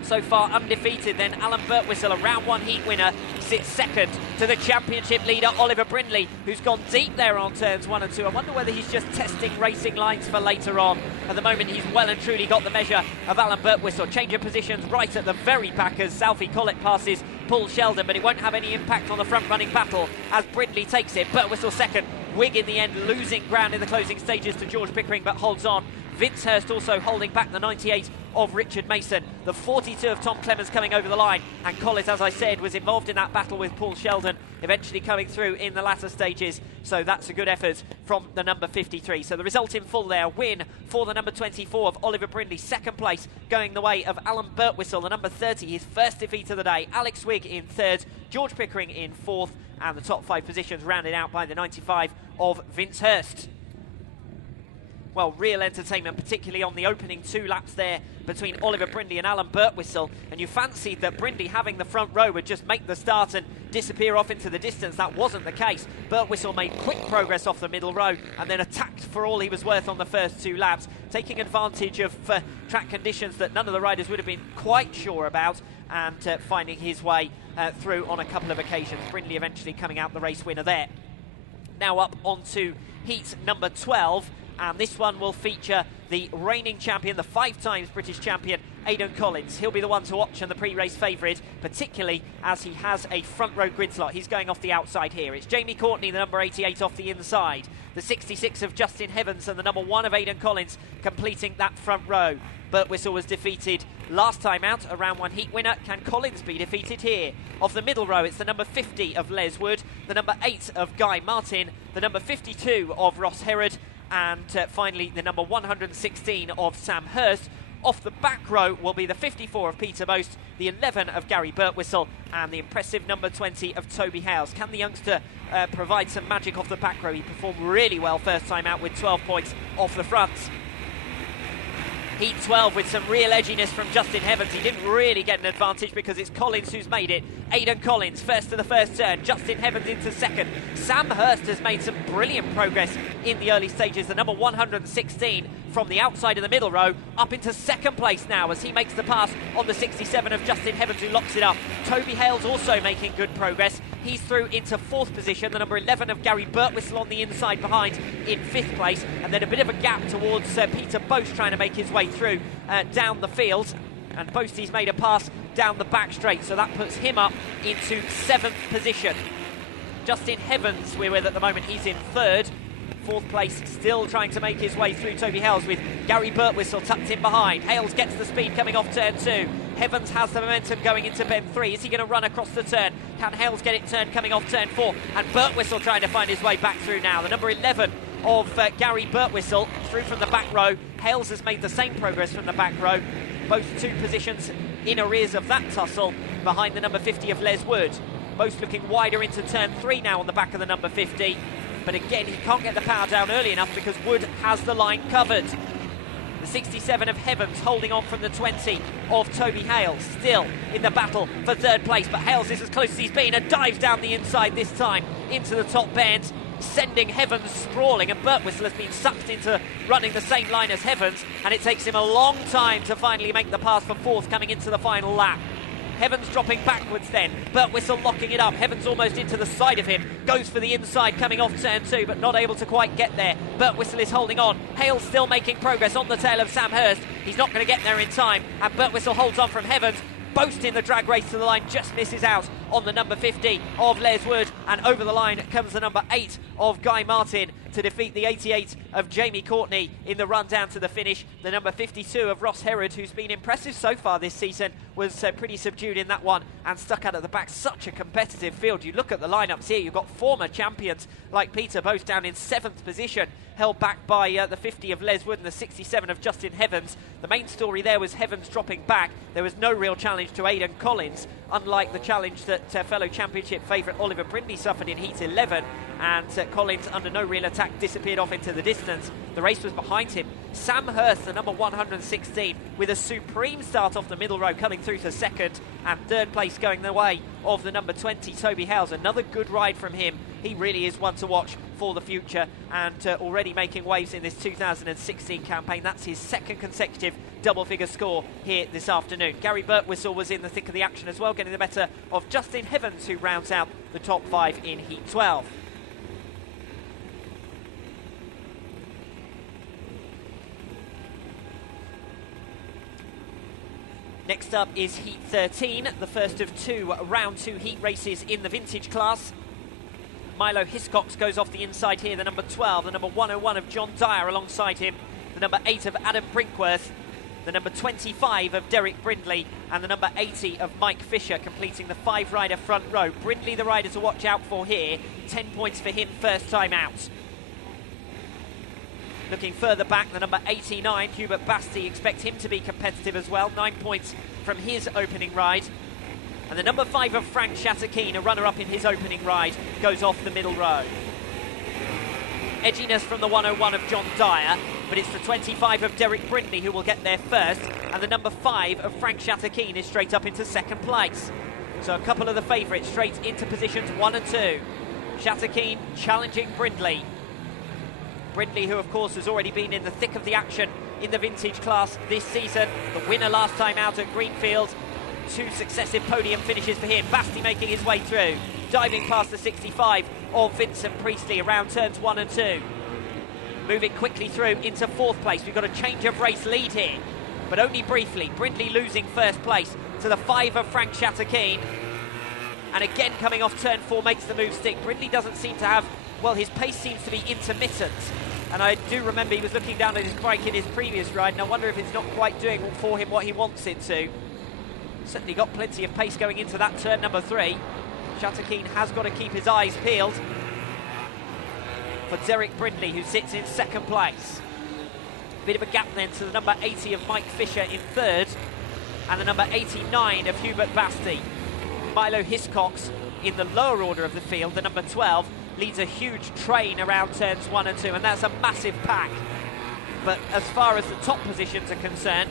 So far undefeated then, Alan Birtwistle, a round 1 heat winner, sits second to the championship leader Oliver Brindley, who's gone deep there on turns 1 and 2. I wonder whether he's just testing racing lines for later on. At the moment he's well and truly got the measure of Alan Birtwistle. Change of positions right at the very back as Zalfie Collett passes Paul Sheldon, but it won't have any impact on the front running battle as Brindley takes it. Birtwistle second, Wigg in the end losing ground in the closing stages to George Pickering but holds on. Vince Hurst also holding back the 98 of Richard Mason. The 42 of Tom Clemens coming over the line. And Collett, as I said, was involved in that battle with Paul Sheldon, eventually coming through in the latter stages. So that's a good effort from the number 53. So the result in full there, win for the number 24 of Oliver Brindley. Second place going the way of Alan Birtwistle, the number 30, his first defeat of the day. Alex Wigg in 3rd, George Pickering in 4th, and the top 5 positions rounded out by the 95 of Vince Hurst. Well, real entertainment, particularly on the opening 2 laps there between Oliver Brindley and Alan Birtwistle. And you fancied that Brindley having the front row would just make the start and disappear off into the distance. That wasn't the case. Birtwistle made quick progress off the middle row and then attacked for all he was worth on the first 2 laps, taking advantage of track conditions that none of the riders would have been quite sure about, and finding his way through on a couple of occasions. Brindley eventually coming out the race winner there. Now up onto heat number 12. And this one will feature the reigning champion, the 5 times British champion, Aidan Collins. He'll be the one to watch and the pre-race favourite, particularly as he has a front row grid slot. He's going off the outside here. It's Jamie Courtney, the number 88, off the inside. The 66 of Justin Heavens and the number 1 of Aidan Collins completing that front row. Birtwistle was defeated last time out, a round 1 heat winner. Can Collins be defeated here? Of the middle row, it's the number 50 of Les Wood, the number 8 of Guy Martin, the number 52 of Ross Herod, and finally the number 116 of Sam Hurst. Off the back row will be the 54 of Peter Most, the 11 of Gary Birtwistle, and the impressive number 20 of Toby Hales. Can the youngster provide some magic off the back row? He performed really well first time out with 12 points off the front. Heat 12 with some real edginess from Justin Heavens. He didn't really get an advantage because it's Collins who's made it. Aidan Collins first to the first turn, Justin Heavens into second. Sam Hurst has made some brilliant progress in the early stages. The number 116 from the outside of the middle row up into second place now as he makes the pass on the 67 of Justin Heavens, who locks it up. Toby Hales also making good progress. He's through into 4th position. The number 11 of Gary Birtwistle on the inside behind in 5th place, and then a bit of a gap towards Peter Boast trying to make his way through down the field. And Boastie's made a pass down the back straight, so that puts him up into 7th position. Justin Heavens we're with at the moment, he's in 3rd. 4th place, still trying to make his way through Toby Hales with Gary Birtwistle tucked in behind. Hales gets the speed coming off turn 2. Heavens has the momentum going into bend 3. Is he going to run across the turn? Can Hales get it turned coming off turn 4? And Birtwistle trying to find his way back through now. The number 11 of Gary Birtwistle through from the back row. Hales has made the same progress from the back row. Both 2 positions in arrears of that tussle behind the number 50 of Les Wood. Both looking wider into turn 3 now on the back of the number 50. But again, he can't get the power down early enough because Wood has the line covered. The 67 of Heavens holding on from the 20 of Toby Hales, still in the battle for third place, but Hales is as close as he's been and dives down the inside this time into the top bend, sending Heavens sprawling, and Birtwistle has been sucked into running the same line as Heavens, and it takes him a long time to finally make the pass for fourth coming into the final lap. Heavens dropping backwards then, Birtwistle locking it up, Heavens almost into the side of him, goes for the inside coming off turn 2 but not able to quite get there. Birtwistle is holding on, Hales still making progress on the tail of Sam Hurst, he's not going to get there in time, and Birtwistle holds on from Heavens, boast in the drag race to the line, just misses out on the number 50 of Les Wood, and over the line comes the number 8 of Guy Martin to defeat the 88 of Jamie Courtney in the run down to the finish. The number 52 of Ross Herod, who's been impressive so far this season, was pretty subdued in that one and stuck out at the back. Such a competitive field. You look at the lineups here, you've got former champions like Peter both down in 7th position, held back by the 50 of Les Wood and the 67 of Justin Heavens. The main story there was Heavens dropping back. There was no real challenge to Aidan Collins, unlike the challenge that fellow championship favourite Oliver Brindley suffered in Heat 11, and Collins, under no real attack, disappeared off into the distance. The race was behind him. Sam Hurst, the number 116, with a supreme start off the middle row, coming through to second, and third place going the way of the number 20, Toby Hales. Another good ride from him. He really is one to watch for the future, and already making waves in this 2016 campaign. That's his second consecutive double-figure score here this afternoon. Gary Birtwistle was in the thick of the action as well, getting the better of Justin Heavens, who rounds out the top 5 in Heat 12. Next up is Heat 13, the first of 2 round 2 heat races in the vintage class. Milo Hiscox goes off the inside here, the number 12, the number 101 of John Dyer alongside him, the number 8 of Adam Brinkworth, the number 25 of Derek Brindley, and the number 80 of Mike Fisher, completing the 5-rider front row. Brindley the rider to watch out for here, 10 points for him first time out. Looking further back, the number 89, Hubert Basti, expect him to be competitive as well. 9 points from his opening ride. And the number 5 of Frank Shatterkeen, a runner-up in his opening ride, goes off the middle row. Edginess from the 101 of John Dyer, but it's the 25 of Derek Brindley who will get there first, and the number 5 of Frank Shatterkeen is straight up into second place. So a couple of the favourites straight into positions 1 and 2. Shatterkeen challenging Brindley. Brindley, who of course has already been in the thick of the action in the vintage class this season, the winner last time out at Greenfield. 2 successive podium finishes for him. Basti making his way through, diving past the 65 of Vincent Priestley around turns 1 and 2. Moving quickly through into 4th place. We've got a change of race lead here, but only briefly. Brindley losing first place to the 5 of Frank Shatterkeen. And again, coming off turn 4, makes the move stick. Brindley doesn't seem to have, well, his pace seems to be intermittent. And I do remember he was looking down at his bike in his previous ride, and I wonder if it's not quite doing for him what he wants it to. Certainly got plenty of pace going into that turn number 3. Shatterkeen has got to keep his eyes peeled for Derek Brindley, who sits in second place. Bit of a gap then to the number 80 of Mike Fisher in third, and the number 89 of Hubert Basti. Milo Hiscox in the lower order of the field, the number 12, leads a huge train around turns 1 and 2, and that's a massive pack. But as far as the top positions are concerned,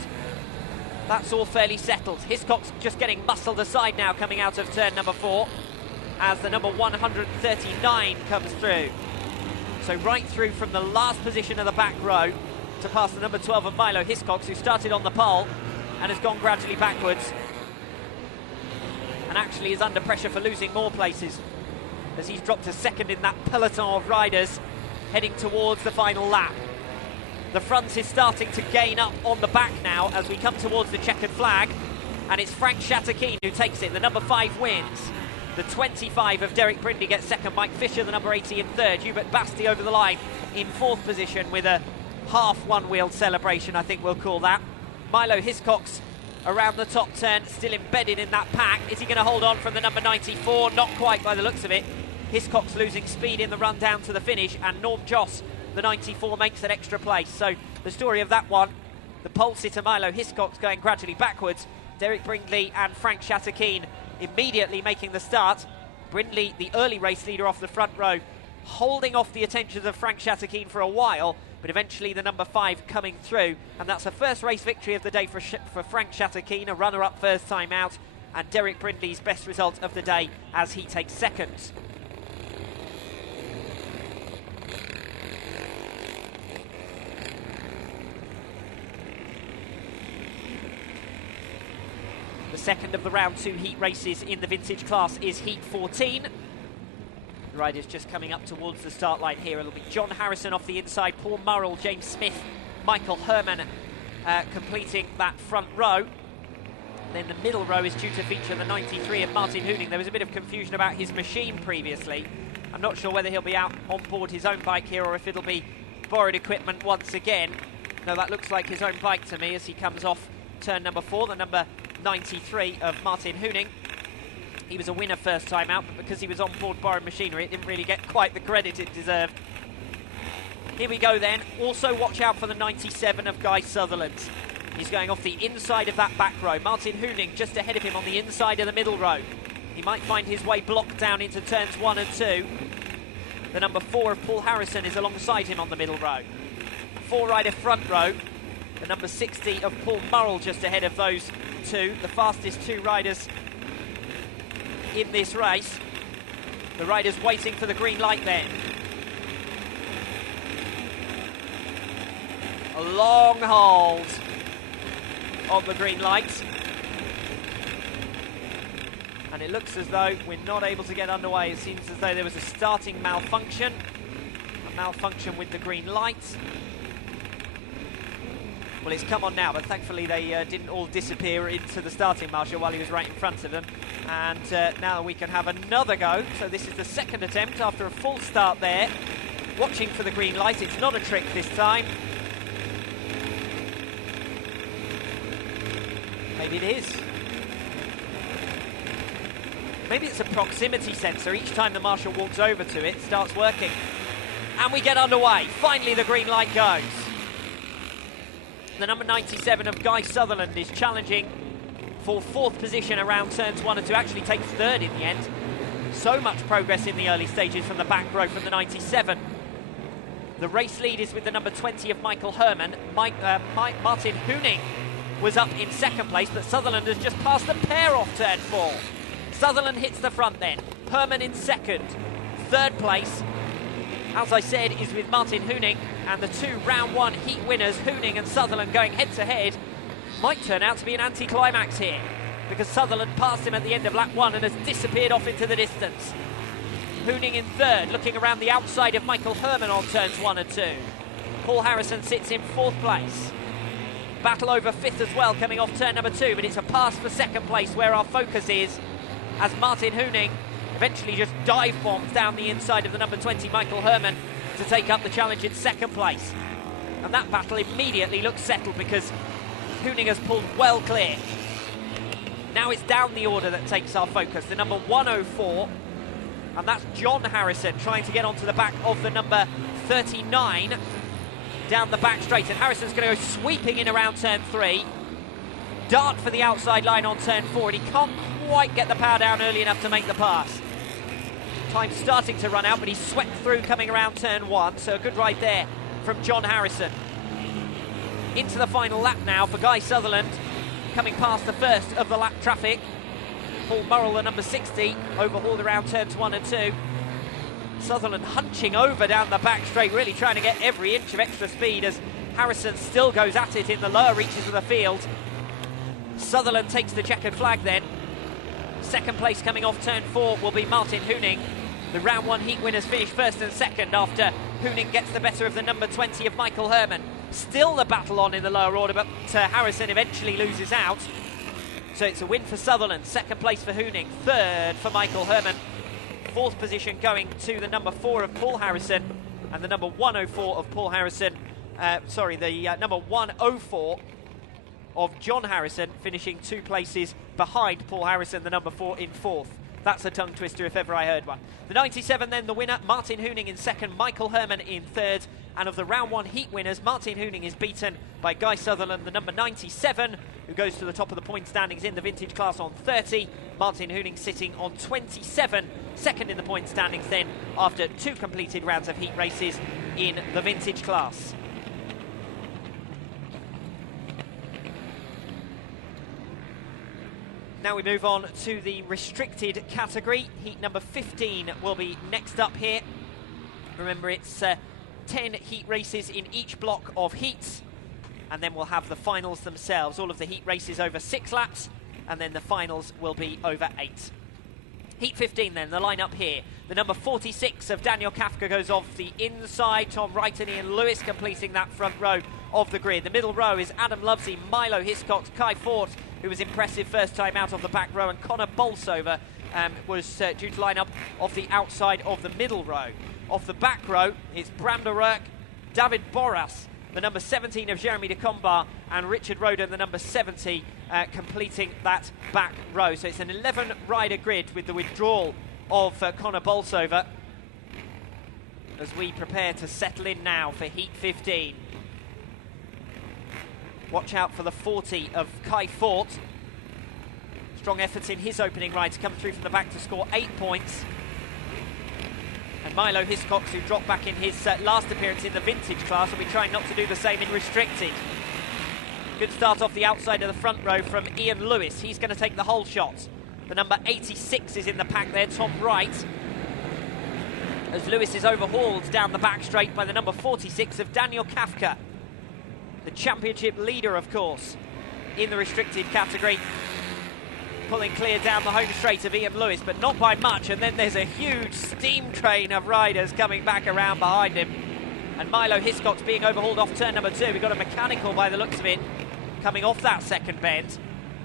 that's all fairly settled. Hiscox just getting muscled aside now coming out of turn number 4 as the number 139 comes through. So right through from the last position of the back row to past the number 12 of Milo Hiscox, who started on the pole and has gone gradually backwards, and actually is under pressure for losing more places as he's dropped to second in that peloton of riders heading towards the final lap. The front is starting to gain up on the back now as we come towards the checkered flag, and it's Frank Shatterkeen who takes it. The number 5 wins. The 25 of Derek Brindley gets second. Mike Fisher, the number 80, in third. Hubert Basti over the line in 4th position with a half one-wheeled celebration, I think we'll call that. Milo Hiscox around the top turn, still embedded in that pack. Is he going to hold on from the number 94? Not quite by the looks of it. Hiscox losing speed in the run down to the finish, and Norm Joss, the 94, makes an extra place. So the story of that one, the pole sitter Milo Hiscox going gradually backwards, Derek Brindley and Frank Shatterkeen immediately making the start. Brindley, the early race leader off the front row, holding off the attentions of Frank Shatterkeen for a while, but eventually the number 5 coming through, and that's the first race victory of the day for Frank Chatterkeen, a runner-up first time out, and Derek Brindley's best result of the day as he takes second. The second of the round 2 heat races in the vintage class is heat 14. The riders just coming up towards the start line here. It'll be John Harrison off the inside, Paul Murrell, James Smith, Michael Herman completing that front row. Then the middle row is due to feature the 93 of Martin Hooning. There was a bit of confusion about his machine previously. I'm not sure whether he'll be out on board his own bike here or if it'll be borrowed equipment once again. No, that looks like his own bike to me as he comes off turn number 4, the number 93 of Martin Hooning. He was a winner first time out, but because he was on board borrowed machinery, it didn't really get quite the credit it deserved. Here we go then. Also watch out for the 97 of Guy Sutherland. He's going off the inside of that back row. Martin Hooning just ahead of him on the inside of the middle row. He might find his way blocked down into turns 1 and 2. The number 4 of Paul Harrison is alongside him on the middle row. 4-rider front row. The number 60 of Paul Murrell just ahead of those two. The fastest 2 riders in this race. The riders waiting for the green light then. A long hold on the green light, and it looks as though we're not able to get underway. It seems as though there was a starting malfunction, with the green light. Well, it's come on now, but thankfully they didn't all disappear into the starting marshal while he was right in front of them, and now we can have another go. So this is the second attempt after a full start there, watching for the green light. It's not a trick this time. Maybe it is. Maybe it's a proximity sensor. Each time the marshal walks over to it, it starts working. And we get underway. Finally, the green light goes. The number 97 of Guy Sutherland is challenging for 4th position around turns 1 and 2. Actually takes 3rd in the end. So much progress in the early stages from the back row from the 97. The race lead is with the number 20 of Michael Herman. Martin Hooning was up in 2nd place, but Sutherland has just passed the pair off turn 4. Sutherland hits the front then. Herman in 2nd. 3rd place, as I said, is with Martin Hooning, and the 2 round 1 heat winners, Hooning and Sutherland, going head to head. Might turn out to be an anti-climax here, because Sutherland passed him at the end of lap 1 and has disappeared off into the distance. Hooning in 3rd, looking around the outside of Michael Herman on turns 1 and 2. Paul Harrison sits in 4th place. Battle over 5th as well, coming off turn number 2, but it's a pass for 2nd place where our focus is, as Martin Hooning eventually just dive bombs down the inside of the number 20 Michael Herman to take up the challenge in 2nd place. And that battle immediately looks settled because Hooning has pulled well clear. Now it's down the order that takes our focus. The number 104, and that's John Harrison trying to get onto the back of the number 39 down the back straight, and Harrison's going to go sweeping in around turn 3. Dart for the outside line on turn 4, and he can't quite get the power down early enough to make the pass. Time starting to run out, but he's swept through coming around turn 1, so a good ride there from John Harrison. Into the final lap now for Guy Sutherland, coming past the first of the lap traffic. Paul Murrell, the number 60, overhauled around turns 1 and 2. Sutherland hunching over down the back straight, really trying to get every inch of extra speed as Harrison still goes at it in the lower reaches of the field. Sutherland takes the checkered flag then. 2nd place coming off turn 4 will be Martin Hooning. The round 1 heat winners finish 1st and 2nd after Hooning gets the better of the number 20 of Michael Herman. Still the battle on in the lower order, but Harrison eventually loses out. So it's a win for Sutherland, 2nd place for Hooning, 3rd for Michael Herman. 4th position going to the number 4 of Paul Harrison, and the number 104 of Paul Harrison, the number 104 of John Harrison, finishing 2 places behind Paul Harrison, the number 4, in 4th. That's a tongue twister if ever I heard one. The 97 then, the winner, Martin Hooning in 2nd, Michael Herman in 3rd, and of the round 1 heat winners, Martin Hooning is beaten by Guy Sutherland, the number 97, who goes to the top of the point standings in the vintage class on 30. Martin Hooning sitting on 27, 2nd in the point standings then after 2 completed rounds of heat races in the vintage class. Now we move on to the restricted category. Heat number 15 will be next up here. Remember, it's 10 heat races in each block of heats, and then we'll have the finals themselves. All of the heat races over 6 laps, and then the finals will be over 8. Heat 15 then, the lineup here. The number 46 of Daniel Kafka goes off the inside. Tom Wright and Ian Lewis completing that front row of the grid. The middle row is Adam Lovesey, Milo Hiscox, Kai Fort, who was impressive first time out of the back row, and Connor Bolsover was due to line up off the outside of the middle row. Off the back row, it's Bram de Ruyck, David Boras, the number 17 of Jeremy de Combar, and Richard Roden, the number 70, completing that back row. So it's an 11-rider grid with the withdrawal of Connor Bolsover as we prepare to settle in now for Heat 15. Watch out for the 40 of Kai Fort. Strong efforts in his opening ride to come through from the back to score 8 points. And Milo Hiscox, who dropped back in his last appearance in the vintage class, will be trying not to do the same in restricted. Good start off the outside of the front row from Ian Lewis. He's going to take the whole shot. The number 86 is in the pack there, Tom Wright, as Lewis is overhauled down the back straight by the number 46 of Daniel Kafka, the championship leader, of course, in the restricted category. Pulling clear down the home straight of Ian Lewis, but not by much, and then there's a huge steam train of riders coming back around behind him. And Milo Hiscox being overhauled off turn number 2. We've got a mechanical by the looks of it coming off that second bend.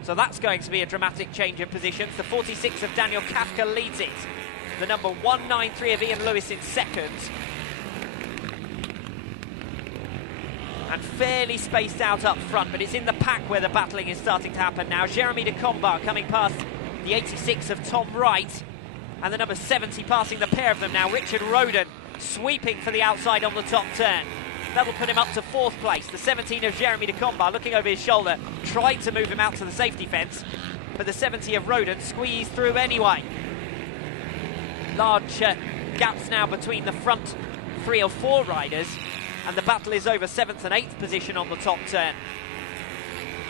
So that's going to be a dramatic change of positions. The 46 of Daniel Kafka leads it. The number 193 of Ian Lewis in second. And fairly spaced out up front, but it's in the pack where the battling is starting to happen now. Jeremy de Combar coming past the 86 of Tom Wright, and the number 70 passing the pair of them now. Richard Roden sweeping for the outside on the top turn. That'll put him up to 4th place. The 17 of Jeremy de Combar, looking over his shoulder, tried to move him out to the safety fence, but the 70 of Roden squeezed through anyway. Large gaps now between the front 3 or 4 riders, and the battle is over 7th and 8th position on the top turn.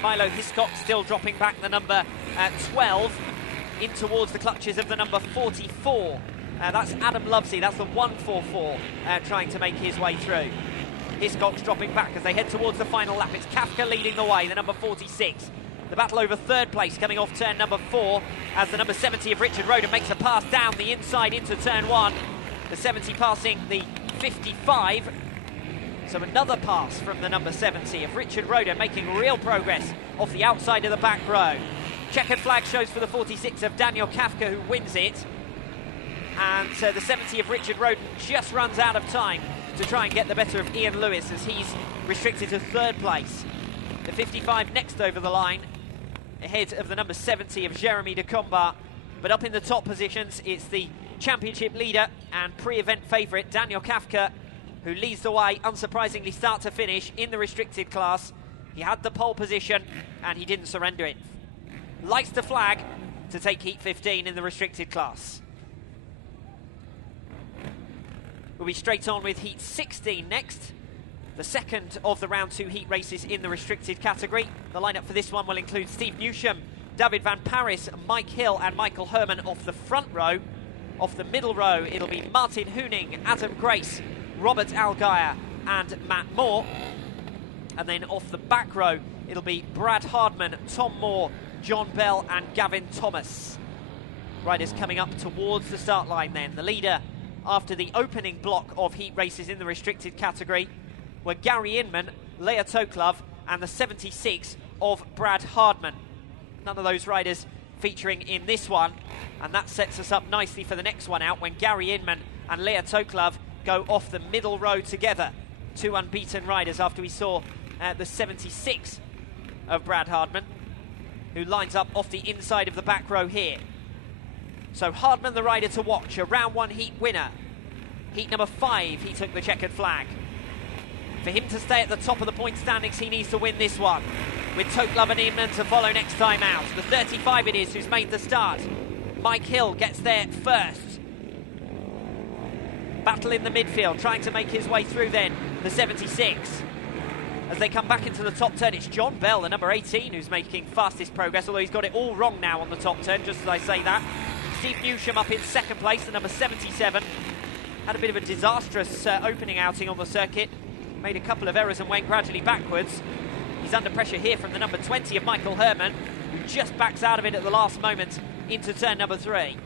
Milo Hiscox still dropping back the number 12 in towards the clutches of the number 44. That's Adam Lovesey, that's the 144, trying to make his way through. Hiscox dropping back as they head towards the final lap. It's Kafka leading the way, the number 46. The battle over 3rd place coming off turn number 4 as the number 70 of Richard Roden makes a pass down the inside into turn 1. The 70 passing the 55. So another pass from the number 70 of Richard Roden, making real progress off the outside of the back row. Checkered flag shows for the 46 of Daniel Kafka, who wins it. And the 70 of Richard Roden just runs out of time to try and get the better of Ian Lewis as he's restricted to 3rd place. The 55 next over the line, ahead of the number 70 of Jeremy de Combar. But up in the top positions, it's the championship leader and pre-event favourite, Daniel Kafka, who leads the way, unsurprisingly, start to finish in the restricted class. He had the pole position, and he didn't surrender it. Lights the flag to take Heat 15 in the restricted class. We'll be straight on with Heat 16 next, the second of the round 2 heat races in the restricted category. The lineup for this one will include Steve Newsham, David Van Paris, Mike Hill, and Michael Herman off the front row. Off the middle row, it'll be Martin Hooning, Adam Grace, Robert Algire and Matt Moore. And then off the back row, it'll be Brad Hardman, Tom Moore, John Bell and Gavin Thomas. Riders coming up towards the start line then. The leader after the opening block of heat races in the restricted category were Gary Inman, Leah Toklov and the 76 of Brad Hardman. None of those riders featuring in this one, and that sets us up nicely for the next one out when Gary Inman and Leah Toklov go off the middle row together. 2 unbeaten riders after we saw the 76 of Brad Hardman, who lines up off the inside of the back row here. So Hardman the rider to watch, a round 1 heat winner. Heat number 5, he took the checkered flag. For him to stay at the top of the point standings, he needs to win this one, with Toklov and Inman to follow next time out. The 35 it is who's made the start. Mike Hill gets there first. Battle in the midfield, trying to make his way through then, the 76. as they come back into the top turn. It's John Bell, the number 18, who's making fastest progress, although he's got it all wrong now on the top turn, just as I say that. Steve Newsham up in second place, the number 77. Had a bit of a disastrous opening outing on the circuit. Made a couple of errors and went gradually backwards. He's under pressure here from the number 20 of Michael Herman, who just backs out of it at the last moment into turn number 3.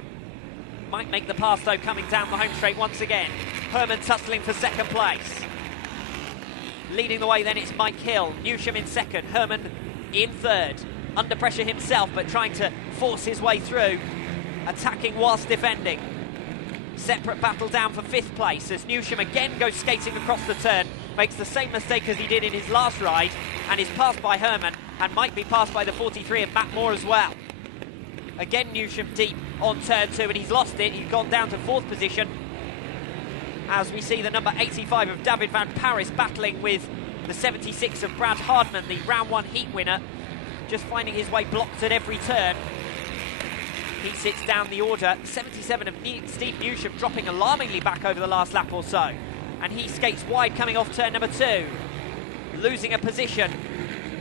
Might make the pass, though, coming down the home straight once again. Herman tussling for second place. Leading the way then, it's Mike Hill. Newsham in second, Herman in third. Under pressure himself, but trying to force his way through. Attacking whilst defending. Separate battle down for 5th place as Newsham again goes skating across the turn. Makes the same mistake as he did in his last ride and is passed by Herman and might be passed by the 43 of Matt Moore as well. Again, Newsham deep on turn 2 and he's lost it. He's gone down to 4th position as we see the number 85 of David Van Paris battling with the 76 of Brad Hardman, the round 1 heat winner, just finding his way blocked at every turn. He sits down the order. 77 of Steve Newsham dropping alarmingly back over the last lap or so. And he skates wide coming off turn number 2. Losing a position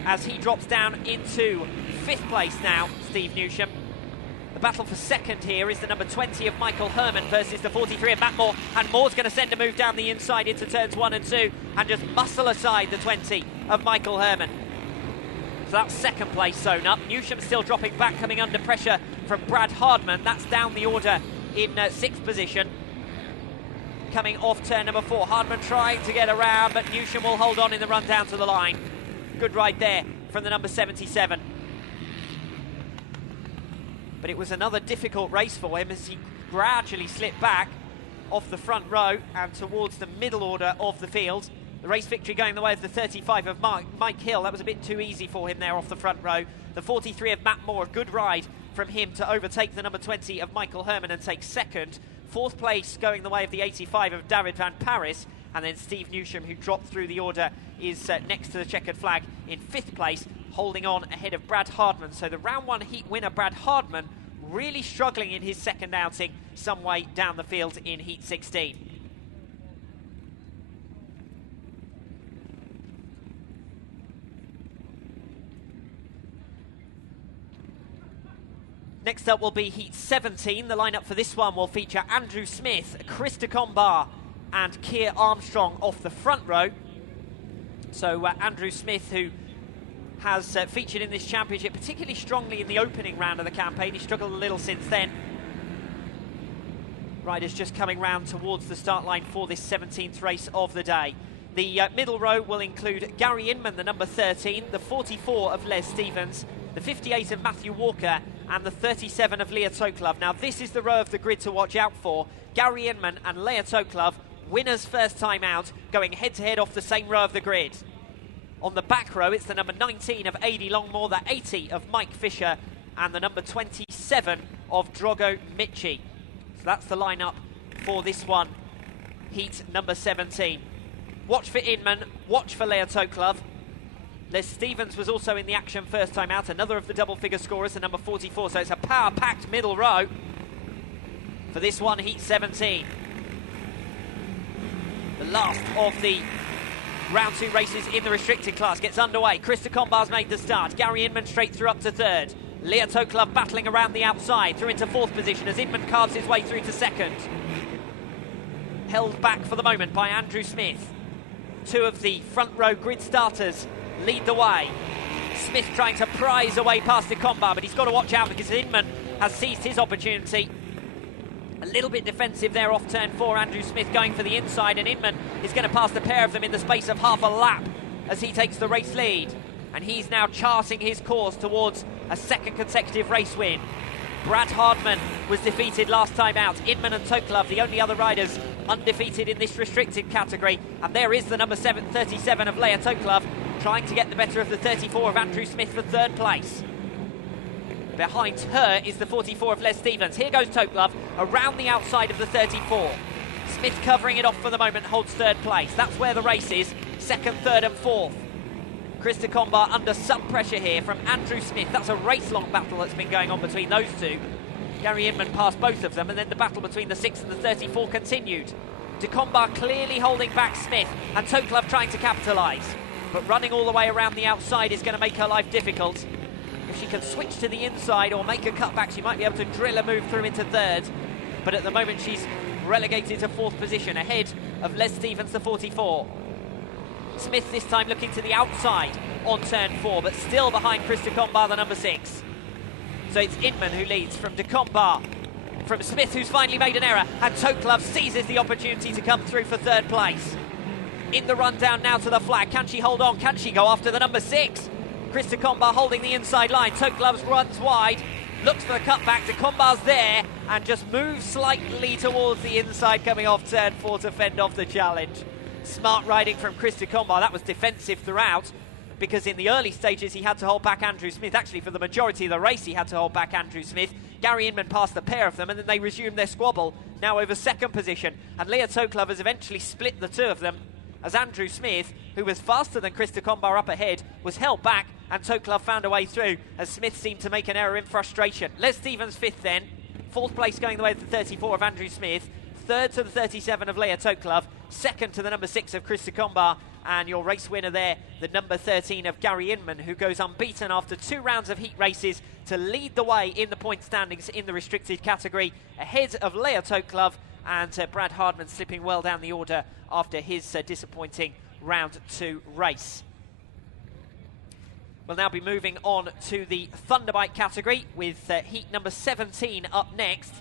as he drops down into 5th place now, Steve Newsham. The battle for second here is the number 20 of Michael Herman versus the 43 of Matt Moore. And Moore's going to send a move down the inside into turns 1 and 2 and just muscle aside the 20 of Michael Herman. So that's second place sewn up. Newsham still dropping back, coming under pressure from Brad Hardman. That's down the order in 6th position. Coming off turn number 4. Hardman trying to get around, but Newsham will hold on in the run down to the line. Good ride there from the number 77. But it was another difficult race for him as he gradually slipped back off the front row and towards the middle order of the field. The race victory going the way of the 35 of Mike Hill. That was a bit too easy for him there off the front row. The 43 of Matt Moore, good ride from him to overtake the number 20 of Michael Herman and take second. 4th place going the way of the 85 of David Van Paris. And then Steve Newsham, who dropped through the order, is next to the checkered flag in 5th place, holding on ahead of Brad Hardman. So the round 1 heat winner, Brad Hardman, really struggling in his second outing some way down the field in heat 16. Next up will be heat 17. The lineup for this one will feature Andrew Smith, Chris de Combar and Keir Armstrong off the front row. So Andrew Smith, who has featured in this championship particularly strongly in the opening round of the campaign. He struggled a little since then. Riders just coming round towards the start line for this 17th race of the day. The middle row will include Gary Inman, the number 13, the 44 of Les Stevens, the 58 of Matthew Walker, and the 37 of Leah Toklov. Now this is the row of the grid to watch out for. Gary Inman and Leah Toklov, winners first time out, going head to head off the same row of the grid. On the back row, it's the number 19 of Adi Longmore, the 80 of Mike Fisher, and the number 27 of Drogo Michi. So that's the lineup for this one, heat number 17. Watch for Inman, watch for Leah Toklov. Les Stevens was also in the action first time out, another of the double-figure scorers, the number 44, so it's a power-packed middle row for this one, heat 17. The last of the round 2 races in the restricted class gets underway. Chris de Combar's made the start. Gary Inman straight through up to 3rd. Leah Toklov battling around the outside, through into 4th position as Inman carves his way through to 2nd. Held back for the moment by Andrew Smith. 2 of the front row grid starters lead the way. Smith trying to prise away past de Combar, but he's got to watch out because Inman has seized his opportunity. A little bit defensive there off turn 4. Andrew Smith going for the inside, and Inman is going to pass the pair of them in the space of half a lap as he takes the race lead. And he's now charting his course towards a 2nd consecutive race win. Brad Hardman was defeated last time out. Inman and Toklov, the only other riders undefeated in this restricted category. And there is the number 37 of Leah Toklov, trying to get the better of the 34 of Andrew Smith for 3rd place. Behind her is the 44 of Les Stevens. Here goes Toklov around the outside of the 34. Smith covering it off for the moment, holds 3rd place. That's where the race is, 2nd, 3rd and 4th. Chris de Combar under some pressure here from Andrew Smith. That's a race-long battle that's been going on between those two. Gary Inman passed both of them, and then the battle between the 6 and the 34 continued. De Combar clearly holding back Smith, and Toklov trying to capitalise. but running all the way around the outside is going to make her life difficult. If she can switch to the inside or make a cutback, she might be able to drill a move through into third. But at the moment, she's relegated to fourth position, ahead of Les Stevens, the 44. Smith this time looking to the outside on turn 4, but still behind Chris de Combar, the number 6. So it's Inman who leads from de Combar, from Smith, who's finally made an error, and Toklov seizes the opportunity to come through for third place. In the rundown now to the flag. Can she hold on? Can she go after the number 6? Chris de Combar holding the inside line. Toklov runs wide, looks for the cutback. De Combar's there and just moves slightly towards the inside, coming off turn 4 to fend off the challenge. Smart riding from Chris de Combar. That was defensive throughout, because in the early stages he had to hold back Andrew Smith. Actually, for the majority of the race he had to hold back Andrew Smith. Gary Inman passed the pair of them, and then they resumed their squabble, now over second position. And Leah Toklov has eventually split the two of them, as Andrew Smith, who was faster than Chris de Combar up ahead, was held back, and Toklov found a way through, as Smith seemed to make an error in frustration. Les Stevens fifth then, fourth place going the way of the 34 of Andrew Smith, third to the 37 of Leah Toklov, second to the number 6 of Chris de Combar, and your race winner there, the number 13 of Gary Inman, who goes unbeaten after 2 rounds of heat races to lead the way in the point standings in the restricted category, ahead of Leah Toklov, and Brad Hardman slipping well down the order after his disappointing round 2 race. We'll now be moving on to the Thunderbike category with heat number 17 up next.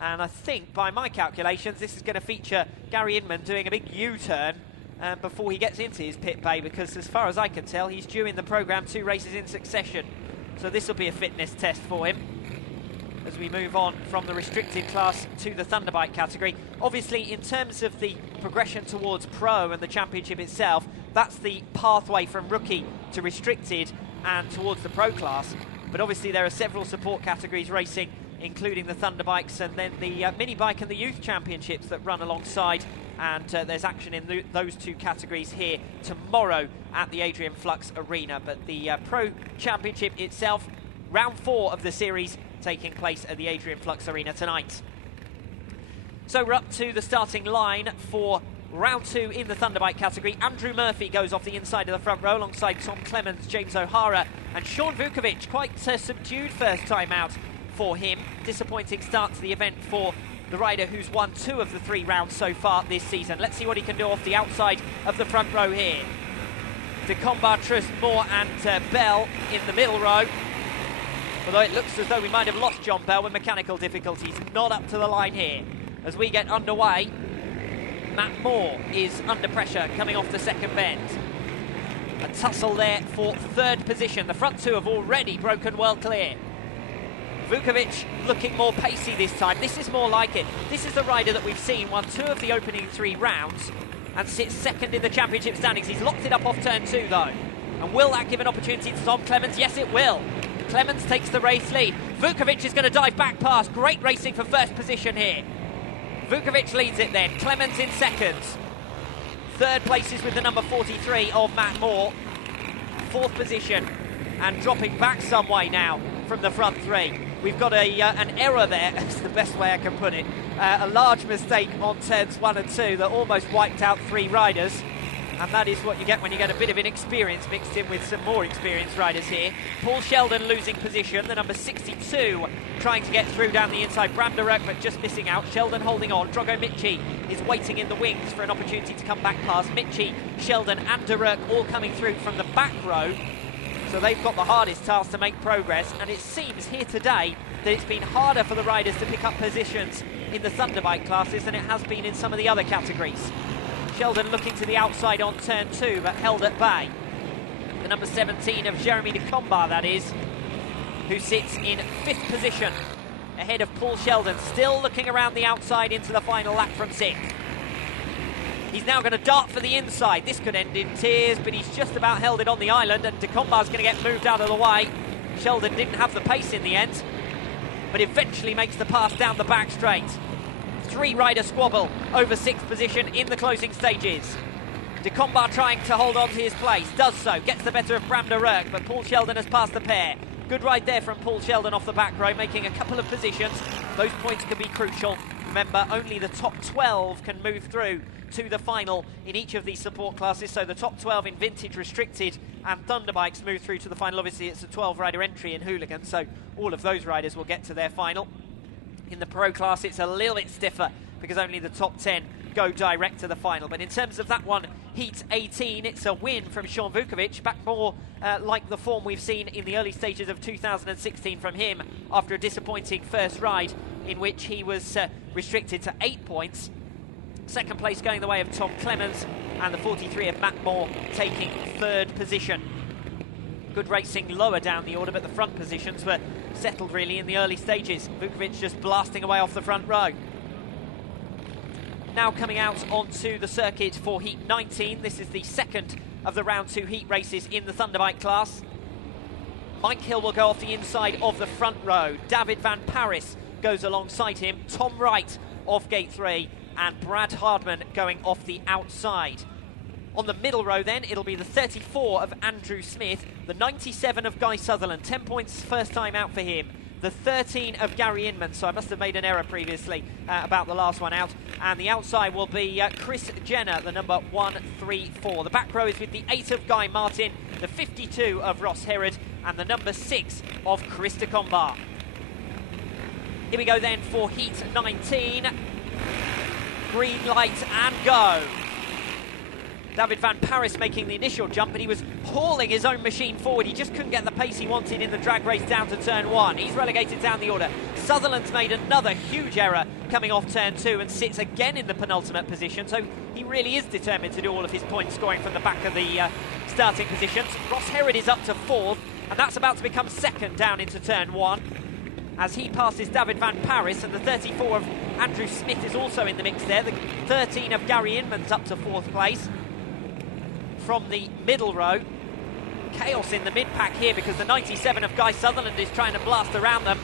And I think, by my calculations, this is going to feature Gary Inman doing a big U-turn before he gets into his pit bay, because as far as I can tell, he's due in the programme 2 races in succession. So this will be a fitness test for him as we move on from the restricted class to the Thunderbike category. Obviously, in terms of the progression towards pro and the championship itself, that's the pathway from rookie to restricted and towards the pro class. But obviously there are several support categories racing, including the Thunderbikes and then the mini bike and the youth championships that run alongside, and there's action in those 2 categories here tomorrow at the Adrian Flux Arena. But the pro championship itself, round 4 of the series, taking place at the Adrian Flux Arena tonight. So we're up to the starting line for round 2 in the Thunderbike category. Andrew Murphy goes off the inside of the front row alongside Tom Clemens, James O'Hara and Sean Vukovic. Quite a subdued first time out for him. Disappointing start to the event for the rider who's won 2 of the 3 rounds so far this season. Let's see what he can do off the outside of the front row here. De Combar, Truss, Moore and Bell in the middle row. Although it looks as though we might have lost John Bell with mechanical difficulties. Not up to the line here. As we get underway, Matt Moore is under pressure coming off the second bend. A tussle there for third position. The front 2 have already broken well clear. Vukovic looking more pacey this time. This is more like it. This is the rider that we've seen won 2 of the opening 3 rounds and sits second in the championship standings. He's locked it up off turn 2 though. And will that give an opportunity to Tom Clemens? Yes, it will. Clemens takes the race lead. Vukovic is going to dive back past. Great racing for first position here. Vukovic leads it then. Clemens in second. Third place is with the number 43 of Matt Moore. Fourth position and dropping back some way now from the front 3. We've got an error there, that's the best way I can put it. A large mistake on turns 1 and 2 that almost wiped out 3 riders. And that is what you get when you get a bit of inexperience mixed in with some more experienced riders here. Paul Sheldon losing position, the number 62 trying to get through down the inside. Bram de Ruyck, but just missing out. Sheldon holding on. Drogo Michi is waiting in the wings for an opportunity to come back past. Michi, Sheldon and de Ruyck all coming through from the back row. So they've got the hardest task to make progress, and it seems here today that it's been harder for the riders to pick up positions in the Thunderbike classes than it has been in some of the other categories. Sheldon looking to the outside on turn 2, but held at bay. The number 17 of Jeremy de Combar, that is, who sits in 5th position, ahead of Paul Sheldon, still looking around the outside into the final lap from 6th. He's now going to dart for the inside. This could end in tears, but he's just about held it on the island, and de Combar's going to get moved out of the way. Sheldon didn't have the pace in the end, but eventually makes the pass down the back straight. 3-rider squabble over 6th position in the closing stages. De Combar trying to hold on to his place, does so, gets the better of Bram de Ruyck, but Paul Sheldon has passed the pair. Good ride there from Paul Sheldon off the back row, making a couple of positions. Those points could be crucial. Remember, only the top 12 can move through to the final in each of these support classes, so the top 12 in Vintage Restricted and Thunder Bikes move through to the final. Obviously, it's a 12-rider entry in Hooligan, so all of those riders will get to their final. In the Pro class, it's a little bit stiffer because only the top 10 go direct to the final. But in terms of that one, Heat 18, it's a win from Sean Vukovic, back more like the form we've seen in the early stages of 2016 from him after a disappointing first ride in which he was restricted to 8 points. Second place going the way of Tom Clemens, and the 43 of Matt Moore taking third position. Good racing lower down the order, but the front positions were settled really in the early stages. Vukovic just blasting away off the front row. Now coming out onto the circuit for Heat 19. This is the second of the round 2 heat races in the Thunderbike class. Mike Hill will go off the inside of the front row. David Van Paris goes alongside him. Tom Wright off gate 3, and Brad Hardman going off the outside. On the middle row then, it'll be the 34 of Andrew Smith, the 97 of Guy Sutherland, 10 points first time out for him, the 13 of Gary Inman, so I must have made an error previously about the last one out, and the outside will be Chris Jenner, the number 134. The back row is with the 8 of Guy Martin, the 52 of Ross Herod, and the number 6 of Chris de Combar. Here we go then for Heat 19. Green light and go. David Van Paris making the initial jump, but he was hauling his own machine forward. He just couldn't get the pace he wanted in the drag race down to turn 1. He's relegated down the order. Sutherland's made another huge error coming off turn 2 and sits again in the penultimate position, so he really is determined to do all of his point scoring from the back of the starting positions. Ross Herod is up to 4th, and that's about to become 2nd down into turn 1 as he passes David Van Paris, and the 34 of Andrew Smith is also in the mix there. The 13 of Gary Inman's up to 4th place. From the middle row, chaos in the mid-pack here because the 97 of Guy Sutherland is trying to blast around them.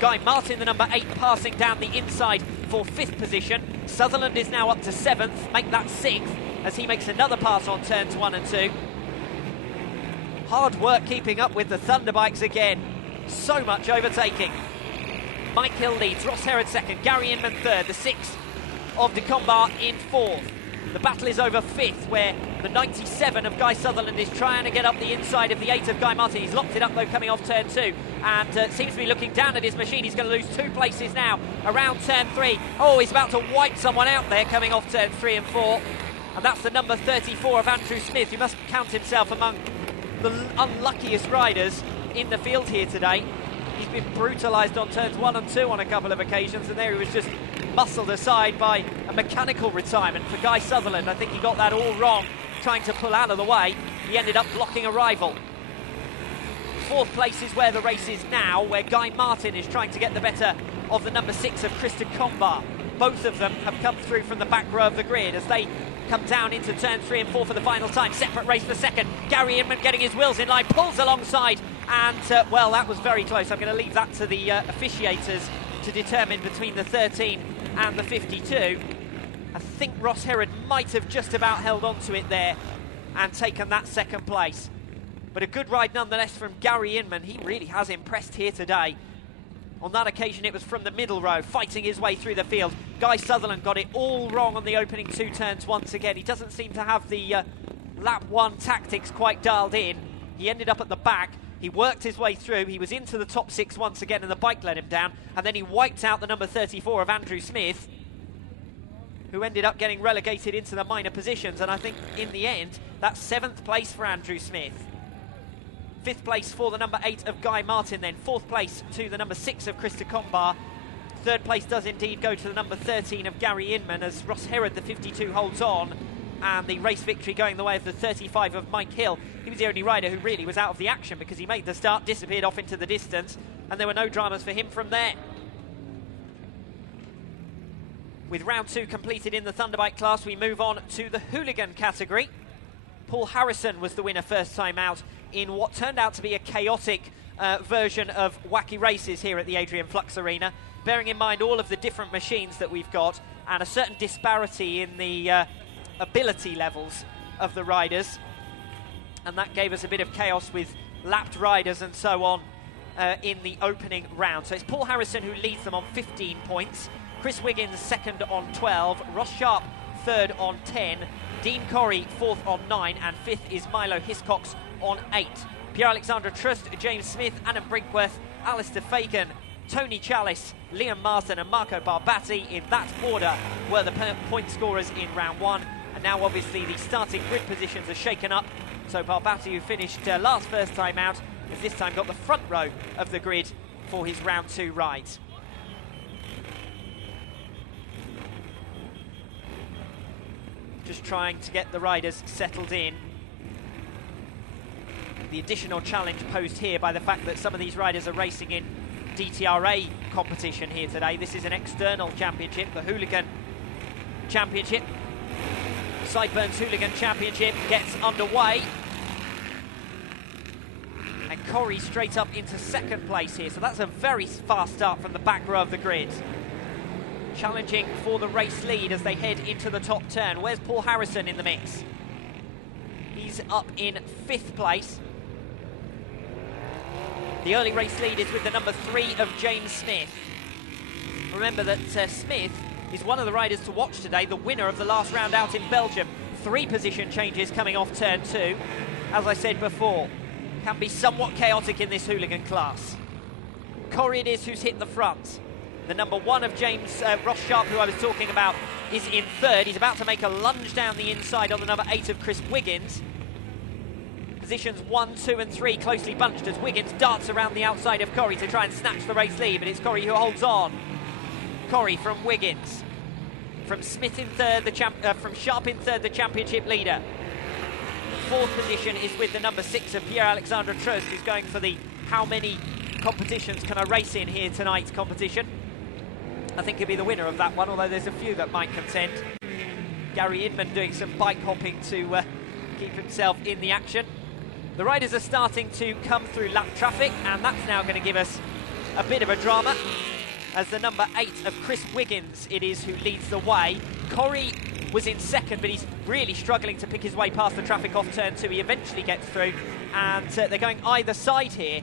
Guy Martin, the number 8, passing down the inside for 5th position. Sutherland is now up to 7th, make that 6th, as he makes another pass on turns 1 and 2. Hard work keeping up with the Thunderbikes again. So much overtaking. Mike Hill leads, Ross Herod 2nd, Gary Inman 3rd, the 6 of de Combar in 4th. The battle is over 5th, where the 97 of Guy Sutherland is trying to get up the inside of the 8 of Guy Martin. He's locked it up, though, coming off turn 2, and seems to be looking down at his machine. He's going to lose 2 places now around turn 3. Oh, he's about to wipe someone out there coming off turn 3 and 4, and that's the number 34 of Andrew Smith, who must count himself among the unluckiest riders in the field here today. He's been brutalised on turns 1 and 2 on a couple of occasions, and there he was just muscled aside by a mechanical retirement for Guy Sutherland. I think he got that all wrong, trying to pull out of the way. He ended up blocking a rival. 4th place is where the race is now, where Guy Martin is trying to get the better of the number 6 of Chris de Combar. Both of them have come through from the back row of the grid as they come down into turn 3 and 4 for the final time. Separate race for 2nd. Gary Inman getting his wheels in line, pulls alongside, and well, that was very close. I'm going to leave that to the officiators to determine between the 13 and the 52. I think Ross Herod might have just about held on to it there and taken that 2nd place. But a good ride nonetheless from Gary Inman. He really has impressed here today. On that occasion, it was from the middle row, fighting his way through the field. Guy Sutherland got it all wrong on the opening 2 turns once again. He doesn't seem to have the lap 1 tactics quite dialed in. He ended up at the back. He worked his way through. He was into the top 6 once again, and the bike let him down. And then he wiped out the number 34 of Andrew Smith, who ended up getting relegated into the minor positions. And I think in the end, that's 7th place for Andrew Smith. 5th place for the number 8 of Guy Martin then. 4th place to the number 6 of Chris de Combar. 3rd place does indeed go to the number 13 of Gary Inman as Ross Herod, the 52, holds on. And the race victory going the way of the 35 of Mike Hill. He was the only rider who really was out of the action because he made the start, disappeared off into the distance, and there were no dramas for him from there. With round 2 completed in the Thunderbike class, we move on to the hooligan category. Paul Harrison was the winner first time out in what turned out to be a chaotic version of wacky races here at the Adrian Flux Arena, bearing in mind all of the different machines that we've got and a certain disparity in the ability levels of the riders, and that gave us a bit of chaos with lapped riders and so on in the opening round. So it's Paul Harrison who leads them on 15 points. Chris Wiggins second on 12, Ross Sharp third on 10, Dean Corrie fourth on 9, and fifth is Milo Hiscox on 8. Pierre-Alexandre Trust, James Smith, Adam Brinkworth, Alistair Fagan, Tony Chalice, Liam Marsden and Marco Barbatti, in that order, were the point scorers in round 1. And now obviously the starting grid positions are shaken up. So Barbatti, who finished last first time out, has this time got the front row of the grid for his round 2 ride. Just trying to get the riders settled in. The additional challenge posed here by the fact that some of these riders are racing in DTRA competition here today. This is an external championship, the Hooligan Championship. Sideburns Hooligan Championship gets underway. And Corrie straight up into second place here, so that's a very fast start from the back row of the grid. Challenging for the race lead as they head into the top turn. Where's Paul Harrison in the mix? He's up in 5th place. The early race lead is with the number 3 of James Smith. Remember that Smith is one of the riders to watch today, the winner of the last round out in Belgium. 3 position changes coming off turn 2. As I said before, can be somewhat chaotic in this hooligan class. Corrie it is who's hit the front. The number 1 of James Ross Sharp, who I was talking about, is in 3rd. He's about to make a lunge down the inside on the number 8 of Chris Wiggins. Positions 1, 2 and 3 closely bunched as Wiggins darts around the outside of Corrie to try and snatch the race lead, but it's Corrie who holds on. Corrie from Wiggins. From Smith in 3rd, from Sharp in 3rd, the championship leader. 4th position is with the number 6 of Pierre-Alexandre Trust, who's going for the how many competitions can I race in here tonight competition. I think he'll be the winner of that one, although there's a few that might contend. Gary Inman doing some bike hopping to keep himself in the action. The riders are starting to come through lap traffic, and that's now going to give us a bit of a drama, as the number 8 of Chris Wiggins it is who leads the way. Corrie was in 2nd, but he's really struggling to pick his way past the traffic off turn 2. He eventually gets through, and they're going either side here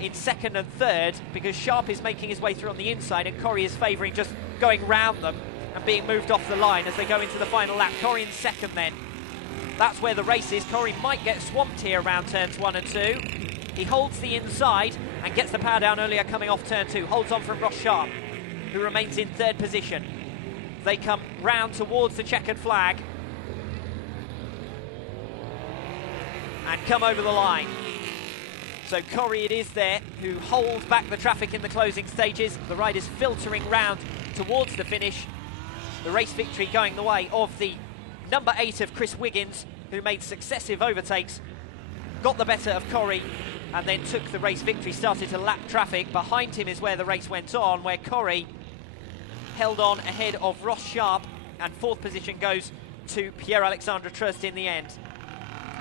in 2nd and 3rd, because Sharp is making his way through on the inside and Corrie is favouring just going round them and being moved off the line as they go into the final lap. Corrie in 2nd then. That's where the race is. Corrie might get swamped here around turns 1 and 2. He holds the inside and gets the power down earlier coming off turn 2. Holds on from Ross Sharp, who remains in 3rd position. They come round towards the checkered flag and come over the line. So Corrie it is there who holds back the traffic in the closing stages. The riders filtering round towards the finish. The race victory going the way of the number 8 of Chris Wiggins, who made successive overtakes, got the better of Corrie, and then took the race victory, started to lap traffic. Behind him is where the race went on, where Corrie held on ahead of Ross Sharp, and 4th position goes to Pierre-Alexandre Trust in the end.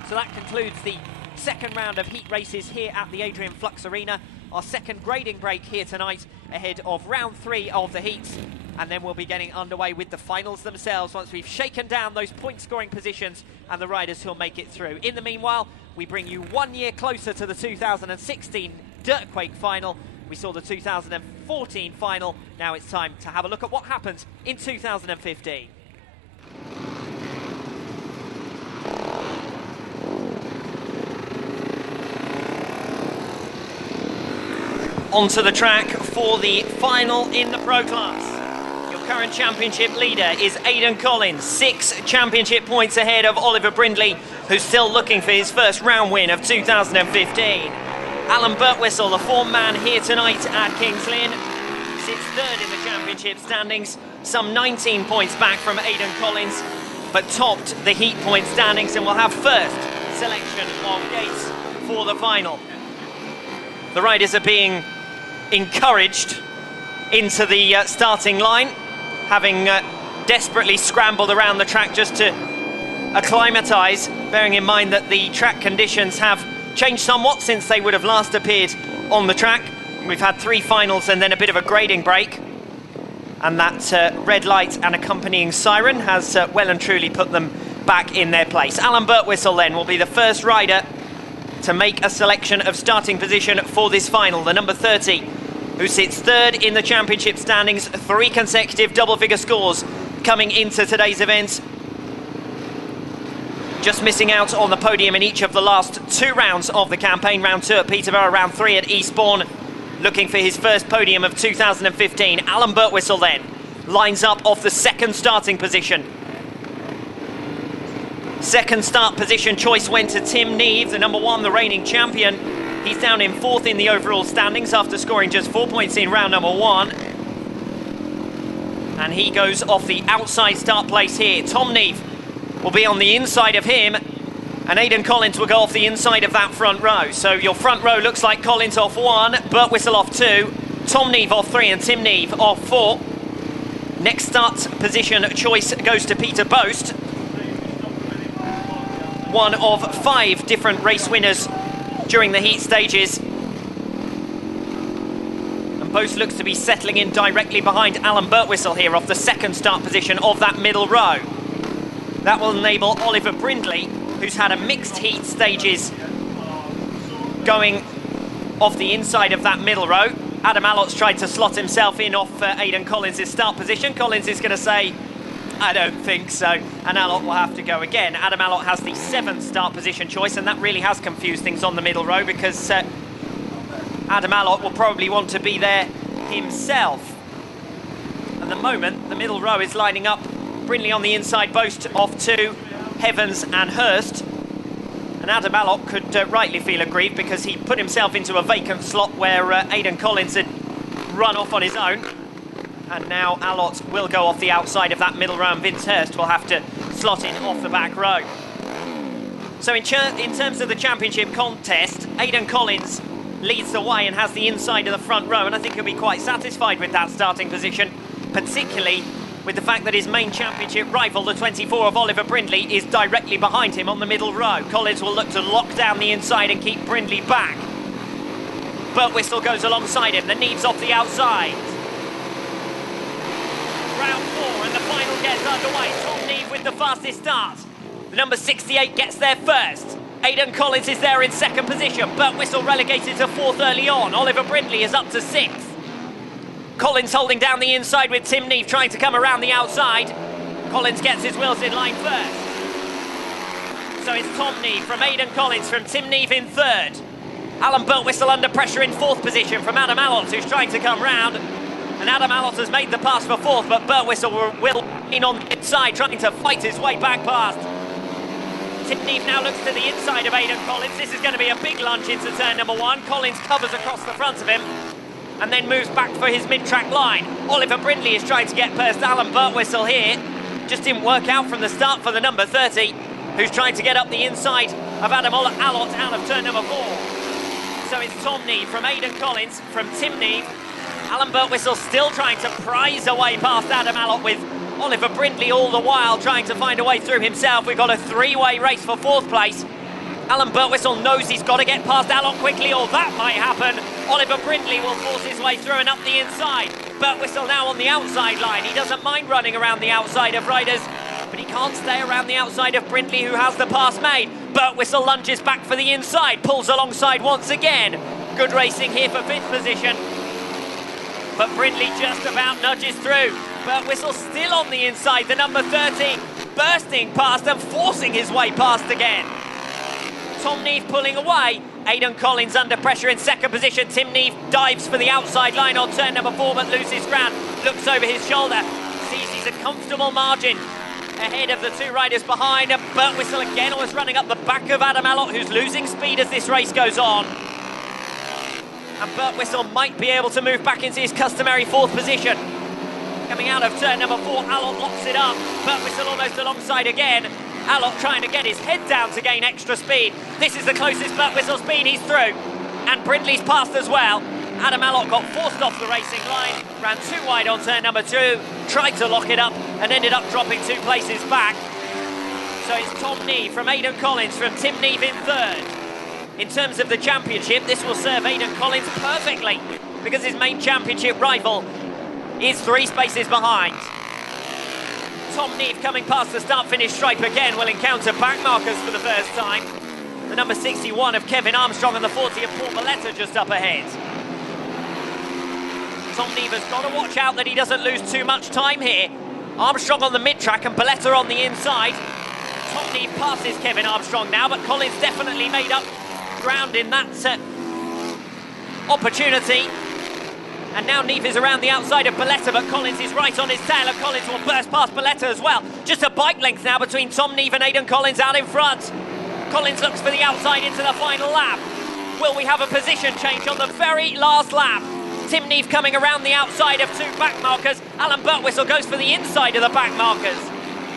So that concludes the 2nd round of heat races here at the Adrian Flux Arena. Our 2nd grading break here tonight ahead of round 3 of the heats, and then we'll be getting underway with the finals themselves once we've shaken down those point scoring positions and the riders who'll make it through. In the meanwhile, we bring you 1 year closer to the 2016 Dirtquake final. We saw the 2014 final. Now it's time to have a look at what happened in 2015. Onto the track for the final in the Pro Class. Your current championship leader is Aidan Collins, 6 championship points ahead of Oliver Brindley, who's still looking for his first round win of 2015. Alan Birtwistle, the form man here tonight at Kings Lynn, sits 3rd in the championship standings, some 19 points back from Aidan Collins, but topped the heat point standings and will have first selection of gates for the final. The riders are being encouraged into the starting line, having desperately scrambled around the track just to acclimatise, bearing in mind that the track conditions have changed somewhat since they would have last appeared on the track. We've had 3 finals and then a bit of a grading break, and that red light and accompanying siren has well and truly put them back in their place. Alan Birtwistle then will be the first rider to make a selection of starting position for this final. The number 30 who sits third in the championship standings, 3 consecutive double-figure scores coming into today's event. Just missing out on the podium in each of the last 2 rounds of the campaign. Round 2 at Peterborough, round 3 at Eastbourne. Looking for his first podium of 2015. Alan Birtwistle then lines up off the 2nd starting position. 2nd start position choice went to Tim Neve, the number 1, the reigning champion. He's down in 4th in the overall standings after scoring just 4 points in round number 1. And he goes off the outside start place here. Tom Neve will be on the inside of him, and Aidan Collins will go off the inside of that front row. So your front row looks like Collins off 1, Birtwistle off 2, Tom Neve off 3 and Tim Neve off 4. Next start position choice goes to Peter Boast, one of 5 different race winners during the heat stages. And Boast looks to be settling in directly behind Alan Birtwistle here off the 2nd start position of that middle row. That will enable Oliver Brindley, who's had a mixed heat stages, going off the inside of that middle row. Adam Allot's tried to slot himself in off Aidan Collins' start position. Collins is going to say, I don't think so, and Allott will have to go again. Adam Allott has the 7th start position choice, and that really has confused things on the middle row, because Adam Allott will probably want to be there himself. At the moment, the middle row is lining up. Brindley on the inside, Boast off 2, Heavens and Hurst. And Adam Allott could rightly feel aggrieved, because he put himself into a vacant slot where Aidan Collins had run off on his own. And now Allott will go off the outside of that middle row, and Vince Hurst will have to slot in off the back row. So in terms of the championship contest, Aidan Collins leads the way and has the inside of the front row, and I think he'll be quite satisfied with that starting position, particularly with the fact that his main championship rival, the 24 of Oliver Brindley, is directly behind him on the middle row. Collins will look to lock down the inside and keep Brindley back. Birtwistle goes alongside him, the Neves off the outside. Round 4 and the final gets underway. Tom Neve with the fastest start. The number 68 gets there first. Aidan Collins is there in 2nd position. Birtwistle relegated to 4th early on. Oliver Brindley is up to 6th. Collins holding down the inside with Tim Neve trying to come around the outside. Collins gets his wheels in line first. So it's Tom Neve from Aidan Collins from Tim Neve in 3rd. Alan Birtwistle under pressure in 4th position from Adam Allott, who's trying to come round. And Adam Allott has made the pass for 4th, but Birtwistle will in on the inside, trying to fight his way back past. Tim Neve now looks to the inside of Aidan Collins. This is going to be a big lunge into turn number 1. Collins covers across the front of him and then moves back for his mid-track line. Oliver Brindley is trying to get past Alan Birtwistle here. Just didn't work out from the start for the number 30, who's trying to get up the inside of Adam Allott out of turn number 4. So it's Tom Neve from Aidan Collins from Tim Neve. Alan Birtwistle still trying to prise away past Adam Allott, with Oliver Brindley all the while trying to find a way through himself. We've got a 3-way race for 4th place. Alan Birtwistle knows he's got to get past Allott quickly, or that might happen. Oliver Brindley will force his way through and up the inside. Birtwistle now on the outside line. He doesn't mind running around the outside of riders, but he can't stay around the outside of Brindley, who has the pass made. Birtwistle lunges back for the inside, pulls alongside once again. Good racing here for 5th position, but Brindley just about nudges through. Birtwistle still on the inside, the number 30, bursting past and forcing his way past again. Tom Neve pulling away. Aidan Collins under pressure in 2nd position. Tim Neve dives for the outside line on turn number 4, but loses ground. Looks over his shoulder, sees he's a comfortable margin ahead of the 2 riders behind. And Birtwistle again almost running up the back of Adam Allott, who's losing speed as this race goes on. And Birtwistle might be able to move back into his customary 4th position. Coming out of turn number 4, Allott locks it up. Birtwistle almost alongside again. Allott trying to get his head down to gain extra speed. This is the closest Birtwistle's been. He's through. And Brindley's passed as well. Adam Allott got forced off the racing line, ran too wide on turn number 2, tried to lock it up and ended up dropping 2 places back. So it's Tom Neve from Aidan Collins from Tim Neve in 3rd. In terms of the championship, this will serve Aidan Collins perfectly, because his main championship rival is 3 spaces behind. Tom Neve coming past the start-finish stripe again will encounter back markers for the first time. The number 61 of Kevin Armstrong and the 40 of Paul Valletta just up ahead. Tom Neve has got to watch out that he doesn't lose too much time here. Armstrong on the mid-track and Belletta on the inside. Tom Neve passes Kevin Armstrong now, but Collins definitely made up ground in that opportunity. And now Neve is around the outside of Belletta, but Collins is right on his tail, and Collins will burst past Belletta as well. Just a bike length now between Tom Neve and Aidan Collins out in front. Collins looks for the outside into the final lap. Will we have a position change on the very last lap? Tim Neve coming around the outside of two back markers. Alan Birtwistle goes for the inside of the back markers.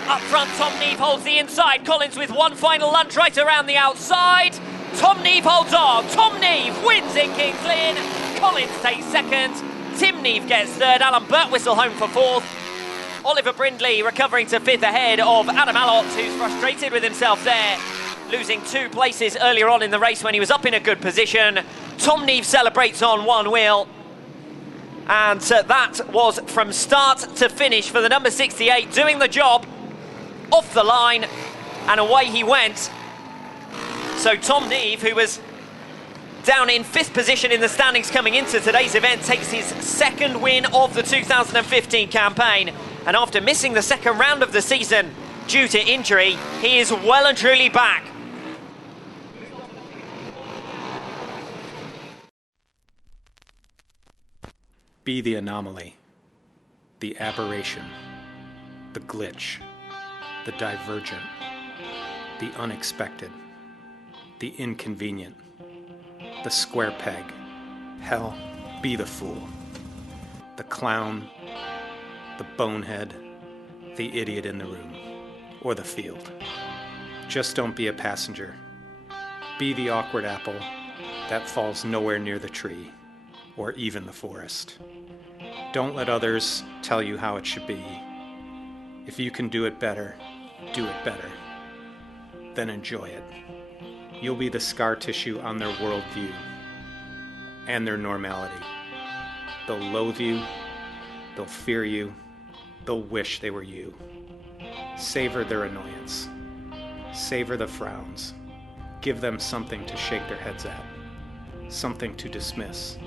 Up front, Tom Neve holds the inside. Collins with one final lunge right around the outside. Tom Neve holds on. Tom Neve wins in Kings Lynn. Collins takes second. Tim Neve gets third. Alan Birtwistle home for fourth. Oliver Brindley recovering to fifth ahead of Adam Allott, who's frustrated with himself there, losing 2 places earlier on in the race when he was up in a good position. Tom Neve celebrates on one wheel. And that was from start to finish for the number 68, doing the job off the line, and away he went. So Tom Neve, who was down in 5th position in the standings coming into today's event, takes his 2nd win of the 2015 campaign. And after missing the 2nd round of the season due to injury, he is well and truly back. Be the anomaly, the aberration, the glitch, the divergent, the unexpected, the inconvenient, the square peg. Hell, be the fool, the clown, the bonehead, the idiot in the room, or the field. Just don't be a passenger. Be the awkward apple that falls nowhere near the tree, or even the forest. Don't let others tell you how it should be. If you can do it better, do it better. Then enjoy it. You'll be the scar tissue on their worldview and their normality. They'll loathe you, they'll fear you, they'll wish they were you. Savor their annoyance. Savor the frowns. Give them something to shake their heads at, something to dismiss.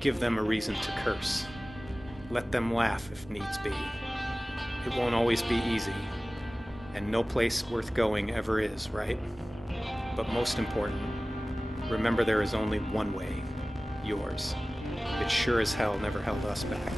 Give them a reason to curse. Let them laugh if needs be. It won't always be easy, and no place worth going ever is, right? But most important, remember there is only one way, yours. It sure as hell never held us back.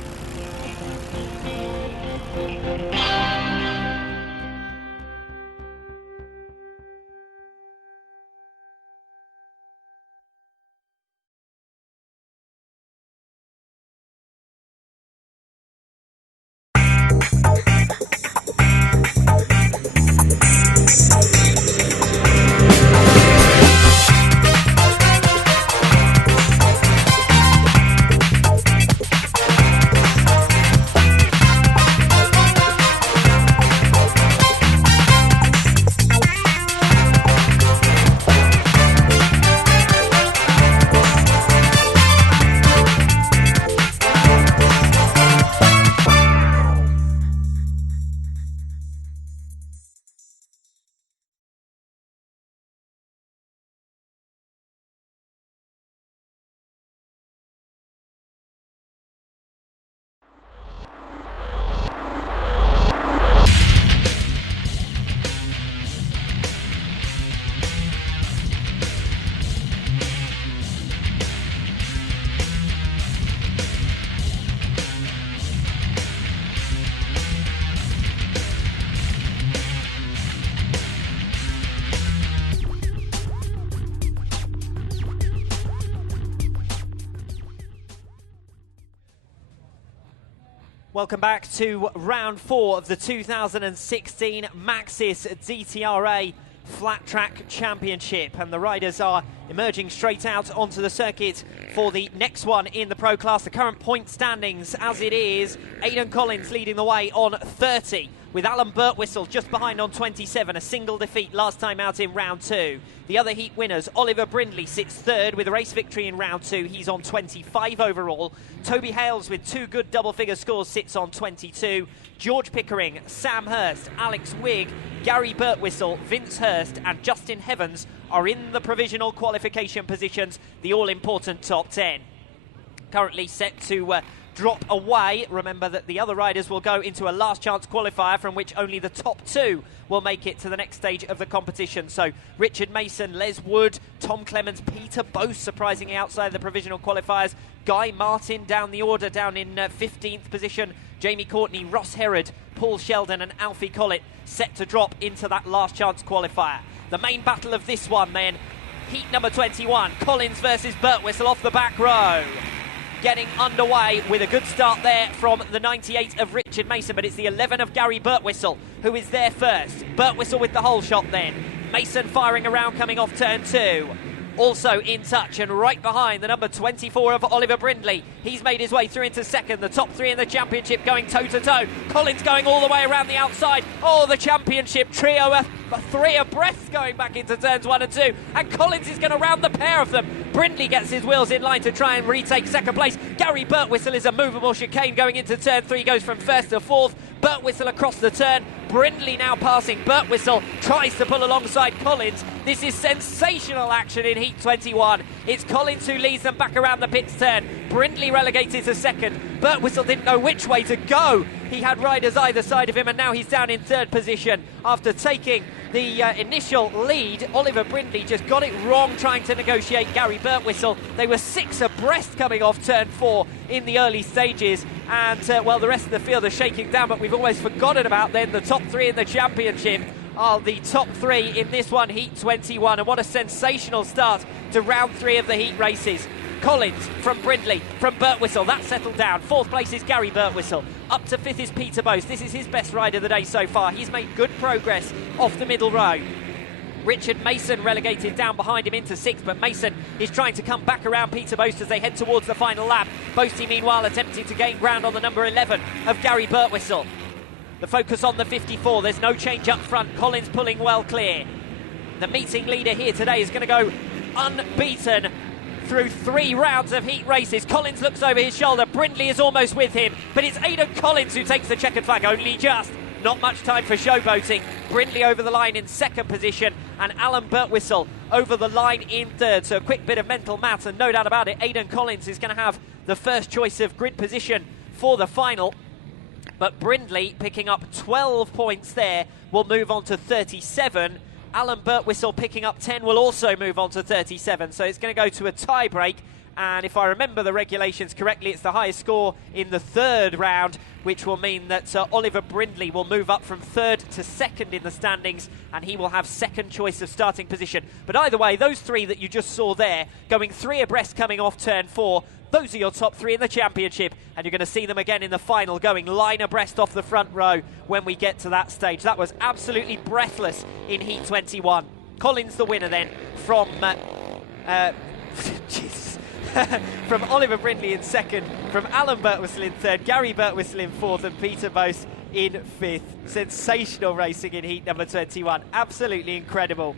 Welcome back to round 4 of the 2016 Maxxis DTRA Flattrack Championship, and the riders are emerging straight out onto the circuit for the next one in the Pro Class. The current point standings as it is: Aidan Collins leading the way on 30, with Alan Birtwistle just behind on 27, a single defeat last time out in round 2. The other heat winners: Oliver Brindley sits third with a race victory in round 2. He's on 25 overall. Toby Hales with 2 good double-figure scores sits on 22. George Pickering, Sam Hurst, Alex Wigg, Gary Birtwistle, Vince Hurst and Justin Heavens are in the provisional qualification positions, the all-important top 10. currently set to drop away. Remember that the other riders will go into a last chance qualifier from which only the top 2 will make it to the next stage of the competition. So Richard Mason, Les Wood, Tom Clements, Peter Bose surprisingly outside the provisional qualifiers, Guy Martin down the order, down in 15th position, Jamie Courtney, Ross Herod, Paul Sheldon and Alfie Collett set to drop into that last chance qualifier. The main battle of this one then, heat number 21, Collins versus Birtwistle off the back row. Getting underway with a good start there from the 98 of Richard Mason, but it's the 11 of Gary Birtwistle who is there first. Birtwistle with the whole shot then. Mason firing around coming off turn 2. Also in touch and right behind the number 24 of Oliver Brindley. He's made his way through into second. The top 3 in the championship going toe-to-toe. Collins going all the way around the outside. Oh, the championship trio, 3 abreast going back into turns 1 and 2. And Collins is going to round the pair of them. Brindley gets his wheels in line to try and retake second place. Gary Birtwistle is a movable chicane going into turn 3. Goes from first to fourth. Birtwistle across the turn. Brindley now passing. Birtwistle tries to pull alongside Collins. This is sensational action in Heat 21. It's Collins who leads them back around the pits turn. Brindley relegated to second. Birtwistle didn't know which way to go. He had riders either side of him, and now he's down in third position after taking the initial lead. Oliver Brindley just got it wrong trying to negotiate Gary Birtwistle. They were 6 abreast coming off turn 4 in the early stages, and well, the rest of the field are shaking down, but we've always forgotten about then the top 3 in the championship are the top 3 in this one, Heat 21, and what a sensational start to round 3 of the heat races. Collins from Brindley, from Birtwistle, that settled down. 4th place is Gary Birtwistle. Up to 5th is Peter Bose. This is his best ride of the day so far. He's made good progress off the middle row. Richard Mason relegated down behind him into 6th, but Mason is trying to come back around Peter Bose as they head towards the final lap. Bose meanwhile attempting to gain ground on the number 11 of Gary Birtwistle. The focus on the 54, there's no change up front. Collins pulling well clear. The meeting leader here today is going to go unbeaten through 3 rounds of heat races. Collins looks over his shoulder. Brindley is almost with him, but it's Aidan Collins who takes the checkered flag. Only just. Not much time for showboating. Brindley over the line in 2nd position, and Alan Birtwistle over the line in 3rd. So a quick bit of mental maths, and no doubt about it, Aidan Collins is going to have the first choice of grid position for the final. But Brindley picking up 12 points there will move on to 37. Alan Birtwistle picking up 10 will also move on to 37. So it's going to go to a tie break. And if I remember the regulations correctly, it's the highest score in the 3rd round, which will mean that Oliver Brindley will move up from 3rd to 2nd in the standings, and he will have 2nd choice of starting position. But either way, those 3 that you just saw there, going 3 abreast coming off turn 4, those are your top 3 in the championship, and you're going to see them again in the final, going line abreast off the front row when we get to that stage. That was absolutely breathless in Heat 21. Collins the winner then from from Oliver Brindley in 2nd, from Alan Birtwistle in 3rd, Gary Birtwistle in 4th, and Peter Bose in 5th. Sensational racing in Heat number 21. Absolutely incredible.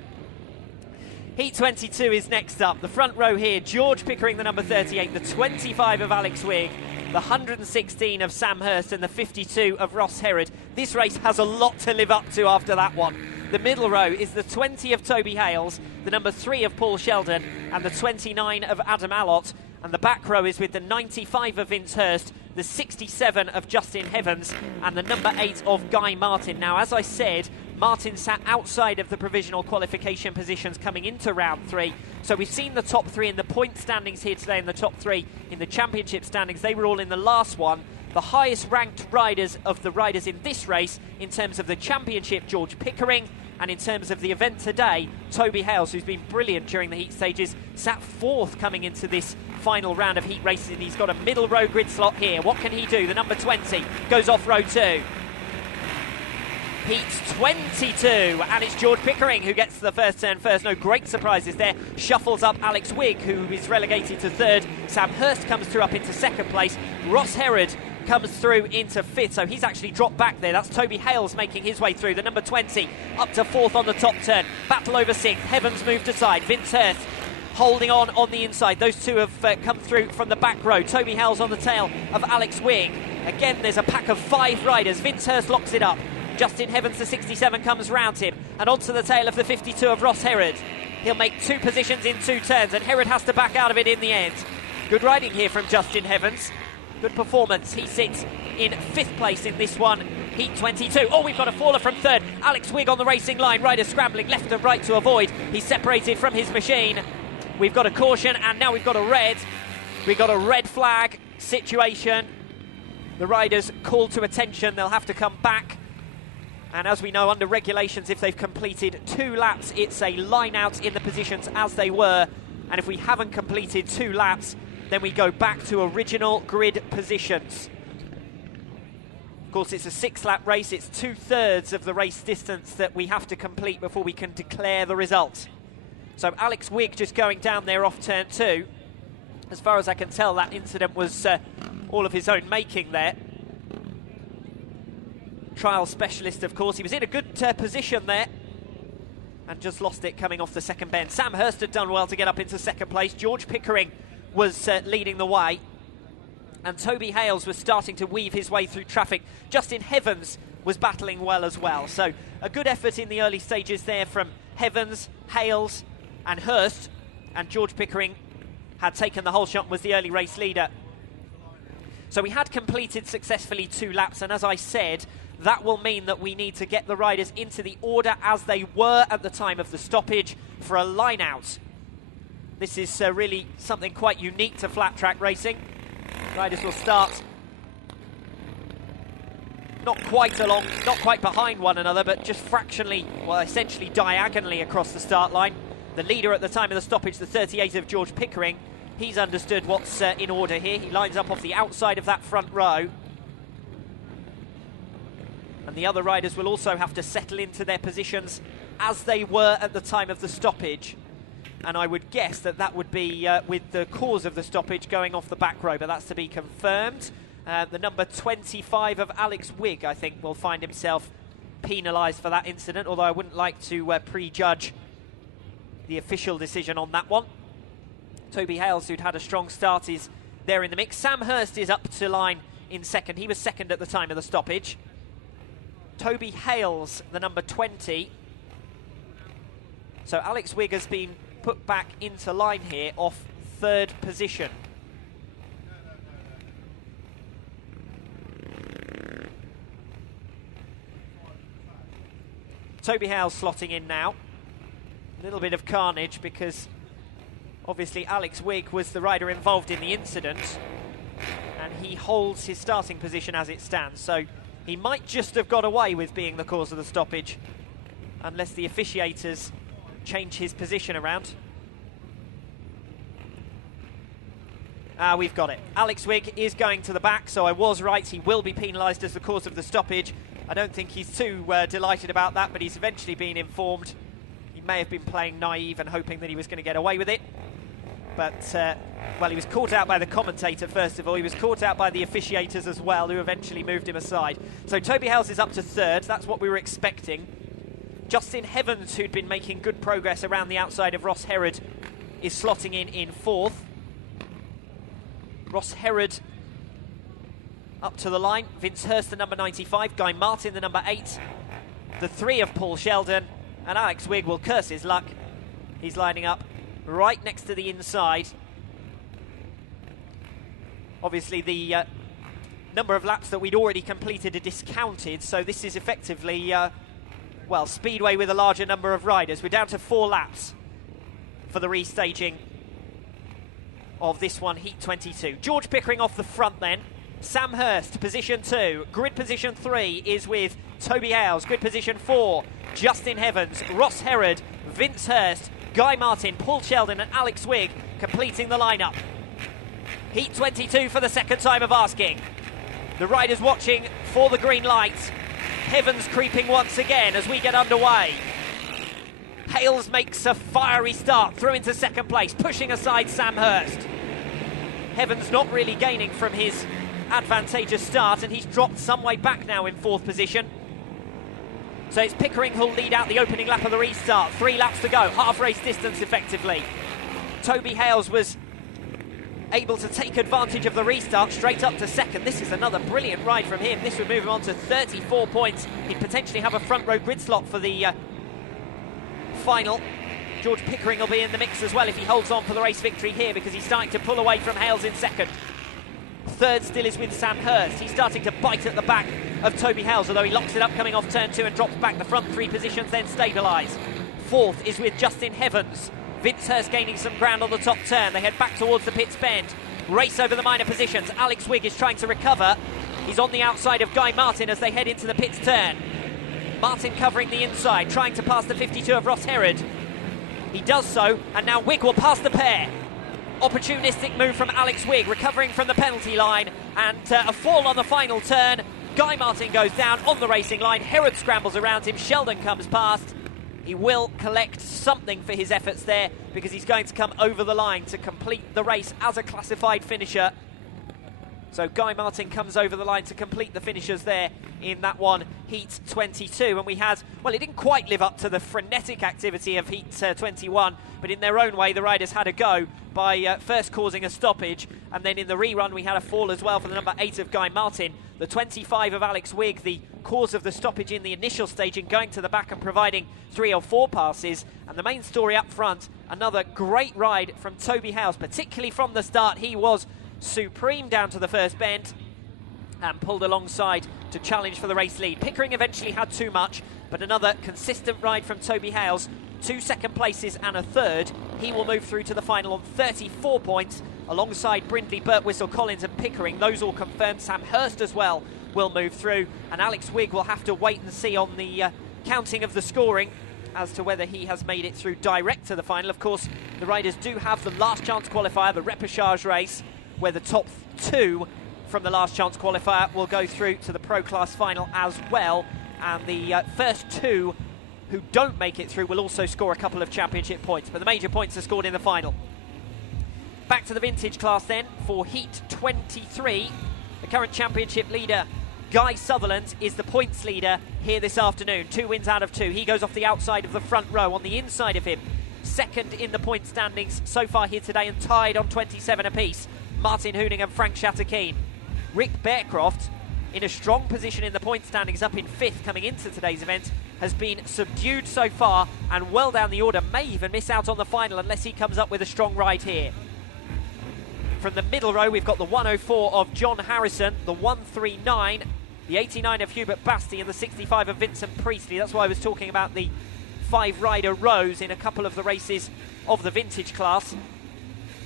Heat 22 is next up. The front row here, George Pickering, the number 38, the 25 of Alex Wigg, the 116 of Sam Hurst, and the 52 of Ross Herod. This race has a lot to live up to after that one. The middle row is the 20 of Toby Hales, the number 3 of Paul Sheldon, and the 29 of Adam Allott. And the back row is with the 95 of Vince Hurst, the 67 of Justin Heavens, and the number 8 of Guy Martin. Now, as I said, Martin sat outside of the provisional qualification positions coming into round 3. So we've seen the top 3 in the point standings here today, and the top 3 in the championship standings. They were all in the last one. The highest ranked riders of the riders in this race, in terms of the championship, George Pickering, and in terms of the event today, Toby Hales, who's been brilliant during the heat stages, sat 4th coming into this final round of heat races, and he's got a middle row grid slot here. What can he do? The number 20 goes off row 2. Heat 22, and it's George Pickering who gets the first turn first. No great surprises there. Shuffles up Alex Wigg, who is relegated to 3rd. Sam Hurst comes through up into 2nd place. Ross Herod comes through into 5th, so he's actually dropped back there. That's Toby Hales making his way through. The number 20 up to 4th on the top turn. Battle over 6th. Heavens moved aside. Vince Hurst holding on the inside. Those 2 have come through from the back row. Toby Hales on the tail of Alex Wigg. Again, there's a pack of 5 riders. Vince Hurst locks it up. Justin Heavens, the 67, comes round him, and onto the tail of the 52 of Ross Herod. He'll make 2 positions in 2 turns, and Herod has to back out of it in the end. Good riding here from Justin Heavens. Good performance. He sits in 5th place in this one, Heat 22. Oh, we've got a faller from 3rd. Alex Wigg on the racing line. Rider scrambling left and right to avoid. He's separated from his machine. We've got a caution, and now we've got a red. We've got a red flag situation. The riders called to attention. They'll have to come back. And as we know, under regulations, if they've completed 2 laps, it's a line out in the positions as they were. And if we haven't completed 2 laps, then we go back to original grid positions. Of course, it's a 6-lap race. It's 2/3 of the race distance that we have to complete before we can declare the result. So Alex Wigg just going down there off turn 2. As far as I can tell, that incident was all of his own making there. Trial specialist, of course. He was in a good position there and just lost it coming off the second bend. Sam Hurst had done well to get up into 2nd place. George Pickering was leading the way, and Toby Hales was starting to weave his way through traffic. Justin Heavens was battling well as well. So a good effort in the early stages there from Heavens, Hales and Hurst, and George Pickering had taken the whole shot and was the early race leader. So we had completed successfully 2 laps, and as I said, that will mean that we need to get the riders into the order as they were at the time of the stoppage for a line out. This is really something quite unique to flat track racing. Riders will start not quite along, not quite behind one another, but just fractionally, well, essentially diagonally across the start line. The leader at the time of the stoppage, the 38 of George Pickering, he's understood what's in order here. He lines up off the outside of that front row. And the other riders will also have to settle into their positions as they were at the time of the stoppage. And I would guess that that would be with the cause of the stoppage going off the back row, but that's to be confirmed. The number 25 of Alex Wigg, I think, will find himself penalised for that incident, although I wouldn't like to prejudge the official decision on that one. Toby Hales, who'd had a strong start, is there in the mix. Sam Hurst is up to line in 2nd. He was 2nd at the time of the stoppage. Toby Hales, the number 20. So Alex Wigg has been put back into line here off 3rd position. Toby Hales slotting in now. A little bit of carnage because obviously Alex Wigg was the rider involved in the incident, and he holds his starting position as it stands. So he might just have got away with being the cause of the stoppage, unless the officiators change his position around. We've got it. Alex Wigg is going to the back, so I was right. He will be penalised as the cause of the stoppage. I don't think he's too delighted about that, but he's eventually been informed. He may have been playing naive and hoping that he was going to get away with it. But, well, he was caught out by the commentator, first of all. He was caught out by the officiators as well, who eventually moved him aside. So Toby Hales is up to 3rd. That's what we were expecting. Justin Heavens, who'd been making good progress around the outside of Ross Herod, is slotting in 4th. Ross Herod up to the line. Vince Hurst, the number 95. Guy Martin, the number 8. The 3 of Paul Sheldon. And Alex Wigg will curse his luck. He's lining up right next to the inside. Obviously, the number of laps that we'd already completed are discounted, so this is effectively, well, speedway with a larger number of riders. We're down to 4 laps for the restaging of this one, Heat 22. George Pickering off the front then. Sam Hurst, position 2. Grid position 3 is with Toby Hales. Grid position 4, Justin Heavens, Ross Herod, Vince Hurst, Guy Martin, Paul Sheldon and Alex Wigg completing the lineup. Heat 22 for the 2nd time of asking. The riders watching for the green light. Heavens creeping once again as we get underway. Hales makes a fiery start through into 2nd place, pushing aside Sam Hurst. Heavens not really gaining from his advantageous start, and he's dropped some way back now in 4th position. So it's Pickering who'll lead out the opening lap of the restart. 3 laps to go, half race distance effectively. Toby Hales was able to take advantage of the restart straight up to 2nd. This is another brilliant ride from him. This would move him on to 34 points. He'd potentially have a front row grid slot for the final. George Pickering will be in the mix as well if he holds on for the race victory here, because he's starting to pull away from Hales in second. Third still is with Sam Hurst. He's starting to bite at the back of Toby Hales, although he locks it up coming off turn 2 and drops back. The front 3 positions then stabilise. Fourth is with Justin Heavens. Vince Hurst gaining some ground on the top turn. They head back towards the pits bend. Race over the minor positions. Alex Wigg is trying to recover. He's on the outside of Guy Martin as they head into the pits turn. Martin covering the inside, trying to pass the 52 of Ross Herod. He does so, and now Wigg will pass the pair. Opportunistic move from Alex Wigg, recovering from the penalty line, and a fall on the final turn. Guy Martin goes down on the racing line. Herod scrambles around him. Sheldon comes past. He will collect something for his efforts there, because he's going to come over the line to complete the race as a classified finisher. So Guy Martin comes over the line to complete the finishers there in that one, Heat 22. And we had, well, it didn't quite live up to the frenetic activity of Heat 21, but in their own way, the riders had a go by first causing a stoppage. And then in the rerun, we had a fall as well for the number 8 of Guy Martin. The 25 of Alex Wigg, the cause of the stoppage in the initial stage, in going to the back and providing 3 or 4 passes. And the main story up front, another great ride from Toby Hales, particularly from the start. He was supreme down to the first bend and pulled alongside to challenge for the race lead. Pickering eventually had too much, but another consistent ride from Toby Hales. 2 second places and a third. He will move through to the final on 34 points alongside Brindley, Birtwistle, Collins and Pickering. Those all confirmed. Sam Hurst as well will move through, and Alex Wigg will have to wait and see on the counting of the scoring as to whether he has made it through direct to the final. Of course, the riders do have the last chance qualifier, the repechage race, where the top 2 from the last chance qualifier will go through to the Pro Class final as well, and the first 2 who don't make it through will also score a couple of championship points, but the major points are scored in the final. Back to the vintage class then for Heat 23. The current championship leader, Guy Sutherland, is the points leader here this afternoon. 2 wins out of 2. He goes off the outside of the front row. On the inside of him, second in the point standings so far here today, and tied on 27 apiece, Martin Hooning and Frank Shatterkeen. Rick Bearcroft, in a strong position in the point standings, up in 5th coming into today's event, has been subdued so far and well down the order. May even miss out on the final unless he comes up with a strong ride here. From the middle row, we've got the 104 of John Harrison, the 139, the 89 of Hubert Basti, and the 65 of Vincent Priestley. That's why I was talking about the 5-rider rows in a couple of the races of the vintage class.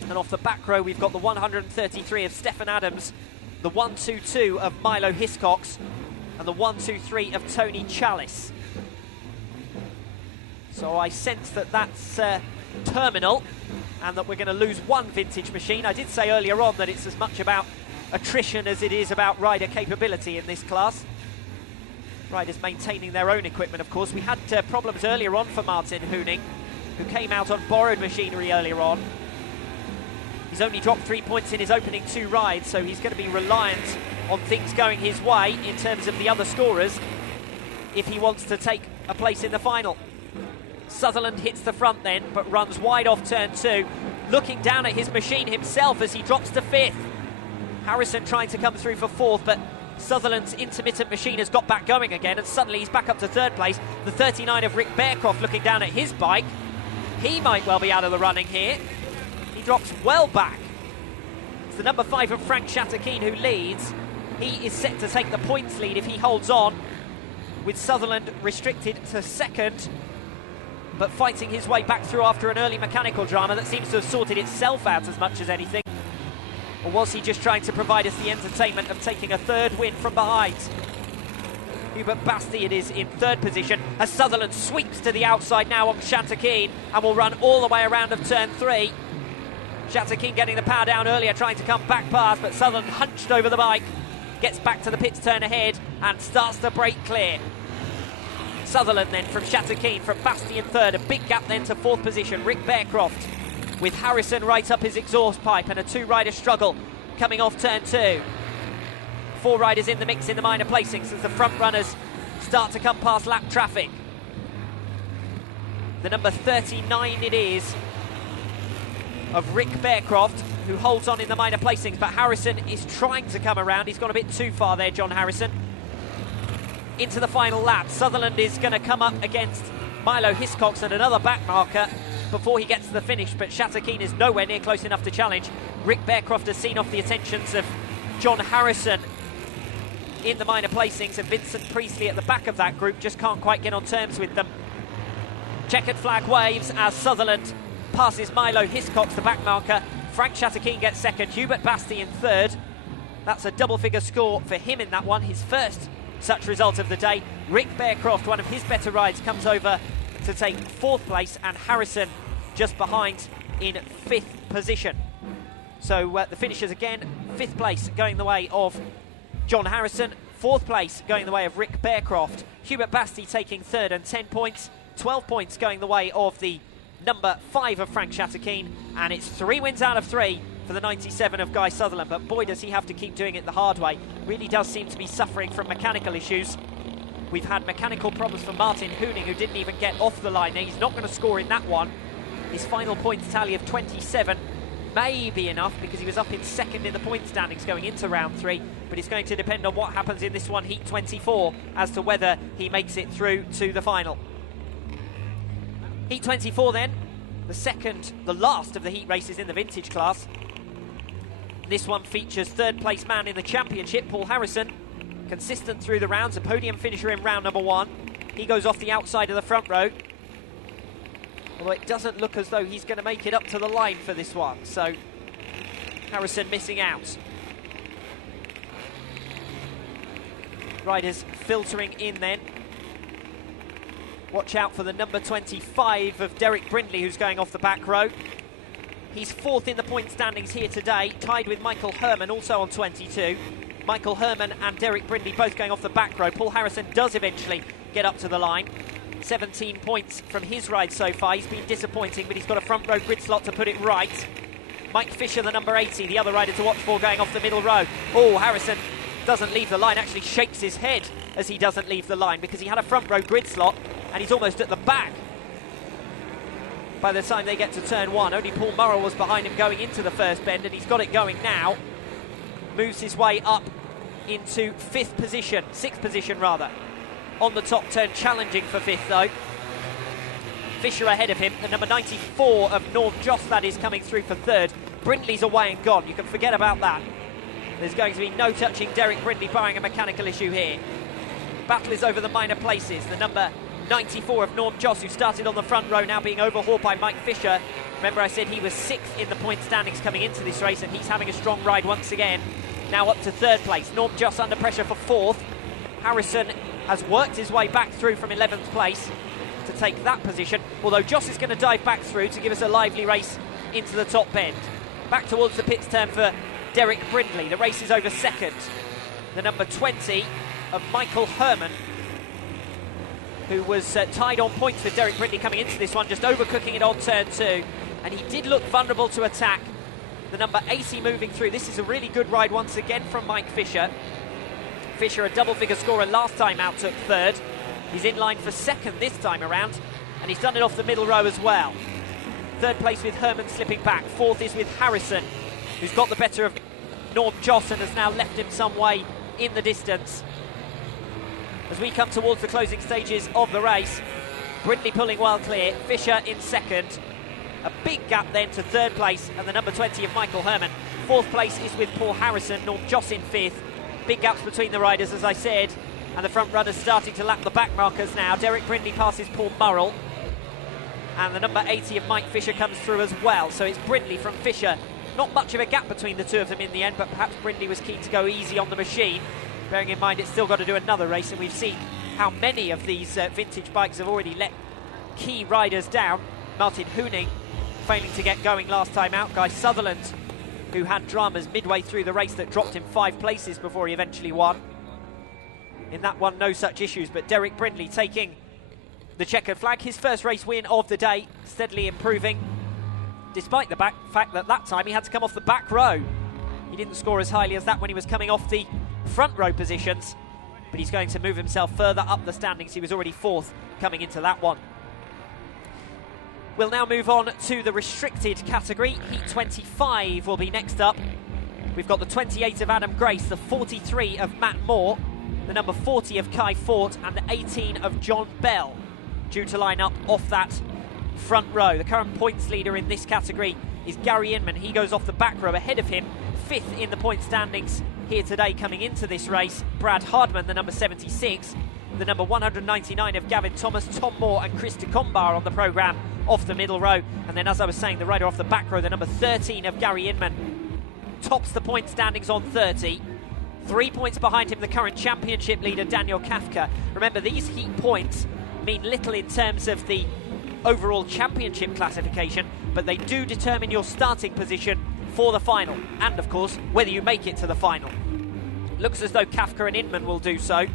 And off the back row, we've got the 133 of Stefan Adams, the 122 of Milo Hiscox, and the 123 of Tony Chalice. So I sense that that's terminal, and that we're going to lose one vintage machine. I did say earlier on that it's as much about attrition as it is about rider capability in this class. Riders maintaining their own equipment, of course. We had problems earlier on for Martin Hooning, who came out on borrowed machinery earlier on. He's only dropped 3 points in his opening 2 rides, so he's going to be reliant on things going his way in terms of the other scorers if he wants to take a place in the final. Sutherland hits the front then, but runs wide off turn 2, looking down at his machine himself as he drops to 5th. Harrison trying to come through for 4th, but Sutherland's intermittent machine has got back going again, and suddenly he's back up to 3rd place. The 39 of Rick Bearcroft looking down at his bike. He might well be out of the running here. He drops well back. It's the number 5 of Frank Shatterkeen who leads. He is set to take the points lead if he holds on, with Sutherland restricted to 2nd, but fighting his way back through after an early mechanical drama that seems to have sorted itself out as much as anything. Or was he just trying to provide us the entertainment of taking a 3rd win from behind? Hubert Basti, it is, in 3rd position as Sutherland sweeps to the outside now on Shatterkeen and will run all the way around of turn 3. Shatterkeen getting the power down earlier, trying to come back past, but Sutherland hunched over the bike, gets back to the pits turn ahead and starts to break clear. Sutherland then from Shatterkeen, from Basti in 3rd, a big gap then to 4th position. Rick Bearcroft with Harrison right up his exhaust pipe, and a 2-rider struggle coming off turn 2. 4 riders in the mix in the minor placings as the front runners start to come past lap traffic. The number 39 it is of Rick Bearcroft, who holds on in the minor placings, but Harrison is trying to come around. He's gone a bit too far there, John Harrison. Into the final lap, Sutherland is going to come up against Milo Hiscox and another back marker. before he gets to the finish, but Shattuckine is nowhere near close enough to challenge. Rick Bearcroft has seen off the attentions of John Harrison in the minor placings, and Vincent Priestley at the back of that group just can't quite get on terms with them. Checkered flag waves as Sutherland passes Milo Hiscox, the back marker. Frank Shattuckine gets second, Hubert Basti in third. That's a double-figure score for him in that one, his first such result of the day. Rick Bearcroft, one of his better rides, comes over to take fourth place, and Harrison just behind in fifth position. So the finishers again, fifth place going the way of John Harrison, fourth place going the way of Rick Bearcroft, Hubert Basti taking third and 10 points, 12 points going the way of the number 5 of Frank Shattuckine, and it's 3 wins out of 3 for the 97 of Guy Sutherland. But boy, does he have to keep doing it the hard way. Really does seem to be suffering from mechanical issues. We've had mechanical problems for Martin Hooning, who didn't even get off the line. He's not going to score in that one. His final points tally of 27 may be enough, because he was up in second in the point standings going into round 3, but it's going to depend on what happens in this one, heat 24, as to whether he makes it through to the final. Heat 24 then, the last of the heat races in the vintage class. This one features third place man in the championship, Paul Harrison, consistent through the rounds, a podium finisher in round number 1. He goes off the outside of the front row, although it doesn't look as though he's going to make it up to the line for this one, so Harrison missing out. Riders filtering in then. Watch out for the number 25 of Derek Brindley, who's going off the back row. He's fourth in the point standings here today, tied with Michael Herman, also on 22. Michael Herman and Derek Brindley both going off the back row. Paul Harrison does eventually get up to the line. 17 points from his ride so far. He's been disappointing, but he's got a front row grid slot to put it right. Mike Fisher, the number 80, the other rider to watch for, going off the middle row. Oh, Harrison doesn't leave the line, actually shakes his head as he doesn't leave the line, because he had a front row grid slot and he's almost at the back by the time they get to turn 1. Only Paul Murrell was behind him going into the first bend, and he's got it going now. Moves his way up into sixth position on the top turn, challenging for fifth though. Fisher ahead of him, the number 94 of Norm Joss, that is, coming through for third. Brindley's away and gone, you can forget about that. There's going to be no touching Derek Brindley, barring a mechanical issue here. Battle is over the minor places. The number 94 of Norm Joss, who started on the front row, now being overhauled by Mike Fisher. Remember, I said he was 6th in the point standings coming into this race, and he's having a strong ride once again. Now up to third place. Norm Joss under pressure for fourth. Harrison has worked his way back through from 11th place to take that position, although Joss is going to dive back through to give us a lively race into the top bend. Back towards the pits turn for Derek Brindley. The race is over second. The number 20 of Michael Herman, who was tied on points with Derek Brindley coming into this one, just overcooking it on turn 2, and he did look vulnerable to attack. The number 80 moving through. This is a really good ride once again from Mike Fisher. Fisher, a double-figure scorer last time out, took third. He's in line for second this time around, and he's done it off the middle row as well. Third place with Herman slipping back. Fourth is with Harrison, who's got the better of Norm Joss and has now left him some way in the distance. As we come towards the closing stages of the race, Brindley pulling well clear, Fisher in second. A big gap then to third place and the number 20 of Michael Herman. Fourth place is with Paul Harrison, Norm Joss in fifth. Big gaps between the riders, as I said, and the front runners starting to lap the back markers now. Derek Brindley passes Paul Murrell, and the number 80 of Mike Fisher comes through as well. So it's Brindley from Fisher. Not much of a gap between the two of them in the end, but perhaps Brindley was keen to go easy on the machine, bearing in mind it's still got to do another race, and we've seen how many of these vintage bikes have already let key riders down. Martin Hooning failing to get going last time out. Guy Sutherland, who had dramas midway through the race that dropped him 5 places before he eventually won. In that one, no such issues, but Derek Brindley taking the checkered flag. His first race win of the day, steadily improving, despite the fact that that time he had to come off the back row. He didn't score as highly as that when he was coming off the front row positions, but he's going to move himself further up the standings. He was already 4th coming into that one. We'll now move on to the restricted category. Heat 25 will be next up. We've got the 28 of Adam Grace, the 43 of Matt Moore, the number 40 of Kai Fort, and the 18 of John Bell, due to line up off that front row. The current points leader in this category is Gary Inman. He goes off the back row ahead of him, 5th in the point standings here today coming into this race. Brad Hardman, the number 76, the number 199 of Gavin Thomas, Tom Moore and Chris Decombar on the programme off the middle row. And then, as I was saying, the rider off the back row, the number 13 of Gary Inman, tops the point standings on 30. 3 points behind him, the current championship leader, Daniel Kafka. Remember, these heat points mean little in terms of the overall championship classification, but they do determine your starting position for the final, and of course, whether you make it to the final. Looks as though Kafka and Inman will do so,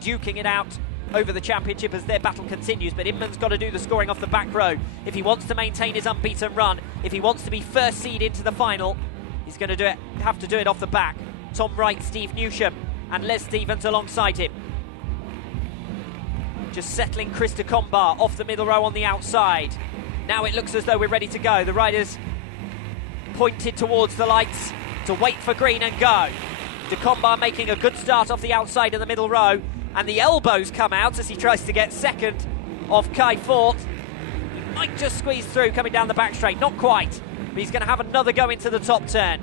duking it out over the championship as their battle continues, but Inman's got to do the scoring off the back row. If he wants to maintain his unbeaten run, if he wants to be first seed into the final, he's going to have to do it off the back. Tom Wright, Steve Newsham and Les Stevens alongside him. Just settling Chris Decombar off the middle row on the outside. Now it looks as though we're ready to go. The riders pointed towards the lights to wait for green and go. Decombar making a good start off the outside of the middle row, and the elbows come out as he tries to get second of Kai Fort. He might just squeeze through coming down the back straight, not quite, but he's going to have another go into the top turn.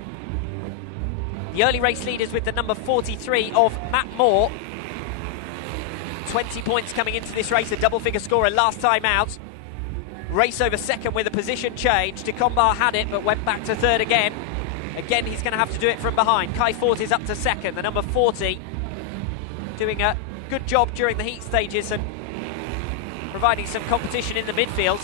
The early race leaders with the number 43 of Matt Moore. 20 points coming into this race, a double-figure scorer last time out. Race over second with a position change. Decombar had it, but went back to third again. Again, he's going to have to do it from behind. Kai Fort is up to second, the number 40. Doing a good job during the heat stages and providing some competition in the midfield.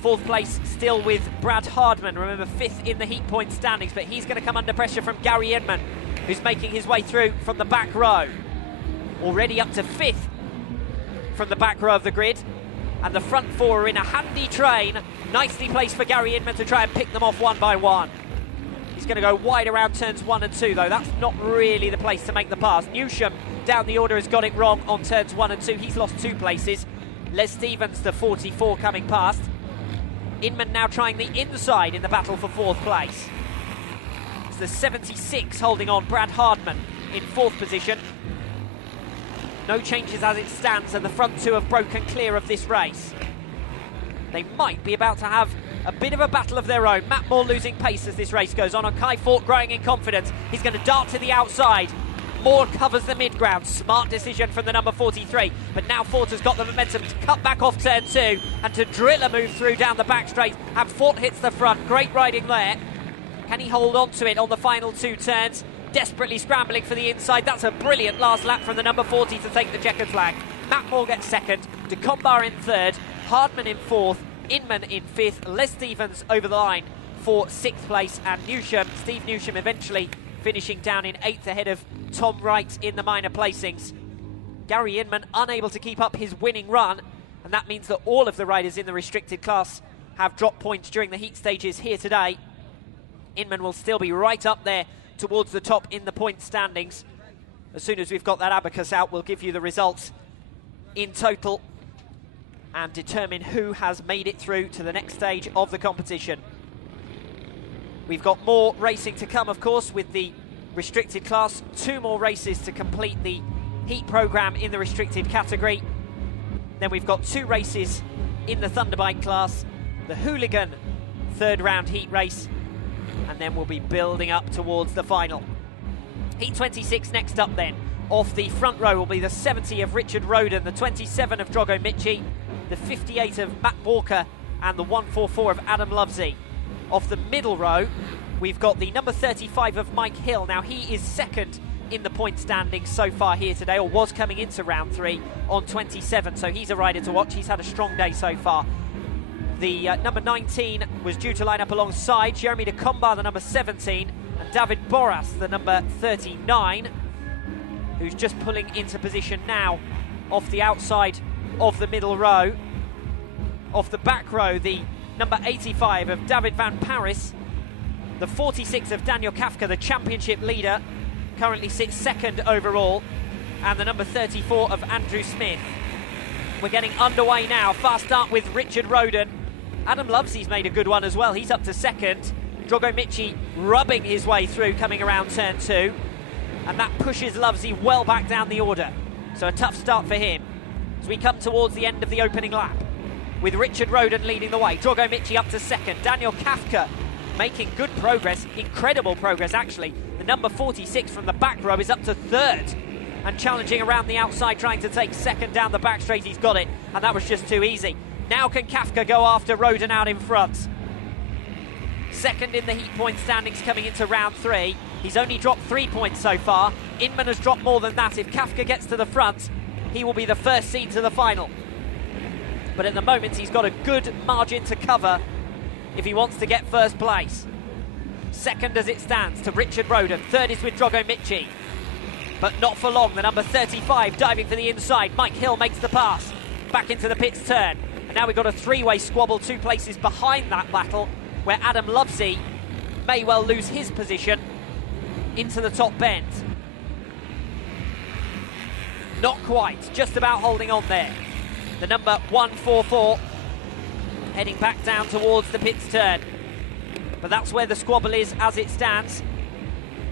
Fourth place still with Brad Hardman, remember 5th in the heat point standings, but he's going to come under pressure from Gary Inman, who's making his way through from the back row. Already up to 5th from the back row of the grid, and the front four are in a handy train. Nicely placed for Gary Inman to try and pick them off one by one. He's going to go wide around turns 1 and 2, though. That's not really the place to make the pass. Newsham down the order has got it wrong on turns 1 and 2. He's lost 2 places. Les Stevens, the 44, coming past. Inman now trying the inside in the battle for 4th place. It's the 76 holding on, Brad Hardman in 4th position. No changes as it stands, and the front two have broken clear of this race. They might be about to have a bit of a battle of their own. Matt Moore losing pace as this race goes on, and Kai Fort growing in confidence. He's going to dart to the outside. Moore covers the mid-ground. Smart decision from the number 43. But now Fort has got the momentum to cut back off turn 2 and to drill a move through down the back straight. And Fort hits the front. Great riding there. Can he hold on to it on the final 2 turns? Desperately scrambling for the inside. That's a brilliant last lap from the number 40 to take the checkered flag. Matt Moore gets second. Decombar in third. Hardman in 4th. Inman in 5th. Les Stevens over the line for 6th place. And Newsham, Steve Newsham, eventually finishing down in 8th ahead of Tom Wright in the minor placings. Gary Inman unable to keep up his winning run, and that means that all of the riders in the restricted class have dropped points during the heat stages here today. Inman will still be right up there towards the top in the point standings. As soon as we've got that abacus out, we'll give you the results in total and determine who has made it through to the next stage of the competition. We've got more racing to come, of course, with the restricted class. 2 more races to complete the heat programme in the restricted category. Then we've got 2 races in the Thunderbike class, the Hooligan 3rd round heat race, and then we'll be building up towards the final. Heat 26 next up then. Off the front row will be the 70 of Richard Roden, the 27 of Drogo Michi, the 58 of Matt Walker, and the 144 of Adam Lovesey. Off the middle row, we've got the number 35 of Mike Hill. Now, he is second in the point standings so far here today, or was coming into round 3 on 27, so he's a rider to watch. He's had a strong day so far. The number 19 was due to line up alongside Jeremy Decombar, the number 17, and David Boras, the number 39, who's just pulling into position now off the outside of the middle row. Off the back row, the number 85 of David Van Paris, the 46 of Daniel Kafka, the championship leader, currently sits second overall, and the number 34 of Andrew Smith. We're getting underway now. Fast start with Richard Roden. Adam Lovesey's made a good one as well. He's up to second. Drogo Michi rubbing his way through, coming around turn 2, and that pushes Lovesey well back down the order. So a tough start for him. as we come towards the end of the opening lap, with Richard Roden leading the way. Drogomichi up to second. Daniel Kafka making good progress, incredible progress actually. The number 46 from the back row is up to third and challenging around the outside, trying to take second down the back straight. He's got it, and that was just too easy. Now can Kafka go after Roden out in front? Second in the heat point standings coming into round 3. He's only dropped 3 points so far. Inman has dropped more than that. If Kafka gets to the front, he will be the first seed to the final. But at the moment, he's got a good margin to cover if he wants to get first place. Second as it stands to Richard Roden. Third is with Drogomichi, but not for long. The number 35 diving for the inside. Mike Hill makes the pass back into the pits turn. And now we've got a three-way squabble 2 places behind that battle, where Adam Lovesey may well lose his position into the top bend. Not quite, just about holding on there. The number 144 heading back down towards the pits turn. But that's where the squabble is as it stands.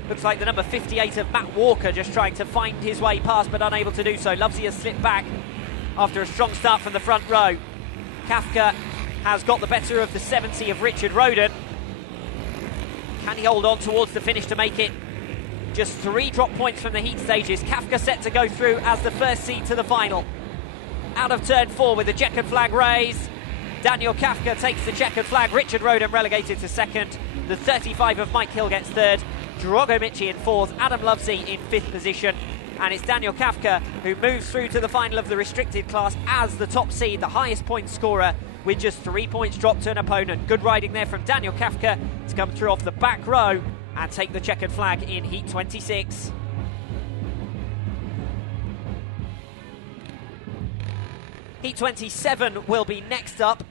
Looks like the number 58 of Matt Walker just trying to find his way past, but unable to do so. Lovesey has slipped back after a strong start from the front row. Kafka has got the better of the 70 of Richard Roden. Can he hold on towards the finish to make it just 3 drop points from the heat stages? Kafka set to go through as the first seed to the final. Out of turn 4 with the checkered flag raised. Daniel Kafka takes the checkered flag. Richard Roden relegated to second. The 35 of Mike Hill gets third. Drogomichi in fourth. Adam Lovesey in fifth position. And it's Daniel Kafka who moves through to the final of the restricted class as the top seed, the highest point scorer, with just 3 points dropped to an opponent. Good riding there from Daniel Kafka to come through off the back row and take the checkered flag in heat 26. Heat 27 will be next up.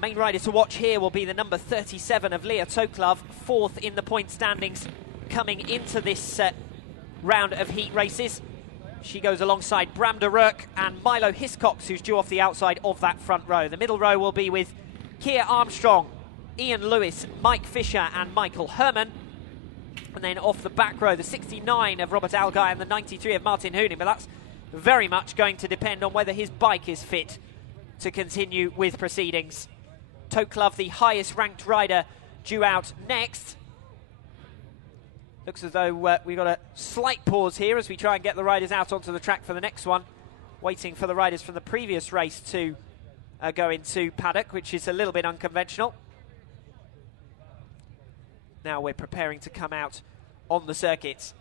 Main rider to watch here will be the number 37 of Leah Toklov, fourth in the point standings coming into this round of heat races. She goes alongside Bram de Rurk and Milo Hiscox, who's due off the outside of that front row. The middle row will be with Keir Armstrong, Ian Lewis, Mike Fisher and Michael Herman. And then off the back row, the 69 of Robert Algai and the 93 of Martin Hooning. But that's very much going to depend on whether his bike is fit to continue with proceedings. Toklov, the highest ranked rider, due out next. Looks as though we've got a slight pause here as we try and get the riders out onto the track for the next one. Waiting for the riders from the previous race to go into paddock, which is a little bit unconventional. Now we're preparing to come out on the circuits.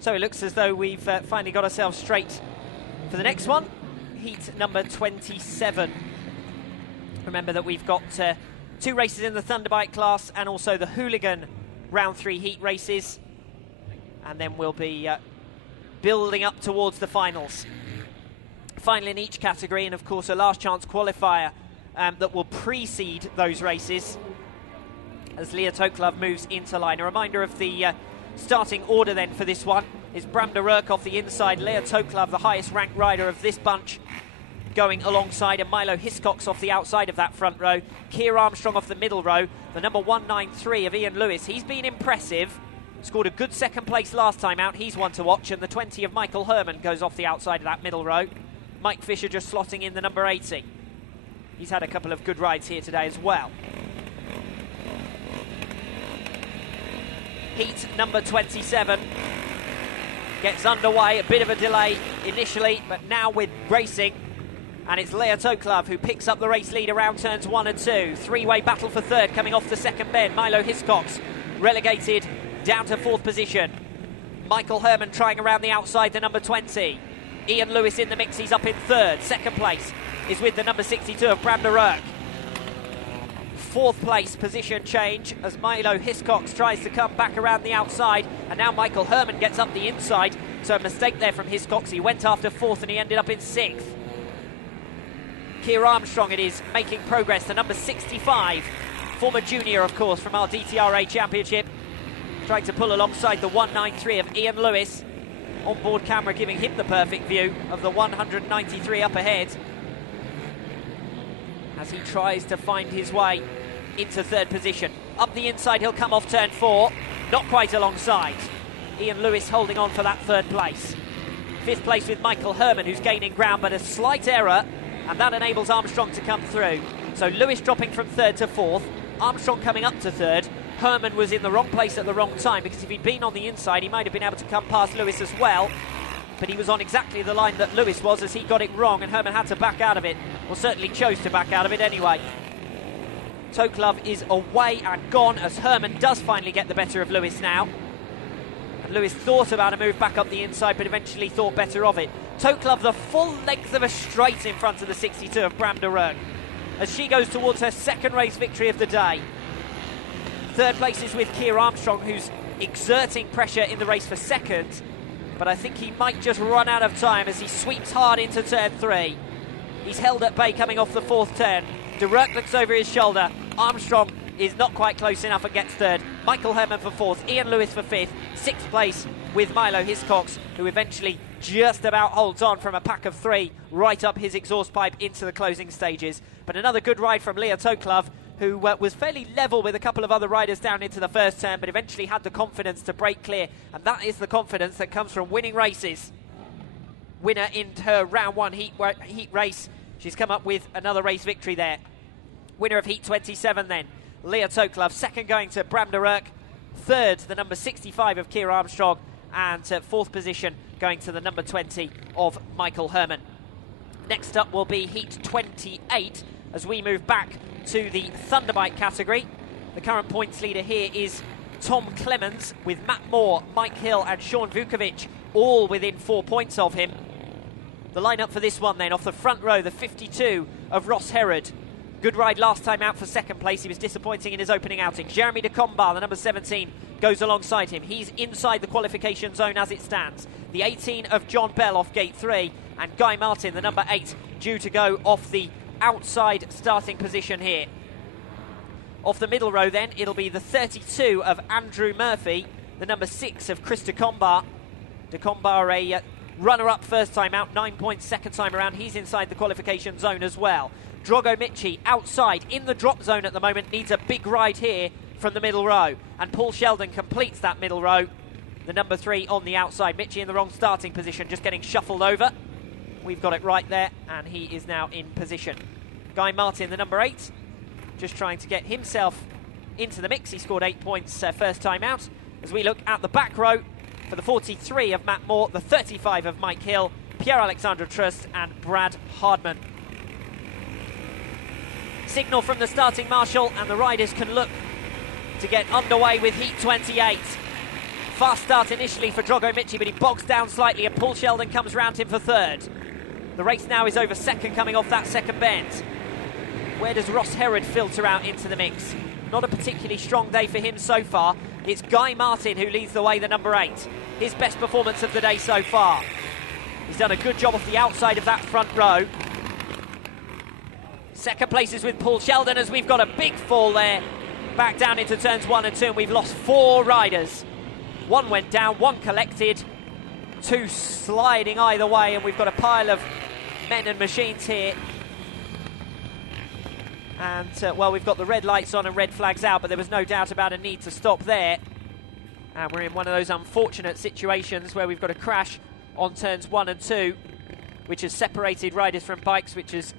So it looks as though we've finally got ourselves straight for the next one, heat number 27. Remember that we've got 2 races in the Thunderbike class and also the Hooligan round 3 heat races. And then we'll be building up towards the finals. Final in each category, and of course a last chance qualifier that will precede those races as Leah Toklov moves into line. A reminder of the starting order then for this one is Bram de Rurk off the inside, Leah Toklov, the highest ranked rider of this bunch, going alongside, and Milo Hiscox off the outside of that front row. Keir Armstrong off the middle row, the number 193 of Ian Lewis. He's been impressive, scored a good second place last time out. He's one to watch, and the 20 of Michael Herman goes off the outside of that middle row. Mike Fisher just slotting in the number 80. He's had a couple of good rides here today as well. Heat number 27 gets underway. A bit of a delay initially, but now we're racing. And it's Lea Toklov who picks up the race lead around turns 1 and 2. Three-way battle for third coming off the second bend. Milo Hiscox relegated down to 4th position. Michael Herman trying around the outside, the number 20. Ian Lewis in the mix, he's up in 3rd. 2nd place is with the number 62 of Bram de Rurk. 4th place position change as Milo Hiscox tries to come back around the outside, and now Michael Herman gets up the inside. So a mistake there from Hiscox. He went after 4th and he ended up in 6th. Keir Armstrong it is, making progress, the number 65, former junior of course from our DTRA championship, trying to pull alongside the 193 of Ian Lewis. Onboard camera giving him the perfect view of the 193 up ahead as he tries to find his way into 3rd position. Up the inside he'll come off turn 4, not quite alongside. Ian Lewis holding on for that 3rd place. 5th place with Michael Herman who's gaining ground, but a slight error, and that enables Armstrong to come through. So Lewis dropping from 3rd to 4th, Armstrong coming up to 3rd. Herman was in the wrong place at the wrong time, because if he'd been on the inside he might have been able to come past Lewis as well, but he was on exactly the line that Lewis was as he got it wrong, and Herman had to back out of it, or certainly chose to back out of it anyway. Toklov is away and gone as Herman does finally get the better of Lewis now. And Lewis thought about a move back up the inside, but eventually thought better of it. Toklov the full length of a straight in front of the 62 of Bram de Rurk as she goes towards her 2nd race victory of the day. 3rd place is with Keir Armstrong, who's exerting pressure in the race for 2nd, but I think he might just run out of time as he sweeps hard into turn 3. He's held at bay coming off the 4th turn. De Rurk looks over his shoulder. Armstrong is not quite close enough and gets 3rd. Michael Herman for 4th, Ian Lewis for 5th. 6th place with Milo Hiscox, who eventually just about holds on from a pack of 3 right up his exhaust pipe into the closing stages. But another good ride from Lea Toklov, who was fairly level with a couple of other riders down into the 1st turn, but eventually had the confidence to break clear, and that is the confidence that comes from winning races. Winner in her round 1 heat race. She's come up with another race victory there. Winner of heat 27 then, Lea Toklov. 2nd going to Bram de Rurk. 3rd, the number 65 of Keir Armstrong, and 4th position going to the number 20 of Michael Herman. Next up will be heat 28 as we move back to the Thunderbike category. The current points leader here is Tom Clemens, with Matt Moore, Mike Hill and Sean Vukovic all within 4 points of him. The lineup for this one then, off the front row, the 52 of Ross Herod. Good ride last time out for 2nd place. He was disappointing in his opening outing. Jeremy de Combar, the number 17, goes alongside him. He's inside the qualification zone as it stands. The 18 of John Bell off gate 3, and Guy Martin, the number 8, due to go off the outside starting position here. Off the middle row then, it'll be the 32 of Andrew Murphy, the number 6 of Chris de Combar. De Combar, a runner-up 1st time out, 9 points 2nd time around. He's inside the qualification zone as well. Drogo Michi outside in the drop zone at the moment, needs a big ride here from the middle row, and Paul Sheldon completes that middle row, the number 3 on the outside. Michi in the wrong starting position, just getting shuffled over. We've got it right there, and he is now in position. Guy Martin, the number 8, just trying to get himself into the mix. He scored 8 points 1st time out. As we look at the back row for the 43 of Matt Moore, the 35 of Mike Hill, Pierre-Alexandre Trust and Brad Hardman. Signal from the starting marshal, and the riders can look to get underway with heat 28. Fast start initially for Drogo Michi, but he bogs down slightly, and Paul Sheldon comes round him for 3rd. The race now is over 2nd, coming off that 2nd bend. Where does Ross Herod filter out into the mix? Not a particularly strong day for him so far. It's Guy Martin who leads the way, the number 8. His best performance of the day so far. He's done a good job off the outside of that front row. 2nd place is with Paul Sheldon, as we've got a big fall there. Back down into turns 1 and 2, and we've lost 4 riders. 1 went down, 1 collected, 2 sliding either way, and we've got a pile of men and machines here. And, well, we've got the red lights on and red flags out, but there was no doubt about a need to stop there. And we're in one of those unfortunate situations where we've got a crash on turns 1 and 2. which has separated riders from bikes, which has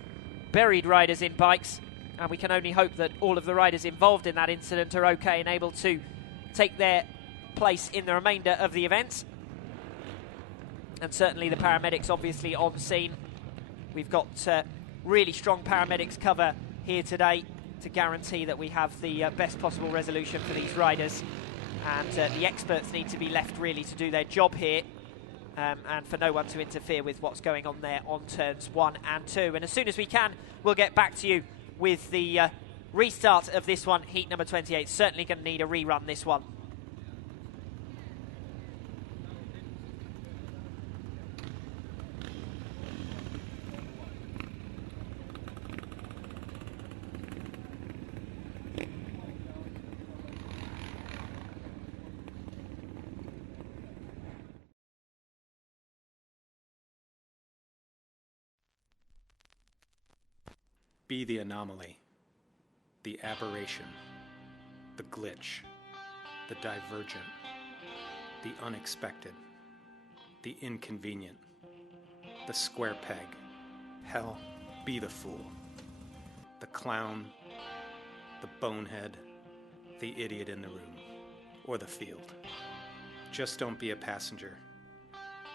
buried riders in bikes. And we can only hope that all of the riders involved in that incident are okay and able to take their place in the remainder of the event. And certainly the paramedics obviously on scene. We've got really strong paramedics cover here today to guarantee that we have the best possible resolution for these riders. And the experts need to be left really to do their job here, and for no one to interfere with what's going on there on turns 1 and 2. And as soon as we can, we'll get back to you with the restart of this one, heat number 28. Certainly going to need a rerun this one. Be the anomaly, the aberration, the glitch, the divergent, the unexpected, the inconvenient, the square peg. Hell, be the fool, the clown, the bonehead, the idiot in the room, or the field. Just don't be a passenger.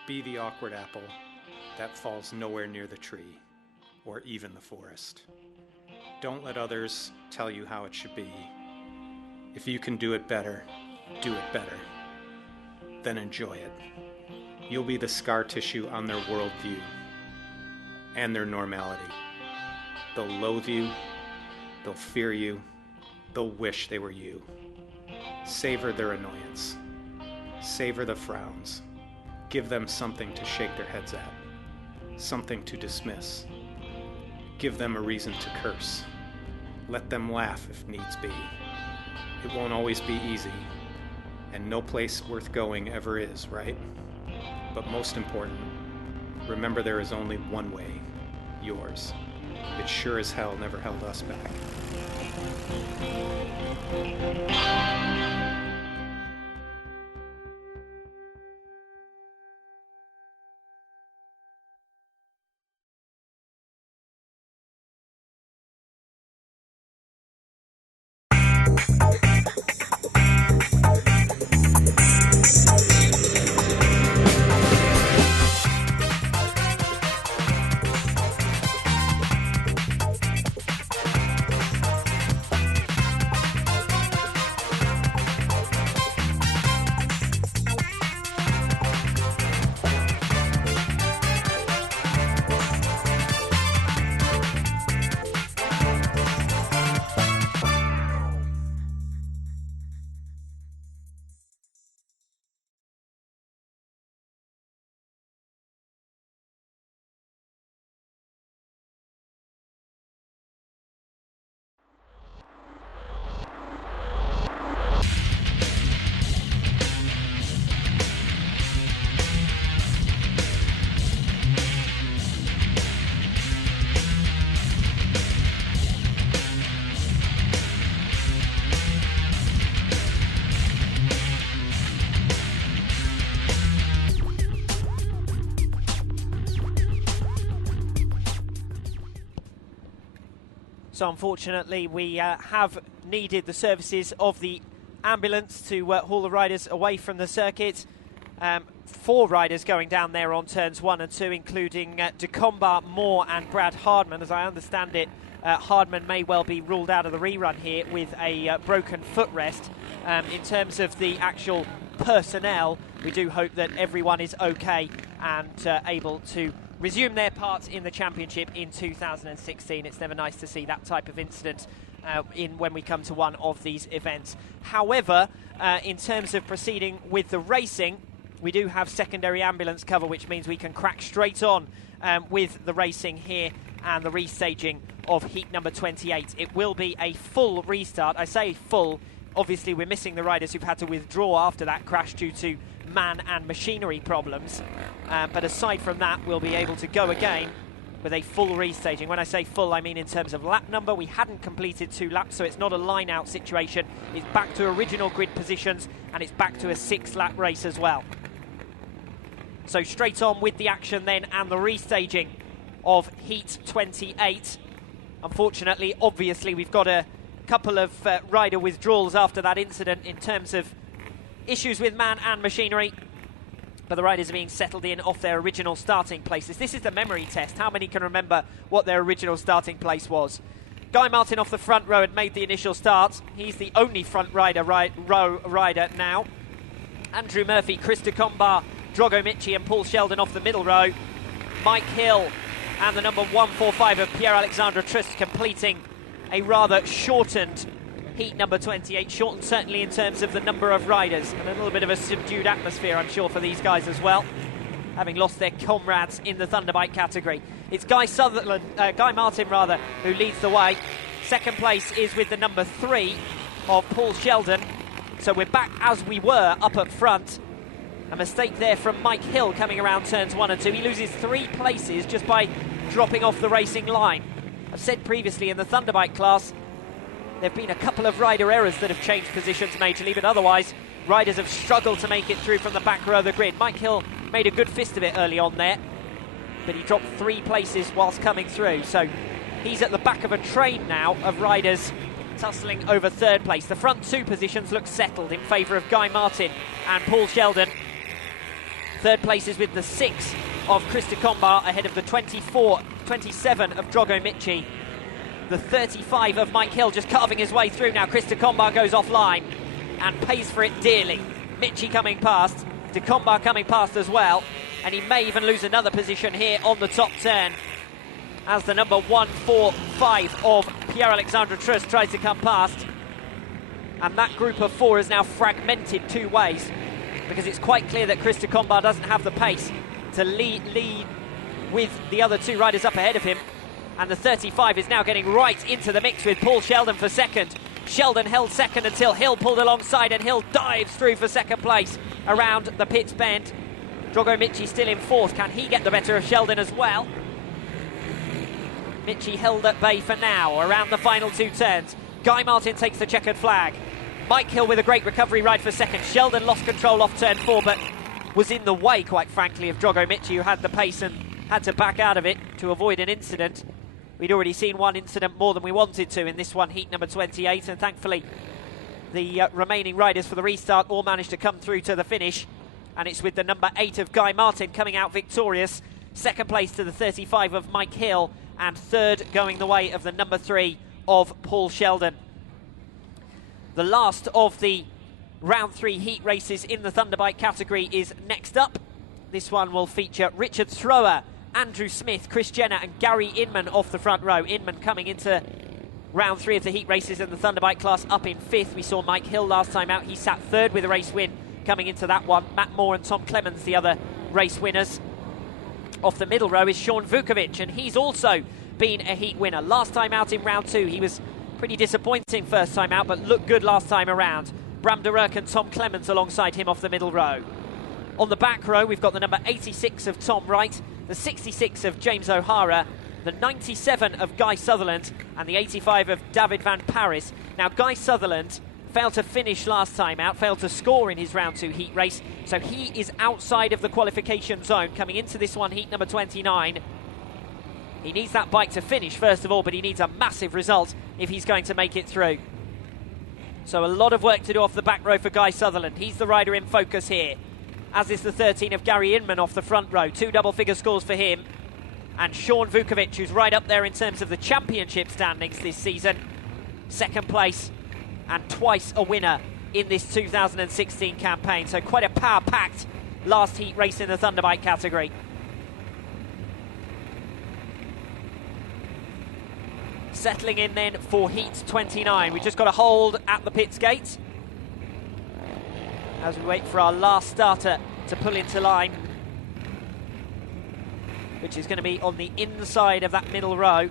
Be the awkward apple that falls nowhere near the tree, or even the forest. Don't let others tell you how it should be. If you can do it better, do it better. Then enjoy it. You'll be the scar tissue on their worldview and their normality. They'll loathe you, they'll fear you, they'll wish they were you. Savor their annoyance. Savor the frowns. Give them something to shake their heads at, something to dismiss. Give them a reason to curse. Let them laugh if needs be. It won't always be easy, and no place worth going ever is, right? But most important, remember there is only one way, yours. It sure as hell never held us back. So unfortunately we have needed the services of the ambulance to haul the riders away from the circuit. 4 riders going down there on turns 1 and 2, including DeCombar, Moore and Brad Hardman. As I understand it, Hardman may well be ruled out of the rerun here with a broken footrest. In terms of the actual personnel, we do hope that everyone is okay and able to resume their parts in the championship in 2016. It's never nice to see that type of incident when we come to one of these events. However, in terms of proceeding with the racing, we do have secondary ambulance cover, which means we can crack straight on with the racing here and the restaging of heat number 28. It will be a full restart. I say full. Obviously, we're missing the riders who've had to withdraw after that crash due to man and machinery problems. But aside from that, we'll be able to go again with a full restaging. When I say full, I mean in terms of lap number. We hadn't completed 2 laps, so it's not a line-out situation. It's back to original grid positions, and it's back to a 6-lap race as well. So straight on with the action then and the restaging of Heat 28. Unfortunately, obviously, we've got a couple of rider withdrawals after that incident in terms of issues with man and machinery. But the riders are being settled in off their original starting places. This is the memory test. How many can remember what their original starting place was? Guy Martin off the front row had made the initial start. He's the only front row rider now. Andrew Murphy, Chris de Combar, Drogo Michi and Paul Sheldon off the middle row. Mike Hill and the number 145 of Pierre-Alexandre Trust completing a rather shortened heat number 28. Shortened certainly in terms of the number of riders, and a little bit of a subdued atmosphere, I'm sure, for these guys as well, having lost their comrades in the Thunderbike category. It's Guy Martin, who leads the way. Second place is with the number 3 of Paul Sheldon. So we're back as we were up at front. A mistake there from Mike Hill coming around turns 1 and 2. He loses 3 places just by dropping off the racing line. I've said previously in the Thunderbike class, there have been a couple of rider errors that have changed positions majorly, but otherwise, riders have struggled to make it through from the back row of the grid. Mike Hill made a good fist of it early on there, but he dropped 3 places whilst coming through. So he's at the back of a train now of riders tussling over third place. The front 2 positions look settled in favour of Guy Martin and Paul Sheldon. Third place is with the 6 of Chris de Combar ahead of the 27 of Drogo Michi. The 35 of Mike Hill just carving his way through now. Chris de Combar goes offline and pays for it dearly. Michi coming past, de Combar coming past as well, and he may even lose another position here on the top turn as the number 145 of Pierre-Alexandre Trust tries to come past. And that group of 4 is now fragmented 2 ways, because it's quite clear that Chris de Combar doesn't have the pace to lead with the other 2 riders up ahead of him. And the 35 is now getting right into the mix with Paul Sheldon for second. Sheldon held second until Hill pulled alongside, and Hill dives through for second place around the pits bend. Drogo Michi still in 4th. Can he get the better of Sheldon as well? Michi held at bay for now around the final 2 turns. Guy Martin takes the checkered flag. Mike Hill with a great recovery ride for second. Sheldon lost control off turn 4, but was in the way, quite frankly, of Drogo Michi, who had the pace and had to back out of it to avoid an incident. We'd already seen one incident more than we wanted to in this one, heat number 28, and thankfully the remaining riders for the restart all managed to come through to the finish. And it's with the number 8 of Guy Martin coming out victorious. Second place to the 35 of Mike Hill, and third going the way of the number 3 of Paul Sheldon. The last of the round 3 heat races in the Thunderbike category is next up. This one will feature Richard Thrower, Andrew Smith, Chris Jenner and Gary Inman off the front row. Inman coming into round 3 of the heat races in the Thunderbike class up in 5th. We saw Mike Hill last time out. He sat 3rd with a race win coming into that one. Matt Moore and Tom Clemens, the other race winners. Off the middle row is Sean Vukovic, and he's also been a heat winner. Last time out in round 2, he was pretty disappointing first time out, but looked good last time around. Bram de Ruyck and Tom Clemens alongside him off the middle row. On the back row, we've got the number 86 of Tom Wright, the 66 of James O'Hara, the 97 of Guy Sutherland, and the 85 of David Van Paris. Now, Guy Sutherland failed to finish last time out, failed to score in his round 2 heat race, so he is outside of the qualification zone coming into this one, heat number 29. He needs that bike to finish, first of all, but he needs a massive result if he's going to make it through. So a lot of work to do off the back row for Guy Sutherland. He's the rider in focus here, as is the 13 of Gary Inman off the front row. 2 double-figure scores for him. And Sean Vukovic, who's right up there in terms of the championship standings this season. Second place and twice a winner in this 2016 campaign. So quite a power-packed last heat race in the Thunderbike category. Settling in then for heat 29. We've just got to hold at the pits gate as we wait for our last starter to pull into line, which is going to be on the inside of that middle row.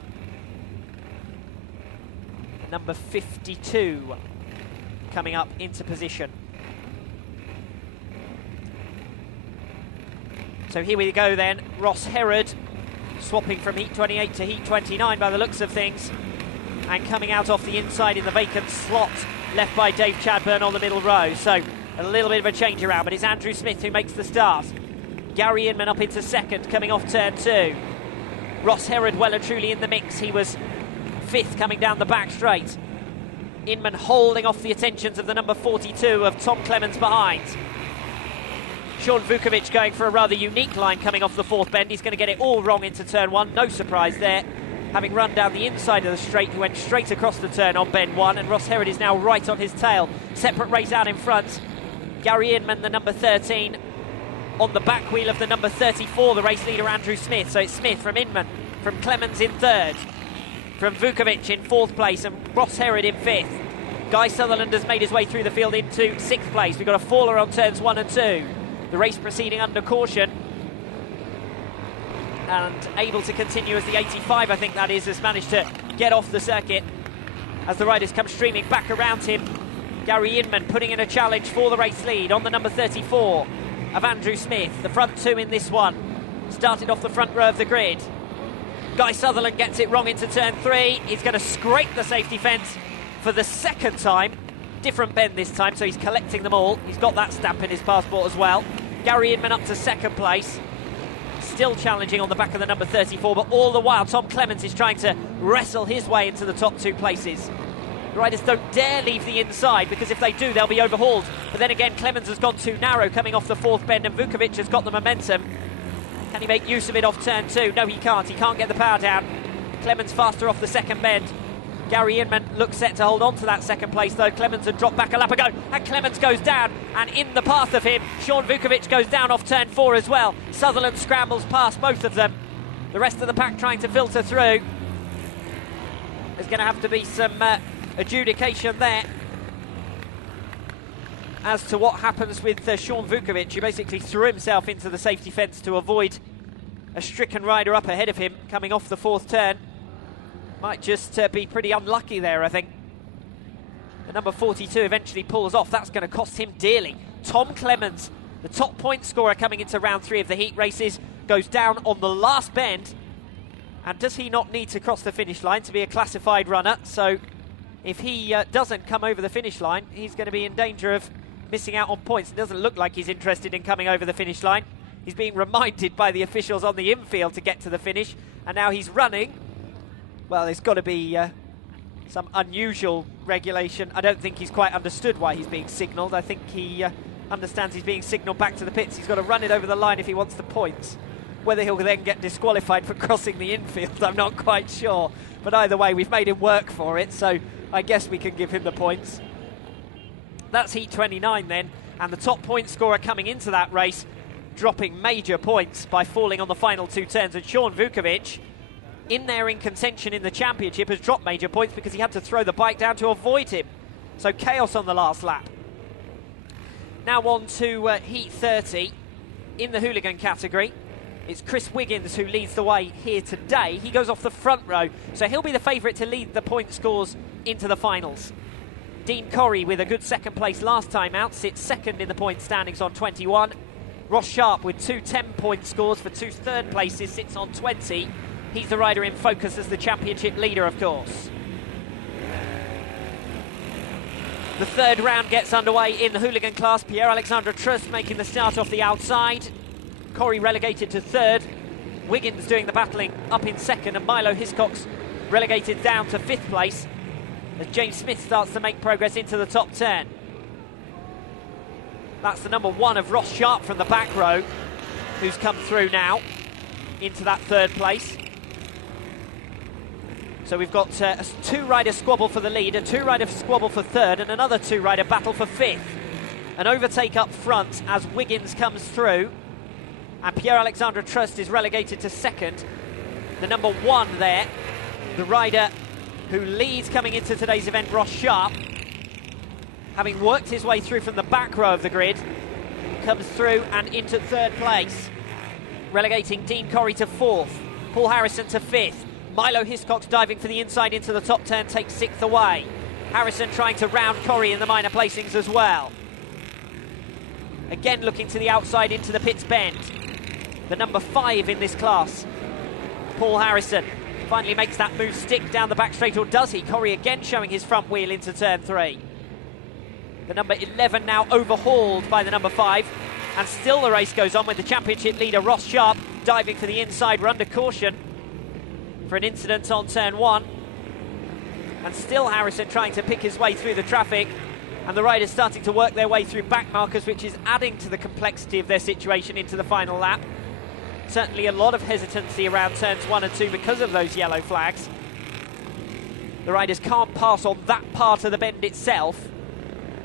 Number 52 coming up into position. So here we go then. Ross Herod swapping from heat 28 to heat 29 by the looks of things, and coming out off the inside in the vacant slot left by Dave Chadburn on the middle row. So a little bit of a change around, but it's Andrew Smith who makes the start. Gary Inman up into second, coming off turn 2. Ross Herod well and truly in the mix. He was 5th coming down the back straight. Inman holding off the attentions of the number 42 of Tom Clemens behind. Sean Vukovic going for a rather unique line coming off the 4th bend. He's going to get it all wrong into turn 1. No surprise there. Having run down the inside of the straight, he went straight across the turn on bend 1, and Ross Herod is now right on his tail. Separate race out in front. Gary Inman, the number 13, on the back wheel of the number 34, the race leader Andrew Smith. So it's Smith from Inman, from Clemens in 3rd, from Vukovic in 4th place, and Ross Herod in 5th. Guy Sutherland has made his way through the field into 6th place. We've got a faller on turns 1 and 2. The race proceeding under caution, and able to continue as the 85, I think that is, has managed to get off the circuit as the riders come streaming back around him. Gary Inman putting in a challenge for the race lead on the number 34 of Andrew Smith. The front 2 in this one started off the front row of the grid. Guy Sutherland gets it wrong into turn 3. He's going to scrape the safety fence for the 2nd time. Different bend this time, so he's collecting them all. He's got that stamp in his passport as well. Gary Inman up to 2nd place. Still challenging on the back of the number 34, but all the while Tom Clemens is trying to wrestle his way into the top 2 places. The riders don't dare leave the inside, because if they do, they'll be overhauled. But then again, Clemens has gone too narrow coming off the 4th bend, and Vukovic has got the momentum. Can he make use of it off turn 2? No, he can't. He can't get the power down. Clemens faster off the 2nd bend. Gary Inman looks set to hold on to that 2nd place, though. Clemens had dropped back a lap ago, and Clemens goes down, and in the path of him, Sean Vukovic goes down off turn 4 as well. Sutherland scrambles past both of them. The rest of the pack trying to filter through. There's going to have to be some adjudication there as to what happens with Sean Vukovic, who basically threw himself into the safety fence to avoid a stricken rider up ahead of him coming off the 4th turn. Might just be pretty unlucky there, I think. The number 42 eventually pulls off. That's going to cost him dearly. Tom Clemens, the top point scorer coming into round 3 of the heat races, goes down on the last bend. And does he not need to cross the finish line to be a classified runner? So if he doesn't come over the finish line, he's going to be in danger of missing out on points. It doesn't look like he's interested in coming over the finish line. He's being reminded by the officials on the infield to get to the finish, and now he's running. Well, there's got to be some unusual regulation. I don't think he's quite understood why he's being signalled. I think he understands he's being signalled back to the pits. He's got to run it over the line if he wants the points. Whether he'll then get disqualified for crossing the infield, I'm not quite sure. But either way, we've made him work for it, so I guess we can give him the points. That's heat 29 then, and the top point scorer coming into that race, dropping major points by falling on the final 2 turns. And Sean Vukovic, in there in contention in the championship, has dropped major points because he had to throw the bike down to avoid him. So chaos on the last lap. Now on to heat 30 in the hooligan category. It's Chris Wiggins who leads the way here today. He goes off the front row, so he'll be the favourite to lead the point scores into the finals. Dean Corrie, with a good 2nd place last time out, sits 2nd in the point standings on 21. Ross Sharp, with 2 10-point scores for 2 3rd places, sits on 20. He's the rider in focus as the championship leader, of course. The 3rd round gets underway in the hooligan class. Pierre-Alexandre Trust making the start off the outside. Corrie relegated to 3rd. Wiggins doing the battling up in 2nd, and Milo Hiscox relegated down to 5th place as James Smith starts to make progress into the top 10. That's the number 1 of Ross Sharp from the back row, who's come through now into that 3rd place. So we've got a 2-rider squabble for the lead, a 2-rider squabble for 3rd, and another 2-rider battle for 5th. An overtake up front as Wiggins comes through, and Pierre-Alexandre Trust is relegated to 2nd. The number 1 there, the rider who leads coming into today's event, Ross Sharp, having worked his way through from the back row of the grid, comes through and into 3rd place, relegating Dean Corrie to 4th, Paul Harrison to 5th. Milo Hiscox diving for the inside into the top 10 takes 6th away. Harrison trying to round Corrie in the minor placings as well. Again looking to the outside into the pits bend. The number 5 in this class, Paul Harrison, finally makes that move stick down the back straight, or does he? Corrie again showing his front wheel into turn 3. The number 11 now overhauled by the number 5. And still the race goes on with the championship leader Ross Sharp diving for the inside. We're under caution for an incident on turn 1. And still Harrison trying to pick his way through the traffic. And the riders starting to work their way through back markers, which is adding to the complexity of their situation into the final lap. Certainly a lot of hesitancy around turns 1 and 2 because of those yellow flags. The riders can't pass on that part of the bend itself.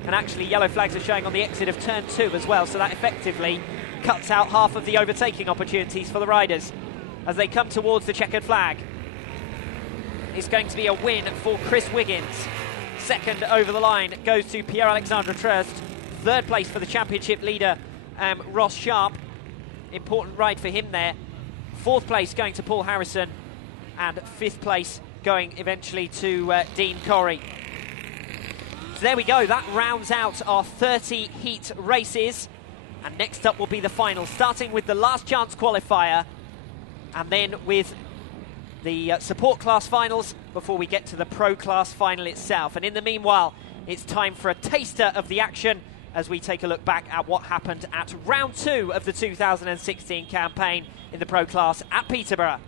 And actually yellow flags are showing on the exit of turn 2 as well, so that effectively cuts out half of the overtaking opportunities for the riders as they come towards the checkered flag. It's going to be a win for Chris Wiggins. Second over the line goes to Pierre-Alexandre Trust. Third place for the championship leader, Ross Sharp. Important ride for him there. Fourth place going to Paul Harrison. And fifth place going eventually to Dean Corrie. So there we go, that rounds out our 30 heat races. And next up will be the final, starting with the last chance qualifier. And then with the support class finals before we get to the pro class final itself. And in the meanwhile, it's time for a taster of the action as we take a look back at what happened at round 2 of the 2016 campaign in the pro class at Peterborough.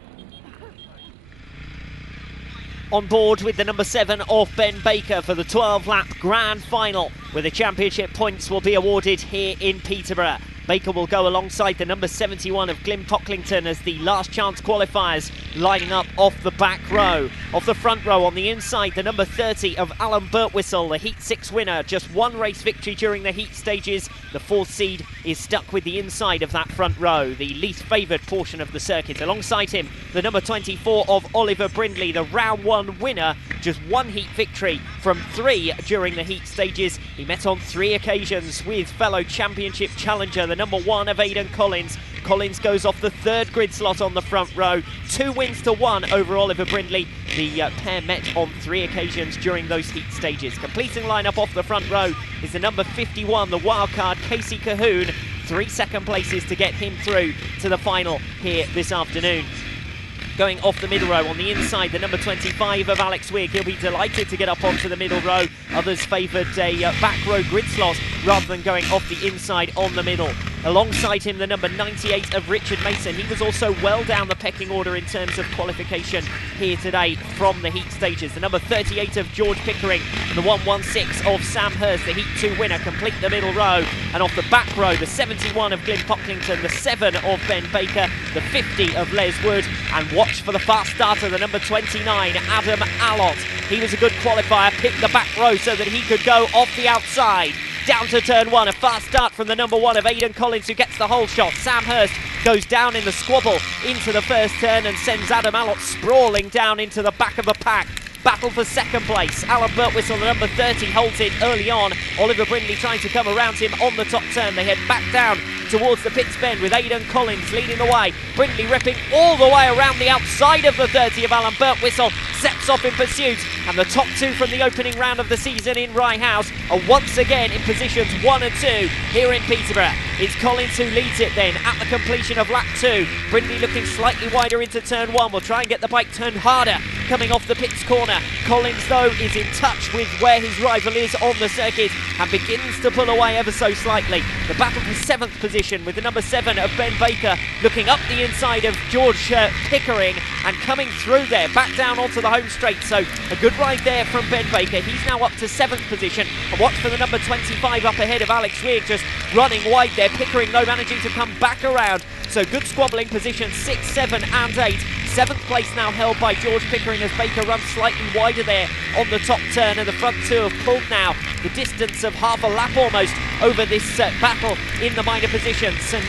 On board with the number 7 of Ben Baker for the 12-lap grand final, where the championship points will be awarded here in Peterborough. Baker will go alongside the number 71 of Glyn Pocklington as the last chance qualifiers lining up off the back row. Off the front row on the inside, the number 30 of Alan Birtwistle, the Heat 6 winner, just one race victory during the heat stages. The 4th seed is stuck with the inside of that front row, the least favoured portion of the circuit. Alongside him, the number 24 of Oliver Brindley, the round 1 winner, just one heat victory from 3 during the heat stages. He met on 3 occasions with fellow championship challenger, the number 1 of Aidan Collins. Collins goes off the 3rd grid slot on the front row. 2 wins to 1 over Oliver Brindley. The pair met on 3 occasions during those heat stages. Completing lineup off the front row is the number 51, the wildcard Casey Cahoon. 3 second places to get him through to the final here this afternoon. Going off the middle row on the inside, the number 25 of Alex Wigg. He'll be delighted to get up onto the middle row. Others favoured a back row grid slot rather than going off the inside on the middle. Alongside him, the number 98 of Richard Mason. He was also well down the pecking order in terms of qualification here today from the heat stages. The number 38 of George Pickering and the 116 of Sam Hurst, the Heat 2 winner, complete the middle row. And off the back row, the 71 of Glyn Pocklington, the 7 of Ben Baker, the 50 of Les Wood, and watch for the fast starter, the number 29, Adam Allott. He was a good qualifier, picked the back row so that he could go off the outside. Down to turn 1, a fast start from the number 1 of Aidan Collins, who gets the whole shot. Sam Hurst goes down in the squabble into the first turn and sends Adam Allott sprawling down into the back of the pack. Battle for second place. Alan Birtwistle, the number 30, holds it early on. Oliver Brindley trying to come around him on the top turn. They head back down towards the pit's bend with Aidan Collins leading the way. Brindley ripping all the way around the outside of the 30 of Alan Birtwistle. Sets off in pursuit. And the top 2 from the opening round of the season in Rye House are once again in positions 1 and 2 here in Peterborough. It's Collins who leads it then at the completion of lap 2. Brindley looking slightly wider into turn 1. Will try and get the bike turned harder coming off the pit's corner. Collins, though, is in touch with where his rival is on the circuit and begins to pull away ever so slightly. The battle for 7th position with the number 7 of Ben Baker looking up the inside of George Pickering and coming through there, back down onto the home straight. So a good ride there from Ben Baker. He's now up to 7th position. And watch for the number 25 up ahead of Alex Wigg, just running wide there. Pickering, though, managing to come back around. So good squabbling position, 6, 7 and 8. 7th place now held by George Pickering as Baker runs slightly wider there on the top turn, and the front 2 have pulled now the distance of half a lap almost over this battle in the minor positions. And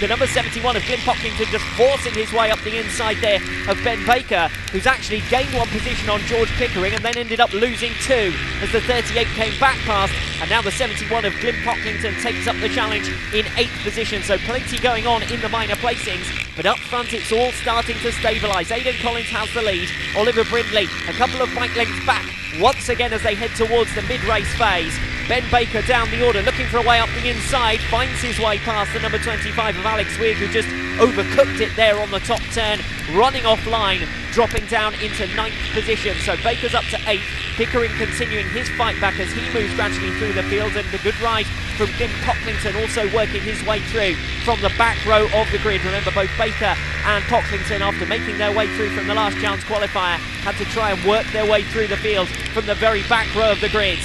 the number 71 of Glyn Pocklington just forcing his way up the inside there of Ben Baker, who's actually gained 1 position on George Pickering and then ended up losing 2 as the 38 came back past. And now the 71 of Glyn Pocklington takes up the challenge in 8th position. So plenty going on in the minor placings, but up front it's all starting to stabilise. Aidan Collins has the lead. Oliver Brindley a couple of bike lengths back once again as they head towards the mid-race phase. Ben Baker down the order, looking for a way up the inside, finds his way past the number 25 of Alex Wigg, who just overcooked it there on the top turn, running offline, dropping down into 9th position. So Baker's up to 8th, Pickering continuing his fight back as he moves gradually through the field, and the good ride from Lynn also working his way through from the back row of the grid. Remember, both Baker and Pocklington, after making their way through from the last chance qualifier, had to try and work their way through the field from the very back row of the grid.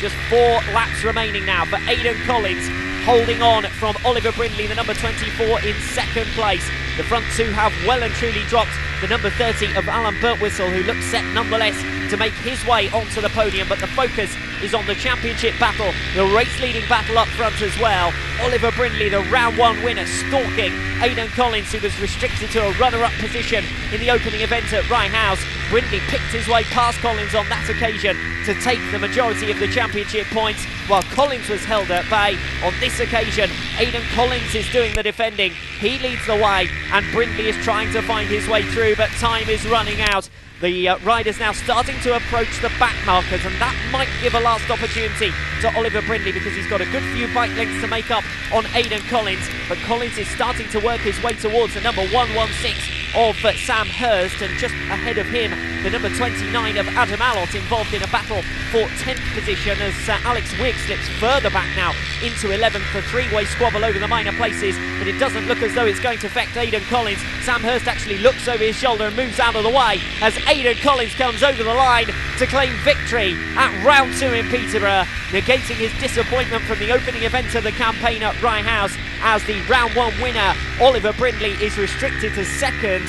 Just 4 laps remaining now for Aidan Collins, holding on from Oliver Brindley, the number 24, in 2nd place. The front two have well and truly dropped the number 30 of Alan Birtwistle, who looks set nonetheless to make his way onto the podium, but the focus is on the championship battle, the race-leading battle up front as well. Oliver Brindley, the round 1 winner, stalking Aidan Collins, who was restricted to a runner-up position in the opening event at Rye House. Brindley picked his way past Collins on that occasion to take the majority of the championship points, while Collins was held at bay. On this occasion, Aidan Collins is doing the defending. He leads the way, and Brindley is trying to find his way through, but time is running out. The riders now starting to approach the back markers, and that might give a last opportunity to Oliver Brindley, because he's got a good few bike lengths to make up on Aidan Collins. But Collins is starting to work his way towards the number 116 of Sam Hurst, and just ahead of him, the number 29 of Adam Allott, involved in a battle for 10th position as Alex Wigg slips further back now into 11th. A 3-way squabble over the minor places, but it doesn't look as though it's going to affect Aidan Collins. Sam Hurst actually looks over his shoulder and moves out of the way as Aidan Collins comes over the line to claim victory at round 2 in Peterborough, negating his disappointment from the opening event of the campaign at Rye House, as the round 1 winner, Oliver Brindley, is restricted to 2nd.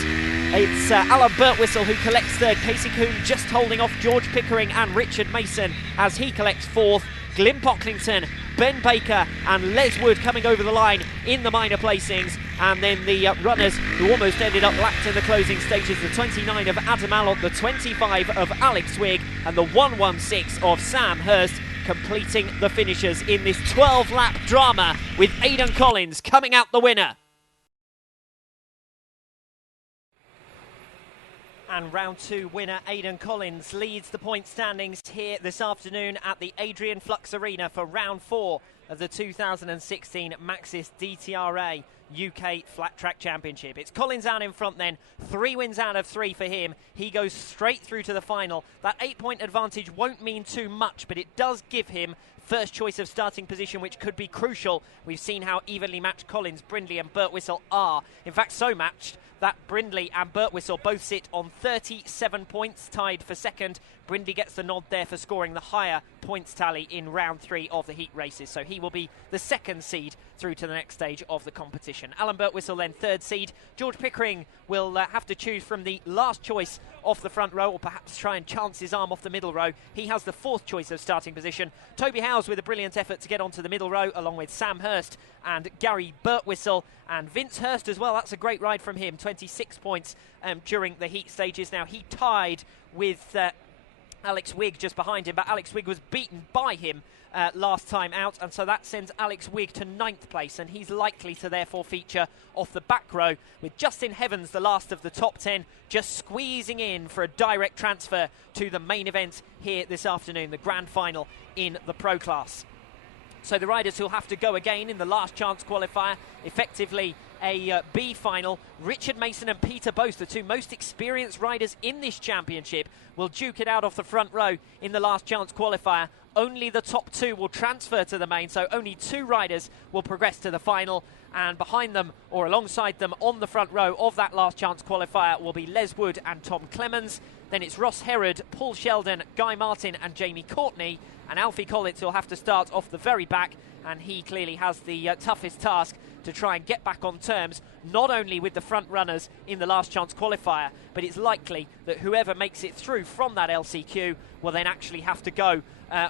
It's Alan Birtwistle who collects 3rd. Casey Coombe just holding off George Pickering and Richard Mason as he collects 4th. Glyn Pocklington, Ben Baker and Les Wood coming over the line in the minor placings, and then the runners who almost ended up lapped in the closing stages, the 29 of Adam Allott, the 25 of Alex Wigg and the 116 of Sam Hurst, completing the finishers in this 12-lap drama, with Aidan Collins coming out the winner. And round 2 winner Aidan Collins leads the point standings here this afternoon at the Adrian Flux Arena for round 4 of the 2016 Maxxis DTRA UK Flattrack Championship. It's Collins out in front then, 3 wins out of 3 for him. He goes straight through to the final. That 8-point advantage won't mean too much, but it does give him first choice of starting position, which could be crucial. We've seen how evenly matched Collins, Brindley and Birtwistle are. In fact, so matched that Brindley and Birtwistle both sit on 37 points, tied for 2nd. Brindley gets the nod there for scoring the higher points tally in round 3 of the heat races, so he will be the 2nd seed through to the next stage of the competition. Alan Birtwistle then 3rd seed. George Pickering will have to choose from the last choice off the front row, or perhaps try and chance his arm off the middle row. He has the 4th choice of starting position. Toby Howes with a brilliant effort to get onto the middle row, along with Sam Hurst and Gary Birtwistle, and Vince Hurst as well. That's a great ride from him, 26 points during the heat stages. Now, he tied with Alex Wigg just behind him, but Alex Wigg was beaten by him last time out, and so that sends Alex Wigg to 9th place, and he's likely to therefore feature off the back row, with Justin Heavens, the last of the top 10, just squeezing in for a direct transfer to the main event here this afternoon, the grand final in the Pro class. So the riders who'll have to go again in the last chance qualifier, effectively a B final, Richard Mason and Peter Bose, the 2 most experienced riders in this championship, will duke it out off the front row in the last chance qualifier. Only the top 2 will transfer to the main, so only 2 riders will progress to the final, and behind them, or alongside them on the front row of that last chance qualifier, will be Les Wood and Tom Clemens. Then it's Ross Herod, Paul Sheldon, Guy Martin and Jamie Courtney, and Alfie Collins will have to start off the very back, and he clearly has the toughest task to try and get back on terms, not only with the front runners in the last chance qualifier, but it's likely that whoever makes it through from that LCQ will then actually have to go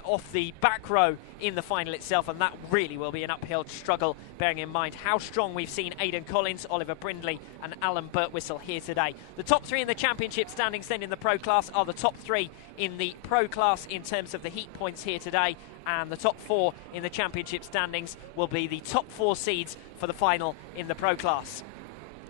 off the back row in the final itself, and that really will be an uphill struggle, bearing in mind how strong we've seen Aidan Collins, Oliver Brindley and Alan Birtwistle here today. The top 3 in the championship standings then in the Pro class are the top 3 in the Pro class in terms of the heat points here today, and the top 4 in the championship standings will be the top 4 seeds for the final in the Pro class.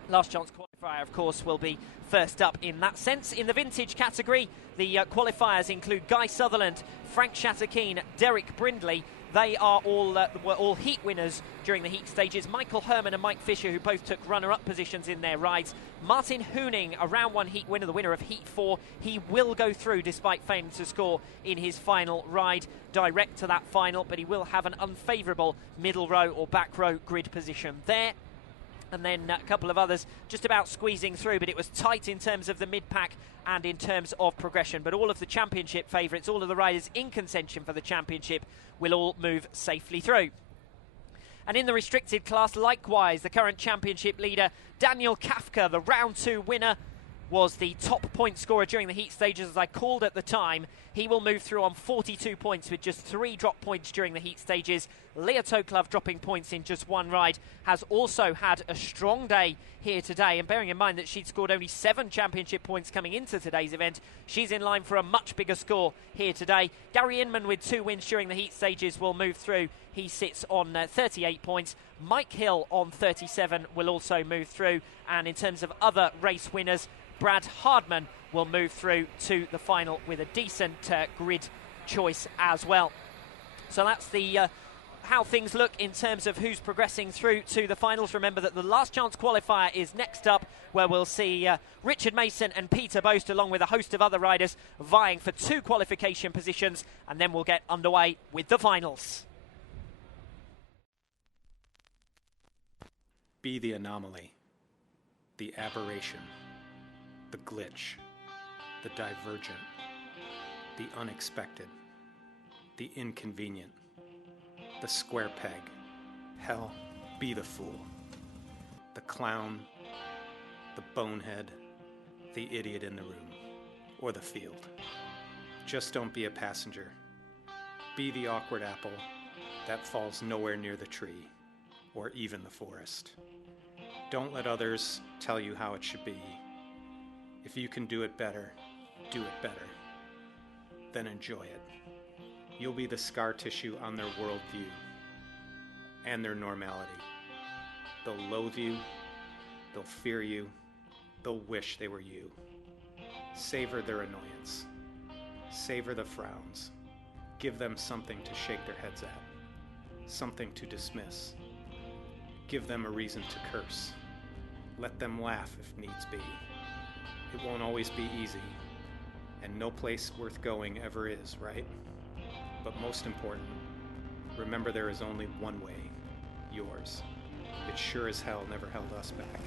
Last chance qualifier. Fire, of course, will be first up in that sense. In the vintage category, the qualifiers include Guy Sutherland, Frank Shatterkeen, Derek Brindley. They are were all heat winners during the heat stages. Michael Herman and Mike Fisher, who both took runner-up positions in their rides. Martin Hooning, a round one heat winner, the winner of heat 4. He will go through despite failing to score in his final ride direct to that final, but he will have an unfavourable middle row or back row grid position there. And then a couple of others just about squeezing through, but it was tight in terms of the mid-pack and in terms of progression. But all of the championship favourites, all of the riders in contention for the championship will all move safely through. And in the restricted class, likewise, the current championship leader, Daniel Kafka, the round 2 winner, was the top point scorer during the heat stages, as I called at the time. He will move through on 42 points with just 3 drop points during the heat stages. Leah Toklov dropping points in just 1 ride, has also had a strong day here today. And bearing in mind that she'd scored only 7 championship points coming into today's event, she's in line for a much bigger score here today. Gary Inman with 2 wins during the heat stages will move through. He sits on 38 points. Mike Hill on 37 will also move through. And in terms of other race winners, Brad Hardman will move through to the final with a decent grid choice as well. So that's the how things look in terms of who's progressing through to the finals. Remember that the last chance qualifier is next up, where we'll see Richard Mason and Peter Boast, along with a host of other riders, vying for 2 qualification positions, and then we'll get underway with the finals. Be the anomaly, the aberration, the glitch, the divergent, the unexpected, the inconvenient, the square peg. Hell, be the fool, the clown, the bonehead, the idiot in the room, or the field. Just don't be a passenger. Be the awkward apple that falls nowhere near the tree, or even the forest. Don't let others tell you how it should be. If you can do it better, do it better. Then enjoy it. You'll be the scar tissue on their worldview and their normality. They'll loathe you, they'll fear you, they'll wish they were you. Savor their annoyance. Savor the frowns. Give them something to shake their heads at, something to dismiss. Give them a reason to curse. Let them laugh if needs be. It won't always be easy, and no place worth going ever is, right? But most important, remember there is only one way, yours. It sure as hell never held us back.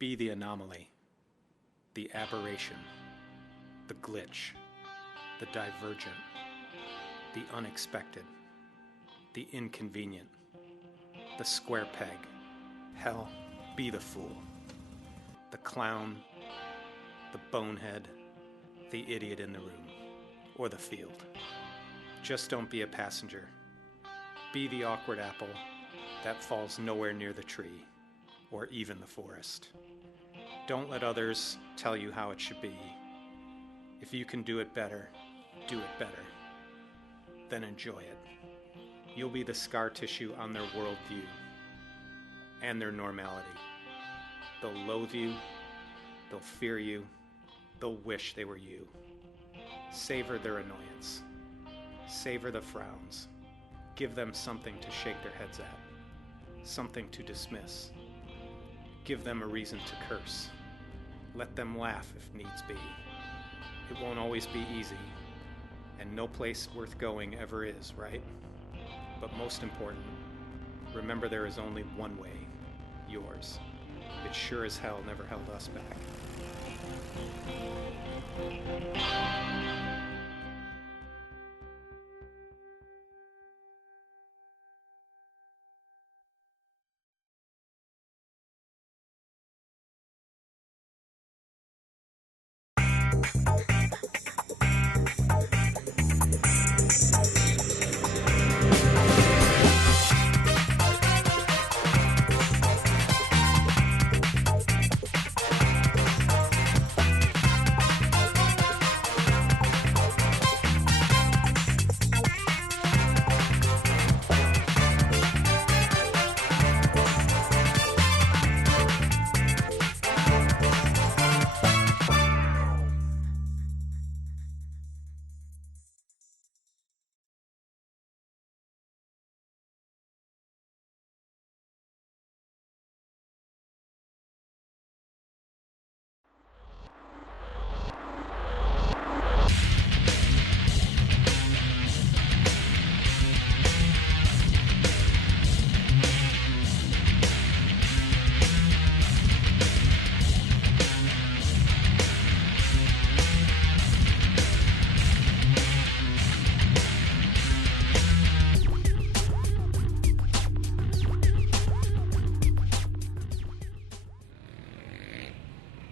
Be the anomaly, the aberration, the glitch, the divergent, the unexpected, the inconvenient, the square peg. Hell, be the fool, the clown, the bonehead, the idiot in the room, or the field. Just don't be a passenger. Be the awkward apple that falls nowhere near the tree, or even the forest. Don't let others tell you how it should be. If you can do it better, do it better. Then enjoy it. You'll be the scar tissue on their worldview and their normality. They'll loathe you, they'll fear you, they'll wish they were you. Savor their annoyance. Savor the frowns. Give them something to shake their heads at, something to dismiss. Give them a reason to curse. Let them laugh if needs be. It won't always be easy, and no place worth going ever is, right? But most important, remember there is only one way, yours. It sure as hell never held us back.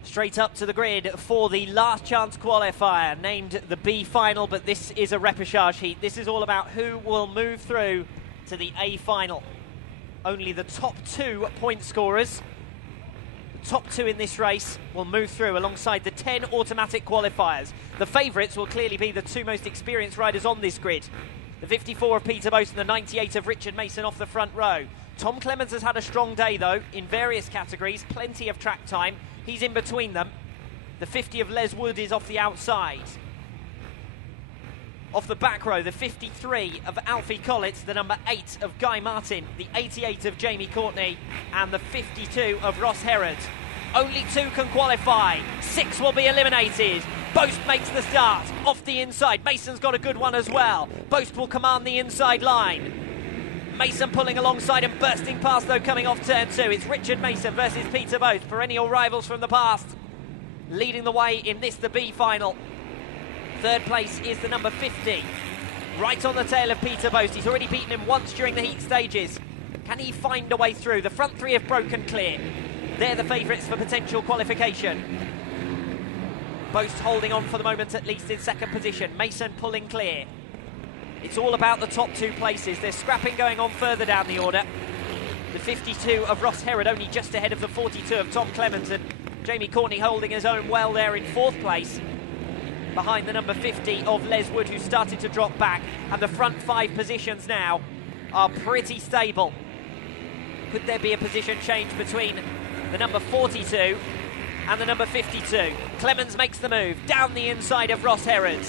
Straight up to the grid for the last chance qualifier, named the B final, but this is a repechage heat. This is all about who will move through to the A final. Only the top 2 point scorers, the top 2 in this race, will move through alongside the 10 automatic qualifiers. The favourites will clearly be the 2 most experienced riders on this grid. The 54 of Peter Bose and the 98 of Richard Mason off the front row. Tom Clemens has had a strong day though, in various categories, plenty of track time. He's in between them. The 50 of Les Wood is off the outside. Off the back row, the 53 of Alfie Collett, the number 8 of Guy Martin, the 88 of Jamie Courtney, and the 52 of Ross Herod. Only 2 can qualify. 6 will be eliminated. Boast makes the start off the inside. Mason's got a good one as well. Boast will command the inside line. Mason pulling alongside and bursting past though coming off turn 2. It's Richard Mason versus Peter Bose, perennial rivals from the past. Leading the way in this, the B final. Third place is the number 50. Right on the tail of Peter Bose. He's already beaten him once during the heat stages. Can he find a way through? The front 3 have broken clear. They're the favourites for potential qualification. Boast holding on for the moment, at least in second position. Mason pulling clear. It's all about the top 2 places. There's scrapping going on further down the order. The 52 of Ross Herod only just ahead of the 42 of Tom Clemens, and Jamie Courtney holding his own well there in 4th place. Behind the number 50 of Les Wood, who started to drop back. And the front 5 positions now are pretty stable. Could there be a position change between the number 42 and the number 52? Clemens makes the move down the inside of Ross Herod.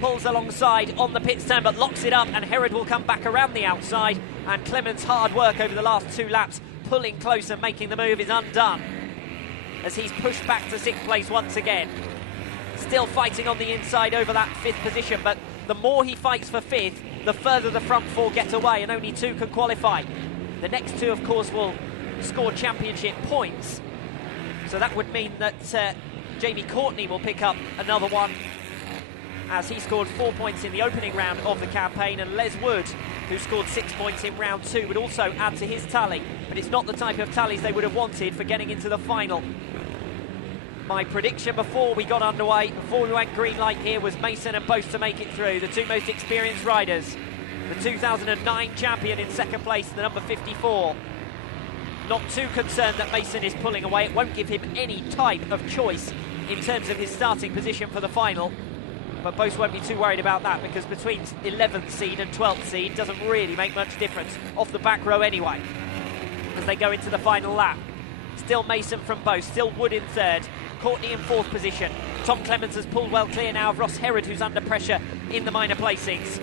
Pulls alongside on the pit turn but locks it up, and Herod will come back around the outside, and Clemens' hard work over the last 2 laps pulling close and making the move is undone as he's pushed back to 6th place once again. Still fighting on the inside over that 5th position, but the more he fights for 5th, the further the front 4 get away, and only 2 can qualify. The next 2 of course will score championship points, So that would mean that Jamie Courtney will pick up another one, as he scored 4 points in the opening round of the campaign, and Les Wood, who scored 6 points in round 2, would also add to his tally, but it's not the type of tallies they would have wanted for getting into the final. My prediction before we got underway, before we went green light here, was Mason and Boast to make it through, the two most experienced riders. The 2009 champion in second place, the number 54. Not too concerned that Mason is pulling away. It won't give him any type of choice in terms of his starting position for the final. But Boast won't be too worried about that, because between 11th seed and 12th seed doesn't really make much difference off the back row anyway, as they go into the final lap. Still Mason from Boast, still Wood in third, Courtney in fourth position. Tom Clemens has pulled well clear now of Ross Herod, who's under pressure in the minor placings.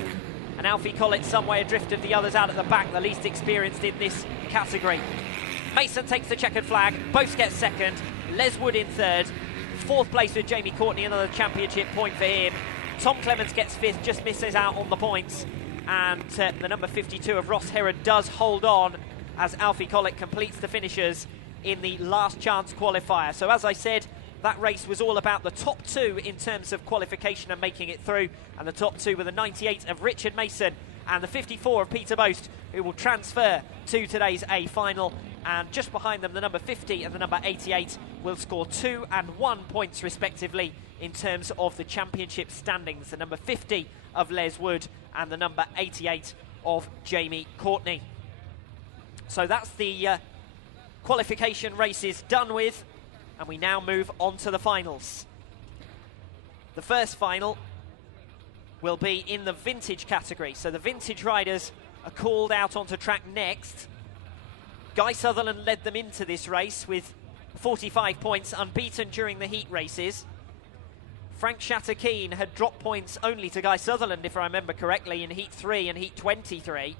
And Alfie Collett some way adrift of the others out at the back, the least experienced in this category. Mason takes the checkered flag, Boast gets second, Les Wood in third, fourth place with Jamie Courtney, another championship point for him. Tom Clemens gets fifth, just misses out on the points, and the number 52 of Ross Herod does hold on as Alfie Collett completes the finishers in the last chance qualifier. So as I said, that race was all about the top two in terms of qualification and making it through, and the top two were the 98 of Richard Mason and the 54 of Peter Boast, who will transfer to today's A final. And just behind them, the number 50 and the number 88 will score 2 and 1 points respectively in terms of the championship standings. The number 50 of Les Wood and the number 88 of Jamie Courtney. So that's the qualification races done with, and we now move on to the finals. The first final will be in the vintage category. So the vintage riders are called out onto track next. Guy Sutherland led them into this race with 45 points, unbeaten during the heat races. Frank Shatterkeen had dropped points only to Guy Sutherland, if I remember correctly, in heat 3 and heat 23.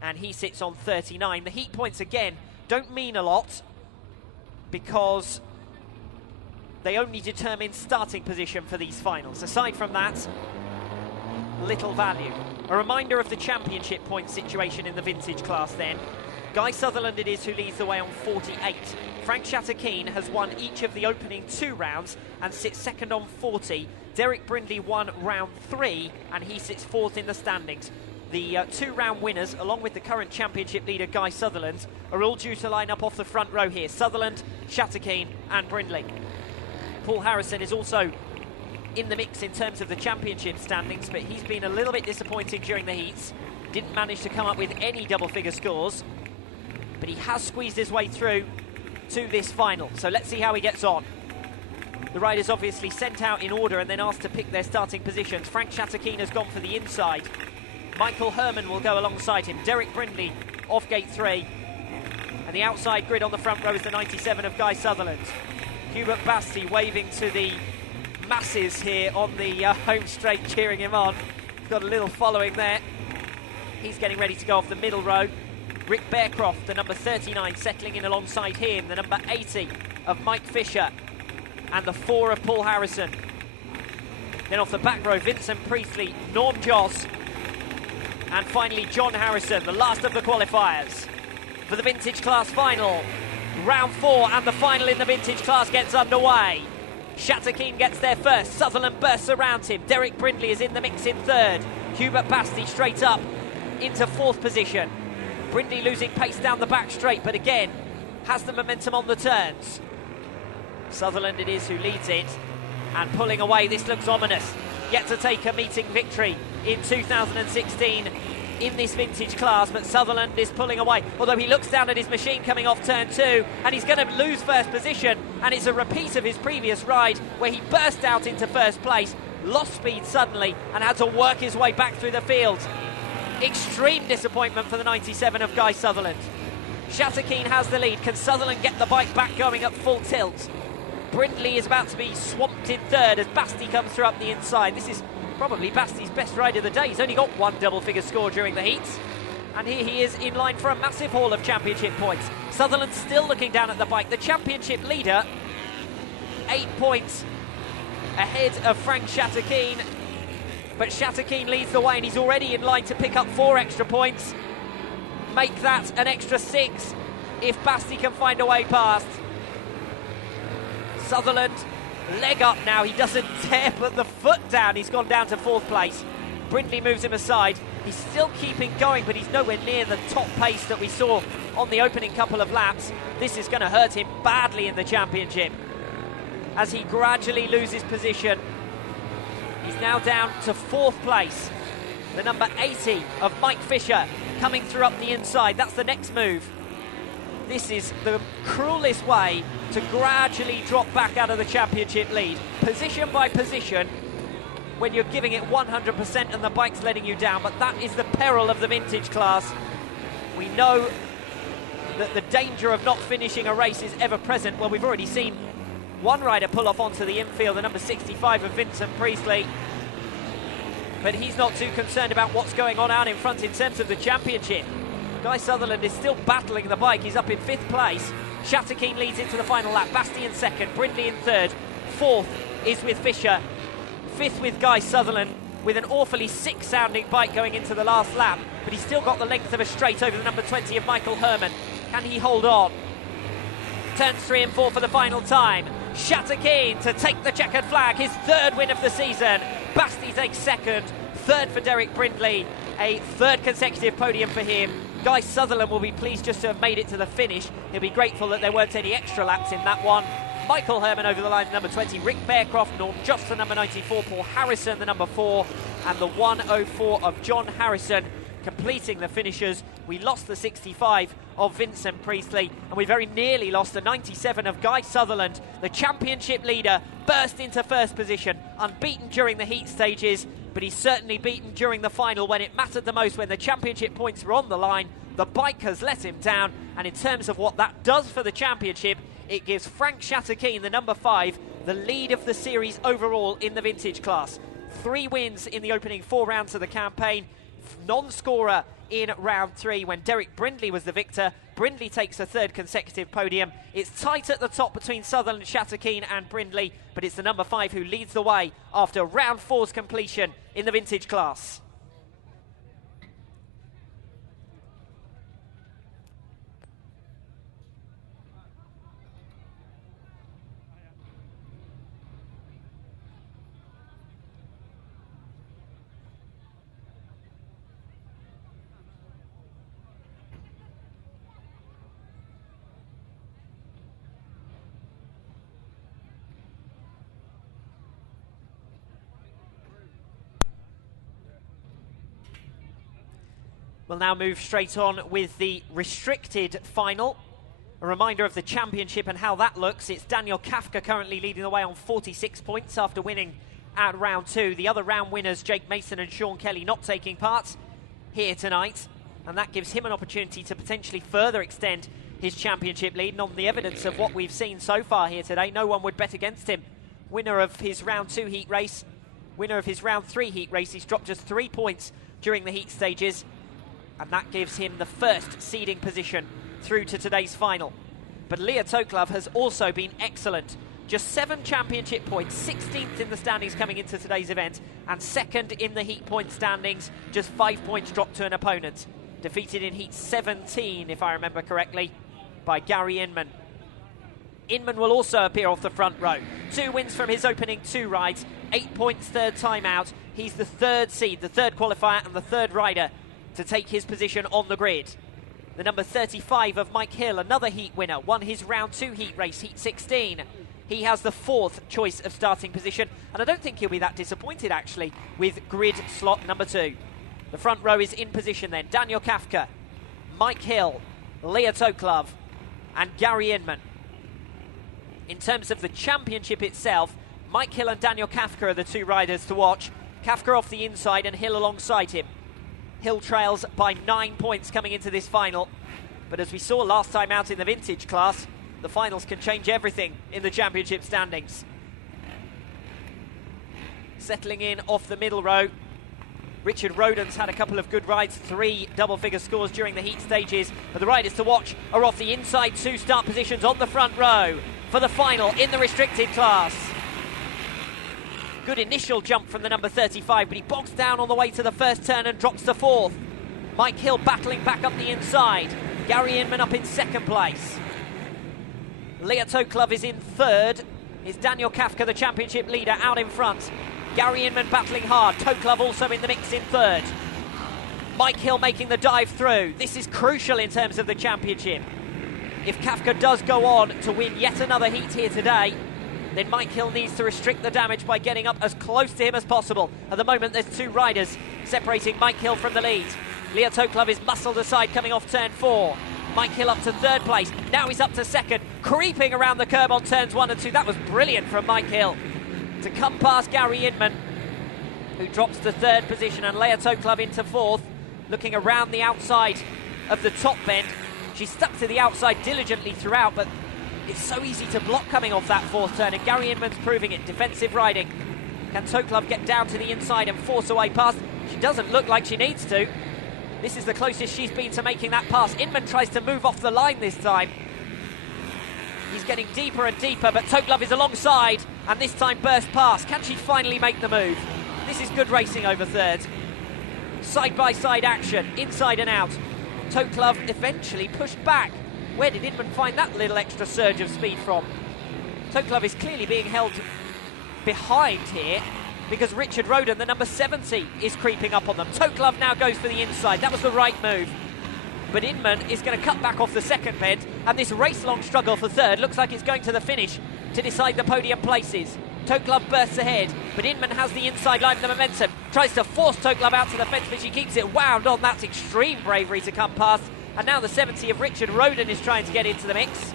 And he sits on 39. The heat points, again, don't mean a lot, because they only determine starting position for these finals. Aside from that, little value. A reminder of the championship point situation in the vintage class then. Guy Sutherland it is who leads the way on 48. Frank Shatterkeen has won each of the opening 2 rounds and sits second on 40. Derek Brindley won round 3 and he sits fourth in the standings. The 2-round winners, along with the current championship leader Guy Sutherland, are all due to line up off the front row here. Sutherland, Shatterkeen and Brindley. Paul Harrison is also in the mix in terms of the championship standings, but he's been a little bit disappointing during the heats. Didn't manage to come up with any double-figure scores, but he has squeezed his way through to this final. So let's see how he gets on. The riders obviously sent out in order and then asked to pick their starting positions. Frank Shatterkeen has gone for the inside. Michael Herman will go alongside him. Derek Brindley off gate 3. And the outside grid on the front row is the 97 of Guy Sutherland. Hubert Basti waving to the masses here on the home straight, cheering him on. He's got a little following there. He's getting ready to go off the middle row. Rick Bearcroft, the number 39, settling in alongside him. The number 80 of Mike Fisher. And the 4 of Paul Harrison. Then off the back row, Vincent Priestley, Norm Joss. And finally, John Harrison, the last of the qualifiers for the vintage class final. Round 4 and the final in the vintage class gets underway. Shatterkeen gets there first. Sutherland bursts around him. Derek Brindley is in the mix in third. Hubert Basti straight up into 4th position. Brindley losing pace down the back straight, but again, has the momentum on the turns. Sutherland it is who leads it, and pulling away, this looks ominous. Yet to take a meeting victory in 2016 in this vintage class, but Sutherland is pulling away, although he looks down at his machine coming off turn 2, and he's going to lose first position, and it's a repeat of his previous ride where he burst out into first place, lost speed suddenly, and had to work his way back through the field. Extreme disappointment for the 97 of Guy Sutherland. Shatterkeen has the lead. Can Sutherland get the bike back going at full tilt? Brindley is about to be swamped in third as Basti comes through up the inside. This is probably Basti's best ride of the day. He's only got 1 double-figure score during the heats. And here he is in line for a massive haul of championship points. Sutherland still looking down at the bike. The championship leader, 8 points ahead of Frank Shatterkeen. But Shatterkeen leads the way and he's already in line to pick up 4 extra points. Make that an extra 6 if Basti can find a way past. Sutherland, leg up now. He doesn't dare put the foot down. He's gone down to 4th place. Brindley moves him aside. He's still keeping going, but he's nowhere near the top pace that we saw on the opening couple of laps. This is going to hurt him badly in the championship as he gradually loses position. He's now down to 4th place. The number 80 of Mike Fisher coming through up the inside. That's the next move. This is the cruelest way to gradually drop back out of the championship lead. Position by position, when you're giving it 100% and the bike's letting you down, but that is the peril of the vintage class. We know that the danger of not finishing a race is ever present. Well, we've already seen one rider pull off onto the infield, the number 65 of Vincent Priestley, but he's not too concerned about what's going on out in front in terms of the championship. Guy Sutherland is still battling the bike. He's up in 5th place. Shatterkeen leads into the final lap. Basti in 2nd, Brindley in 3rd. 4th is with Fisher. 5th with Guy Sutherland, with an awfully sick-sounding bike going into the last lap, but he's still got the length of a straight over the number 20 of Michael Herman. Can he hold on? Turns 3 and 4 for the final time. Shatterkeen to take the checkered flag, his 3rd win of the season. Basti takes 2nd, 3rd for Derek Brindley, a 3rd consecutive podium for him. Guy Sutherland will be pleased just to have made it to the finish. He'll be grateful that there weren't any extra laps in that one. Michael Herman over the line, number 20, Rick Bearcroft, Norm Just the number 94, Paul Harrison, the number 4, and the 104 of John Harrison completing the finishers. We lost the 65 of Vincent Priestley, and we very nearly lost the 97 of Guy Sutherland. The championship leader burst into 1st position, unbeaten during the heat stages, but he's certainly beaten during the final when it mattered the most, when the championship points were on the line. The bike has let him down, and in terms of what that does for the championship, it gives Frank Shatterkeen, the number 5, the lead of the series overall in the vintage class. 3 wins in the opening 4 rounds of the campaign. Non-scorer in round 3 when Derek Brindley was the victor. Brindley takes a 3rd consecutive podium. It's tight at the top between Sutherland, Shatterkeen and Brindley, but it's the number 5 who leads the way after round 4's completion in the vintage class. We'll now move straight on with the restricted final. A reminder of the championship and how that looks. It's Daniel Kafka currently leading the way on 46 points after winning at round 2. The other round winners, Jake Mason and Sean Kelly, not taking part here tonight. And that gives him an opportunity to potentially further extend his championship lead. And on the evidence of what we've seen so far here today, no one would bet against him. Winner of his round 2 heat race, winner of his round 3 heat race. He's dropped just 3 points during the heat stages, and that gives him the 1st seeding position through to today's final. But Leah Toklov has also been excellent. Just 7 championship points, 16th in the standings coming into today's event, and 2nd in the heat point standings, just 5 points dropped to an opponent. Defeated in heat 17, if I remember correctly, by Gary Inman. Inman will also appear off the front row. 2 wins from his opening 2 rides, 8 points, 3rd time out. He's the 3rd seed, the 3rd qualifier and the 3rd rider to take his position on the grid. The number 35 of Mike Hill, another heat winner, won his round 2 heat race, heat 16. He has the 4th choice of starting position, and I don't think he'll be that disappointed actually with grid slot number 2. The front row is in position then. Daniel Kafka, Mike Hill, Leah Toklov and Gary Inman. In terms of the championship itself, Mike Hill and Daniel Kafka are the 2 riders to watch. Kafka off the inside and Hill alongside him. Hill trails by 9 points coming into this final, but as we saw last time out in the vintage class, the finals can change everything in the championship standings. Settling in off the middle row, Richard Roden's had a couple of good rides, 3 double-figure scores during the heat stages, but the riders to watch are off the inside 2 start positions on the front row for the final in the restricted class. Good initial jump from the number 35, but he bogs down on the way to the first turn and drops to 4th. Mike Hill battling back up the inside. Gary Inman up in 2nd place. Leah Toklov is in 3rd. It's Daniel Kafka, the championship leader, out in front. Gary Inman battling hard. Toe Club also in the mix in third. Mike Hill making the dive through. This is crucial in terms of the championship. If Kafka does go on to win yet another heat here today, then Mike Hill needs to restrict the damage by getting up as close to him as possible. At the moment, there's two riders separating Mike Hill from the lead. Leo Toe Club is muscled aside coming off turn 4. Mike Hill up to third place. Now he's up to second, creeping around the curb on turns 1 and 2. That was brilliant from Mike Hill to come past Gary Inman, who drops to third position, and Leo Toe Club into fourth, looking around the outside of the top bend. She stuck to the outside diligently throughout, but it's so easy to block coming off that fourth turn, and Gary Inman's proving it. Defensive riding. Can Toe Club get down to the inside and force away past? She doesn't look like she needs to. This is the closest she's been to making that pass. Inman tries to move off the line this time. He's getting deeper and deeper, but Toe Club is alongside, and this time burst past. Can she finally make the move? This is good racing over third. Side-by-side action, inside and out. Toe Club eventually pushed back. Where did Inman find that little extra surge of speed from? Toe Club is clearly being held behind here because Richard Roden, the number 70, is creeping up on them. Toe Club now goes for the inside. That was the right move. But Inman is going to cut back off the second bend, and this race-long struggle for third looks like it's going to the finish to decide the podium places. Toe Club bursts ahead, but Inman has the inside line of the momentum. Tries to force Toe Club out to the fence, but she keeps it wound on. That's extreme bravery to come past. And now the 70 of Richard Roden is trying to get into the mix.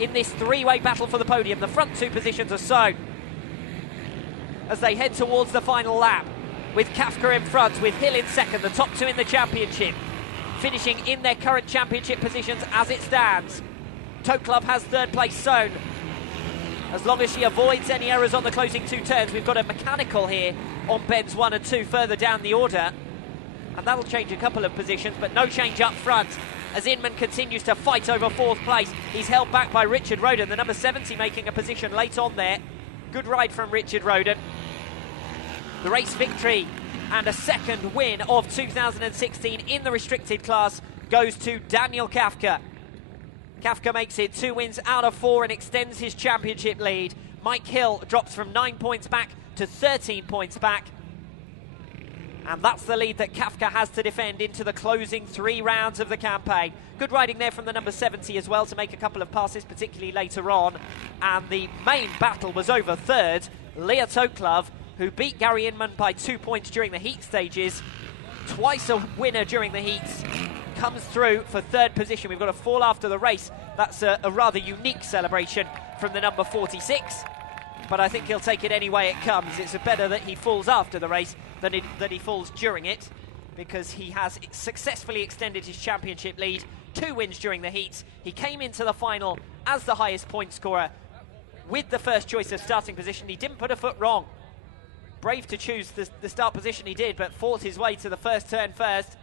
In this three-way battle for the podium, the front two positions are sewn as they head towards the final lap, with Kafka in front, with Hill in second, the top two in the championship, finishing in their current championship positions as it stands. Toe Club has third place sewn. As long as she avoids any errors on the closing two turns, we've got a mechanical here on bends 1 and 2 further down the order. And that'll change a couple of positions, but no change up front as Inman continues to fight over fourth place. He's held back by Richard Roden, the number 70 making a position late on there. Good ride from Richard Roden. The race victory and a second win of 2016 in the restricted class goes to Daniel Kafka. Kafka makes it 2 wins out of 4 and extends his championship lead. Mike Hill drops from 9 points back to 13 points back. And that's the lead that Kafka has to defend into the closing 3 rounds of the campaign. Good riding there from the number 70 as well to make a couple of passes, particularly later on. And the main battle was over third. Leo Toe Club, who beat Gary Inman by 2 points during the heat stages, twice a winner during the heats, comes through for third position. We've got a fall after the race. That's a rather unique celebration from the number 46. But I think he'll take it any way it comes. It's better that he falls after the race than that he falls during it, because he has successfully extended his championship lead. 2 wins during the heats. He came into the final as the highest point scorer with the first choice of starting position. He didn't put a foot wrong. Brave to choose the start position he did, but fought his way to the first turn first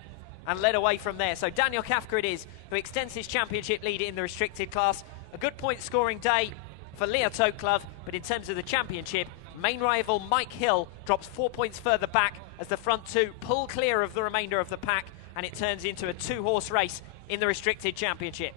and led away from there. So Daniel Kafka it is who extends his championship lead in the restricted class. A good point scoring day for Leo Toe Club, but in terms of the championship, main rival Mike Hill drops 4 points further back as the front two pull clear of the remainder of the pack, and it turns into a 2-horse race in the restricted championship.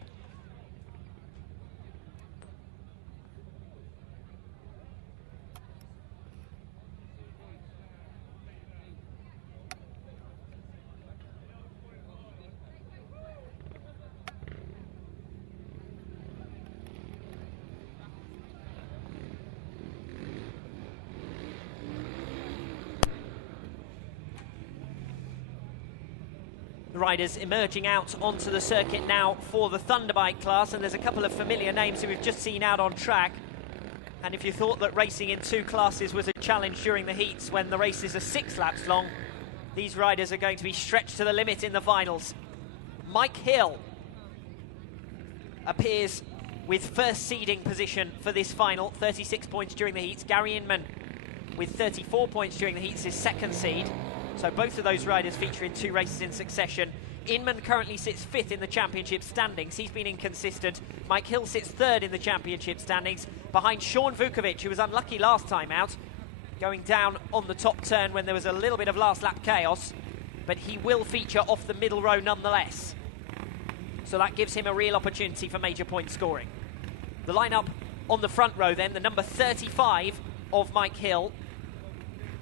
The riders emerging out onto the circuit now for the Thunderbike class, and there's a couple of familiar names who we've just seen out on track. And if you thought that racing in 2 classes was a challenge during the heats when the races are 6 laps long, these riders are going to be stretched to the limit in the finals. Mike Hill appears with first seeding position for this final, 36 points during the heats. Gary Inman with 34 points during the heats, his second seed. So both of those riders feature in 2 races in succession. Inman currently sits 5th in the championship standings. He's been inconsistent. Mike Hill sits 3rd in the championship standings, behind Sean Vukovic, who was unlucky last time out, going down on the top turn when there was a little bit of last lap chaos, but he will feature off the middle row nonetheless. So that gives him a real opportunity for major point scoring. The lineup On the front row then, the number 35 of Mike Hill,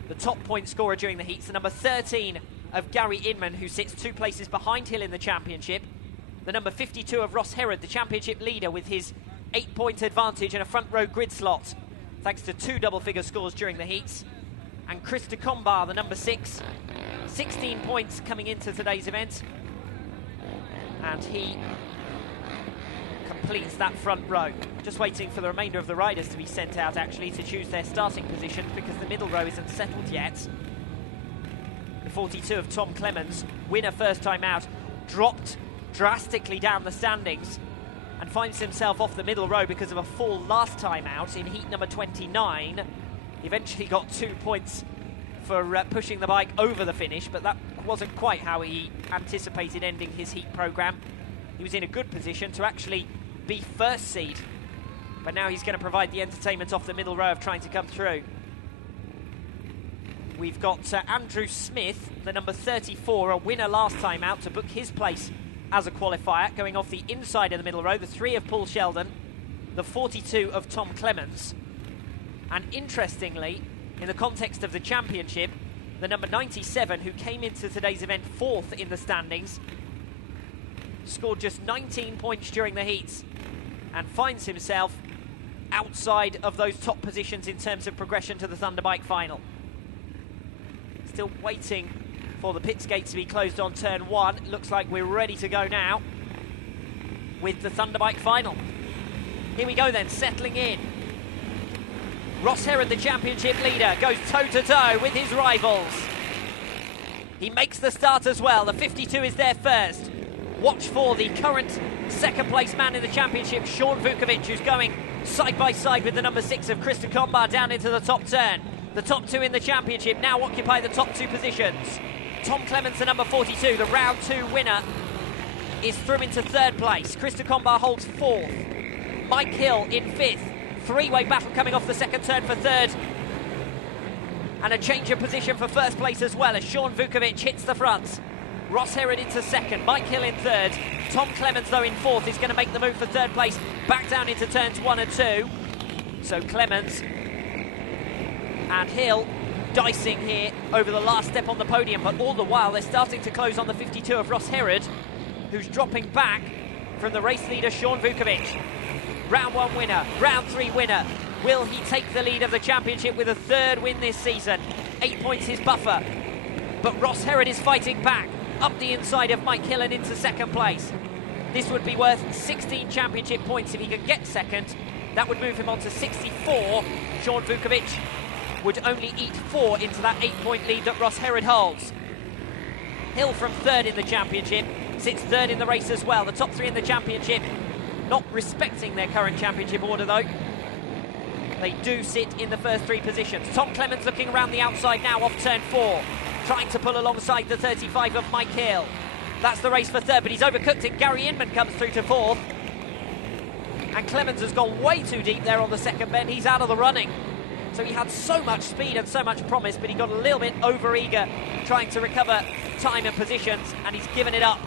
the top point scorer during the heats. The number 13 of Gary Inman, who sits 2 places behind Hill in the championship. The number 52 of Ross Herod, the championship leader, with his 8-point advantage and a front row grid slot, thanks to 2 double-figure scores during the heats. And Chris de Combar, the number 6, 16 points coming into today's event. And he completes that front row. Just waiting for the remainder of the riders to be sent out, actually, to choose their starting position, because the middle row isn't settled yet. The 42 of Tom Clemens, winner first time out, dropped drastically down the standings and finds himself off the middle row because of a fall last time out in heat number 29. He eventually got 2 points for pushing the bike over the finish, but that wasn't quite how he anticipated ending his heat programme. He was in a good position to actually be first seed, but now he's going to provide the entertainment off the middle row of trying to come through. We've got Andrew Smith, the number 34, a winner last time out, to book his place as a qualifier, going off the inside of the middle row. The 3 of Paul Sheldon, the 42 of Tom Clemens, and interestingly, in the context of the championship, the number 97, who came into today's event 4th in the standings, scored just 19 points during the heats and finds himself outside of those top positions in terms of progression to the Thunderbike final. Still waiting for the pits gate to be closed on turn 1. Looks like we're ready to go now with the Thunderbike final. Here we go then, settling in. Ross Herod, the championship leader, goes toe-to-toe with his rivals. He makes the start as well. The 52 is there first. Watch for the current second-place man in the championship, Sean Vukovic, who's going side-by-side with the number 6 of Chris de Combar down into the top turn. The top 2 in the championship now occupy the top 2 positions. Tom Clemens, the number 42, the round 2 winner, is through into 3rd place. Chris de Combar holds 4th. Mike Hill in 5th. 3-way battle coming off the second turn for 3rd. And a change of position for 1st place as well, as Sean Vukovic hits the front. Ross Herod into 2nd, Mike Hill in 3rd. Tom Clemens, though, in 4th, is going to make the move for 3rd place, back down into turns 1 and 2. So Clemens and Hill dicing here over the last step on the podium, but all the while they're starting to close on the 52 of Ross Herod, who's dropping back from the race leader Sean Vukovic. Round 1 winner, round 3 winner. Will he take the lead of the championship with a 3rd win this season? 8 points his buffer, but Ross Herod is fighting back up the inside of Mike Hill and into 2nd place. This would be worth 16 championship points if he could get 2nd. That would move him on to 64. Sean Vukovic would only eat 4 into that 8-point lead that Ross Herod holds. Hill from 3rd in the championship, sits 3rd in the race as well. The top 3 in the championship not respecting their current championship order, though. They do sit in the first 3 positions. Tom Clemens looking around the outside now off turn 4, trying to pull alongside the 35 of Mike Hill. That's the race for 3rd, but he's overcooked it. Gary Inman comes through to 4th. And Clemens has gone way too deep there on the second bend. He's out of the running. So he had so much speed and so much promise, but he got a little bit over-eager trying to recover time and positions, and he's given it up.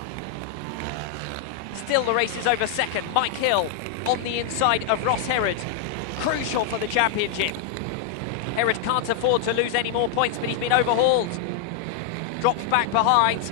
Still the race is over 2nd. Mike Hill on the inside of Ross Herod. Crucial for the championship. Herod can't afford to lose any more points, but he's been overhauled. Drops back behind.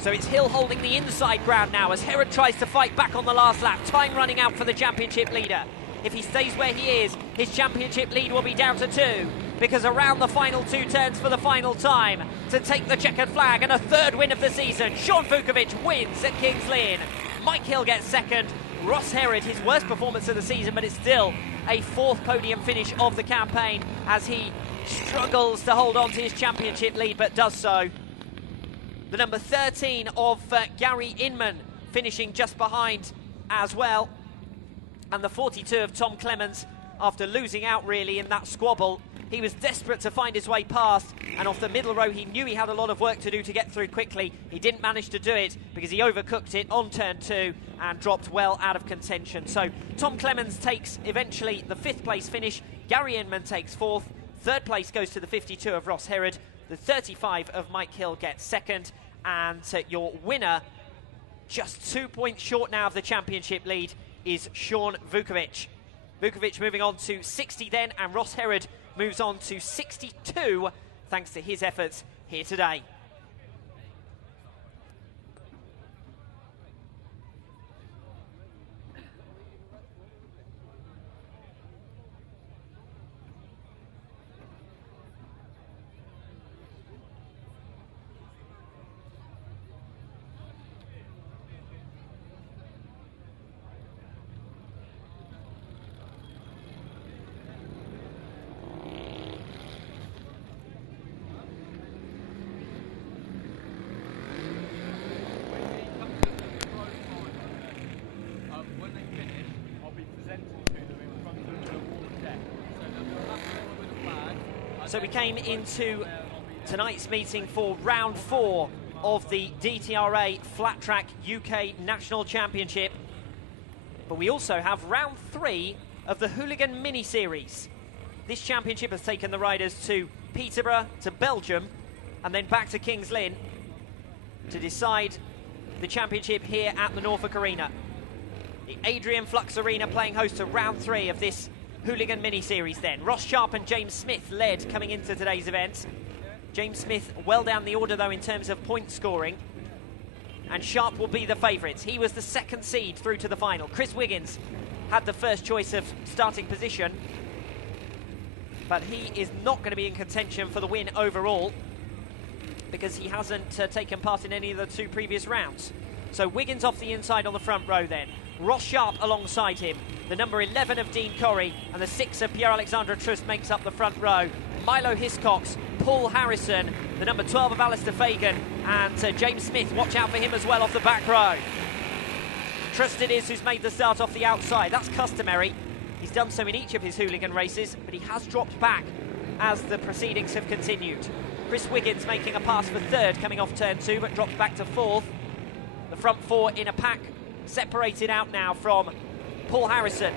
So it's Hill holding the inside ground now as Herod tries to fight back on the last lap. Time running out for the championship leader. If he stays where he is, his championship lead will be down to 2, because around the final 2 turns for the final time to take the checkered flag and a 3rd win of the season. Sean Vukovic wins at Kings Lynn. Mike Hill gets 2nd. Ross Herod, his worst performance of the season, but it's still a 4th podium finish of the campaign as he struggles to hold on to his championship lead, but does so. The number 13 of Gary Inman finishing just behind as well. And the 42 of Tom Clemens, after losing out really in that squabble, he was desperate to find his way past, and off the middle row he knew he had a lot of work to do to get through quickly. He didn't manage to do it because he overcooked it on turn 2 and dropped well out of contention. So Tom Clemens takes eventually the 5th place finish. Gary Inman takes 4th. 3rd place goes to the 52 of Ross Herod. The 35 of Mike Hill gets 2nd. And your winner, Just 2 points short now of the championship lead is Sean Vukovic. Vukovic moving on to 60 then, and Ross Herod moves on to 62 thanks to his efforts here today. So we came into tonight's meeting for round 4 of the DTRA Flattrack UK National Championship. But we also have round 3 of the Hooligan Mini Series. This championship has taken the riders to Peterborough, to Belgium, and then back to Kings Lynn to decide the championship here at the Norfolk Arena. The Adrian Flux Arena playing host to round 3 of this Hooligan Mini Series then. Ross Sharp and James Smith led coming into today's event. James Smith well down the order though in terms of point scoring. And Sharp will be the favourites. He was the second seed through to the final. Chris Wiggins had the first choice of starting position, but he is not going to be in contention for the win overall because he hasn't taken part in any of the 2 previous rounds. So Wiggins off the inside on the front row then. Ross Sharp alongside him. The number 11 of Dean Corrie and the 6 of Pierre-Alexandre Trust makes up the front row. Milo Hiscox, Paul Harrison, the number 12 of Alistair Fagan, and James Smith, watch out for him as well off the back row. Trust it is who's made the start off the outside. That's customary. He's done so in each of his hooligan races, but he has dropped back as the proceedings have continued. Chris Wiggins making a pass for 3rd coming off turn 2, but drops back to 4th. The front 4 in a pack, separated out now from Paul Harrison,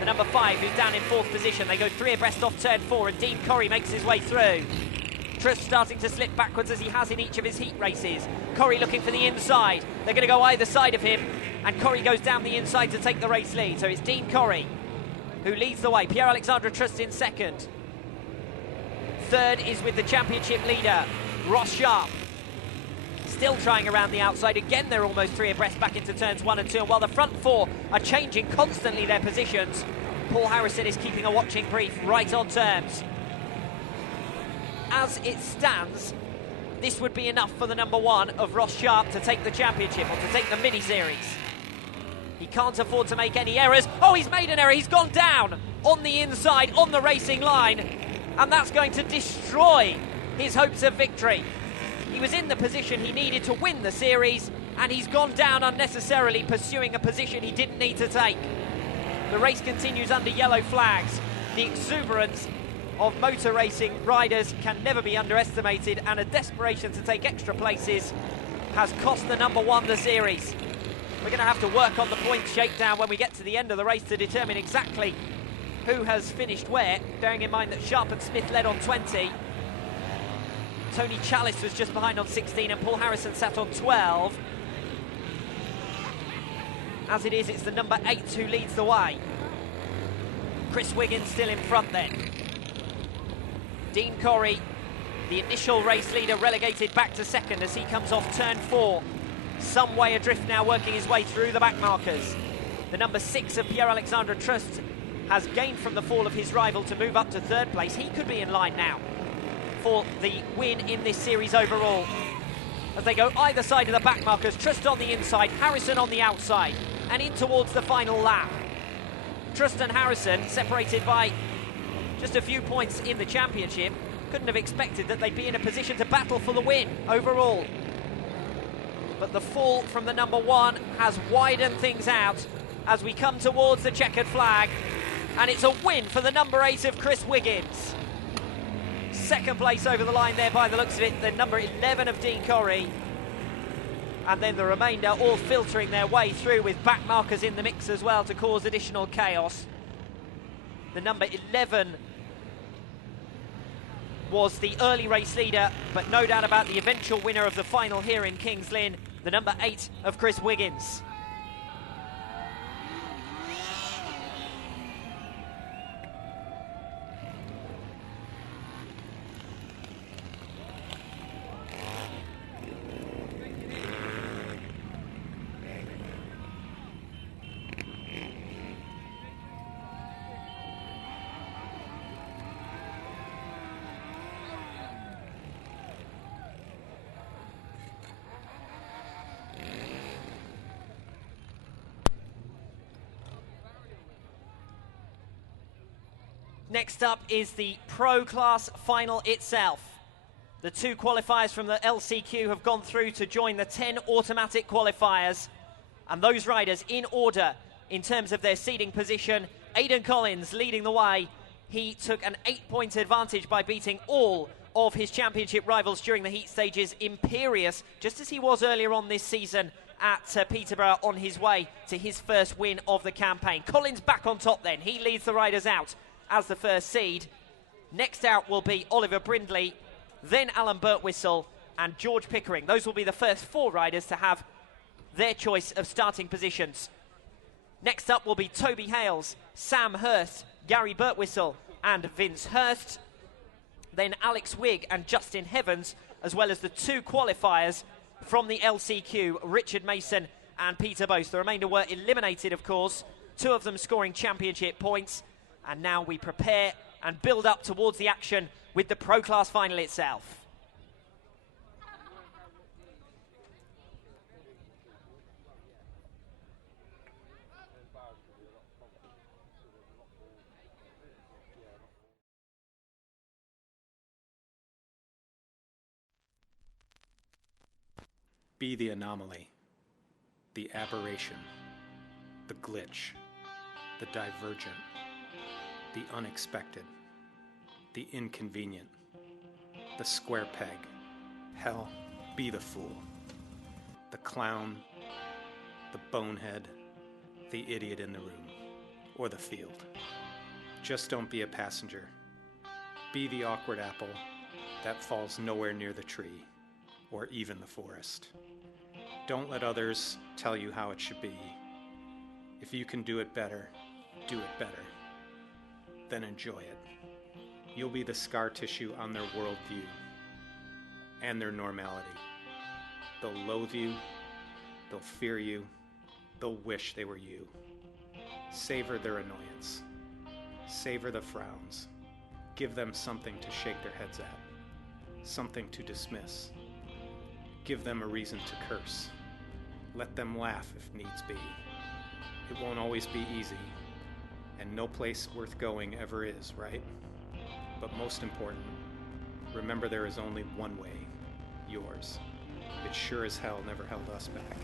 the number 5, who's down in 4th position. They go 3 abreast off turn 4, and Dean Corrie makes his way through. Trust starting to slip backwards as he has in each of his heat races. Corrie looking for the inside. They're going to go either side of him, and Corrie goes down the inside to take the race lead. So it's Dean Corrie who leads the way. Pierre-Alexandre Trust in 2nd. 3rd is with the championship leader, Ross Sharp. Still trying around the outside. Again, they're almost 3 abreast back into turns 1 and 2. And while the front 4 are changing constantly their positions, Paul Harrison is keeping a watching brief right on terms. As it stands, this would be enough for the number 1 of Ross Sharp to take the championship, or to take the mini-series. He can't afford to make any errors. Oh, he's made an error. He's gone down on the inside, on the racing line, and that's going to destroy his hopes of victory. He was in the position he needed to win the series, and he's gone down unnecessarily, pursuing a position he didn't need to take. The race continues under yellow flags. The exuberance of motor racing riders can never be underestimated, and a desperation to take extra places has cost the number 1 the series. We're going to have to work on the point shakedown when we get to the end of the race to determine exactly who has finished where, bearing in mind that Sharp and Smith led on 20. Tony Chalice was just behind on 16, and Paul Harrison sat on 12. As it is, it's the number 8 who leads the way. Chris Wiggins still in front then. Dean Corrie, the initial race leader, relegated back to 2nd as he comes off turn 4. Some way adrift now, working his way through the back markers. The number 6 of Pierre-Alexandre Trust has gained from the fall of his rival to move up to 3rd place. He could be in line now for the win in this series overall. As they go either side of the back markers, Trust on the inside, Harrison on the outside, and in towards the final lap. Trust and Harrison separated by just a few points in the championship. Couldn't have expected that they'd be in a position to battle for the win overall. But the fall from the number 1 has widened things out as we come towards the checkered flag, and it's a win for the number 8 of Chris Wiggins. 2nd place over the line there by the looks of it, the number 11 of Dean Corrie, and then the remainder all filtering their way through with back markers in the mix as well to cause additional chaos. The number 11 was the early race leader, but no doubt about the eventual winner of the final here in Kings Lynn. the number 8 of Chris Wiggins. Next up is the Pro Class final itself. The 2 qualifiers from the LCQ have gone through to join the 10 automatic qualifiers. And those riders in order in terms of their seeding position. Aidan Collins leading the way. He took an 8-point advantage by beating all of his championship rivals during the heat stages. Imperious, just as he was earlier on this season at Peterborough, on his way to his first win of the campaign. Collins back on top then. He leads the riders out as the first seed. Next out will be Oliver Brindley, then Alan Birtwistle and George Pickering. Those will be the first 4 riders to have their choice of starting positions. Next up will be Toby Hales, Sam Hurst, Gary Birtwistle and Vince Hurst. Then Alex Wigg and Justin Heavens, as well as the 2 qualifiers from the LCQ, Richard Mason and Peter Bose. The remainder were eliminated, of course, 2 of them scoring championship points. And now we prepare and build up towards the action with the Pro Class final itself. Be the anomaly, the aberration, the glitch, the divergent, the unexpected, the inconvenient, the square peg. Hell, be the fool, the clown, the bonehead, the idiot in the room, or the field. Just don't be a passenger. Be the awkward apple that falls nowhere near the tree, or even the forest. Don't let others tell you how it should be. If you can do it better, do it better. Then enjoy it. You'll be the scar tissue on their worldview and their normality. They'll loathe you, they'll fear you, they'll wish they were you. Savor their annoyance. Savor the frowns. Give them something to shake their heads at, something to dismiss. Give them a reason to curse. Let them laugh if needs be. It won't always be easy, and no place worth going ever is, right? But most important, remember there is only one way, yours. It sure as hell never held us back.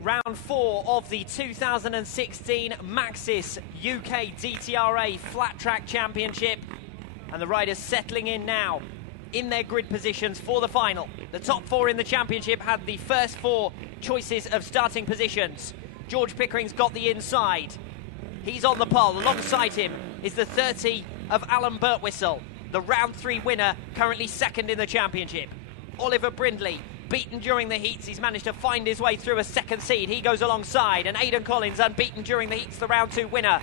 Round 4 of the 2016 Maxxis UK DTRA Flat Track Championship. And the riders settling in now in their grid positions for the final. The top 4 in the championship had the first 4 choices of starting positions. George Pickering's got the inside. He's on the pole. Alongside him is the 30 of Alan Birtwistle, the round 3 winner, currently second in the championship. Oliver Brindley, beaten during the heats. He's managed to find his way through a second seed. He goes alongside, and Aidan Collins, unbeaten during the heats, the round 2 winner,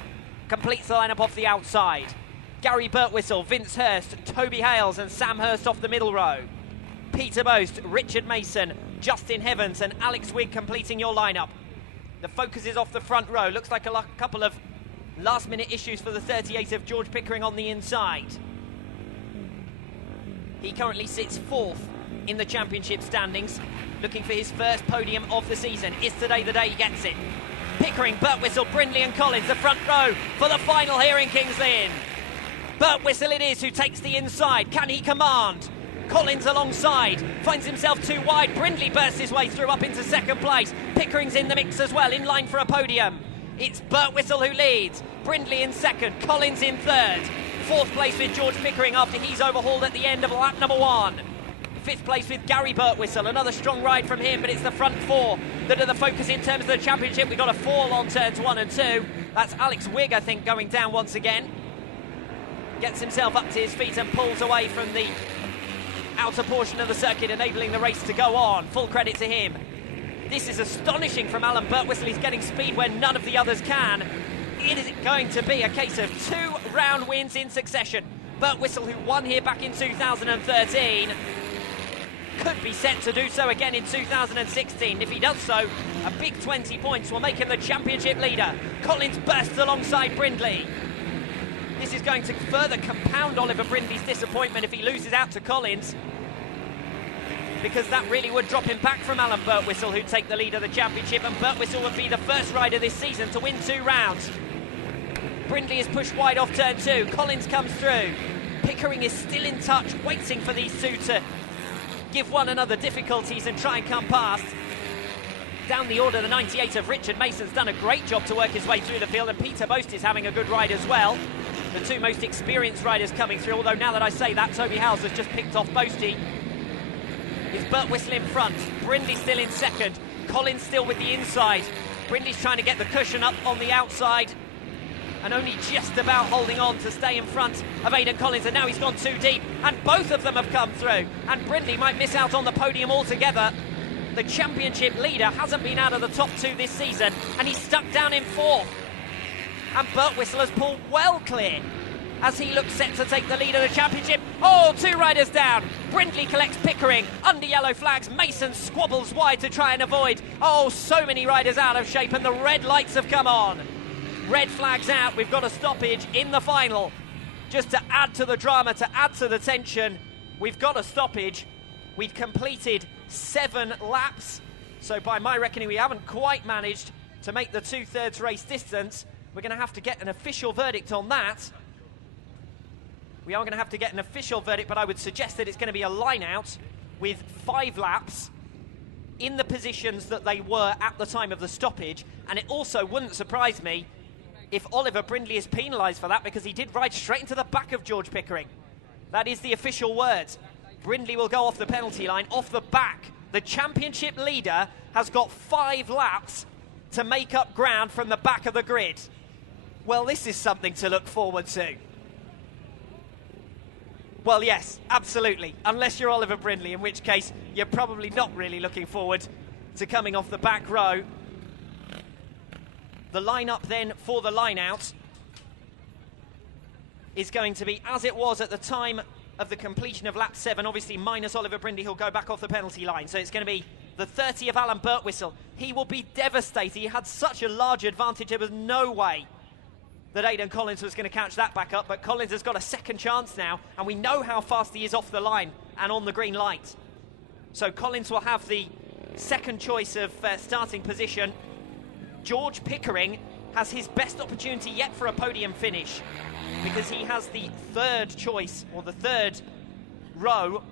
completes the lineup off the outside. Gary Birtwistle, Vince Hurst, Toby Hales and Sam Hurst off the middle row. Peter Boast, Richard Mason, Justin Heavens and Alex Wigg completing your lineup. The focus is off the front row. Looks like a couple of last-minute issues for the 38 of George Pickering on the inside. He currently sits 4th in the championship standings, looking for his first podium of the season. Is today the day he gets it? Pickering, Birtwistle, Brindley and Collins, the front row for the final here in Kings Lynn. Birtwistle it is who takes the inside. Can he command? Collins alongside, finds himself too wide. Brindley bursts his way through up into second place. Pickering's in the mix as well, in line for a podium. It's Birtwistle who leads. Brindley in second, Collins in third. 4th place with George Pickering after he's overhauled at the end of lap number 1. 5th place with Gary Birtwistle, another strong ride from him, but it's the front 4 that are the focus in terms of the championship. We've got a fall on turns 1 and 2. That's Alex Wigg, I think, going down once again. Gets himself up to his feet and pulls away from the outer portion of the circuit, enabling the race to go on. Full credit to him. This is astonishing from Alan Birtwistle. He's getting speed where none of the others can. It is going to be a case of 2 round wins in succession. Birtwistle, who won here back in 2013, could be set to do so again in 2016. If he does so, a big 20 points will make him the championship leader. Collins bursts alongside Brindley. This is going to further compound Oliver Brindley's disappointment if he loses out to Collins, because that really would drop him back from Alan Birtwistle, who'd take the lead of the championship, and Birtwistle would be the first rider this season to win 2 rounds. Brindley is pushed wide off turn 2. Collins comes through. Pickering is still in touch, waiting for these 2 to give one another difficulties and try and come past. Down the order, the 98 of Richard Mason's done a great job to work his way through the field, and Peter Boast is having a good ride as well. The 2 most experienced riders coming through, although now that I say that, Toby Hales has just picked off Boasty. It's Birtwistle in front, Brindley still in second, Collins still with the inside. Brindley's trying to get the cushion up on the outside and only just about holding on to stay in front of Aidan Collins, and now he's gone too deep, and both of them have come through, and Brindley might miss out on the podium altogether. The championship leader hasn't been out of the top 2 this season, and he's stuck down in 4th. And Birtwistle has pulled well clear as he looks set to take the lead of the championship. Oh, 2 riders down. Brindley collects Pickering under yellow flags. Mason squabbles wide to try and avoid. Oh, so many riders out of shape, and the red lights have come on. Red flags out. We've got a stoppage in the final. Just to add to the drama, to add to the tension, we've got a stoppage. We've completed 7 laps. So by my reckoning, we haven't quite managed to make the 2/3 race distance. We're going to have to get an official verdict on that. We are going to have to get an official verdict, but I would suggest that it's going to be a line-out with 5 laps in the positions that they were at the time of the stoppage. And it also wouldn't surprise me if Oliver Brindley is penalised for that, because he did ride straight into the back of George Pickering. That is the official words. Brindley will go off the penalty line, off the back. The championship leader has got 5 laps to make up ground from the back of the grid. Well, this is something to look forward to. Well, yes, absolutely. Unless you're Oliver Brindley, in which case you're probably not really looking forward to coming off the back row. The lineup then for the line-out is going to be as it was at the time of the completion of lap 7, obviously minus Oliver Brindley, who'll go back off the penalty line. So it's going to be the 30 of Alan Birtwistle. He will be devastated. He had such a large advantage. There was no way that Aidan Collins was going to catch that back up, but Collins has got a second chance now, and we know how fast he is off the line and on the green light. So Collins will have the second choice of starting position. George Pickering has his best opportunity yet for a podium finish, because he has the 3rd choice, or the 3rd row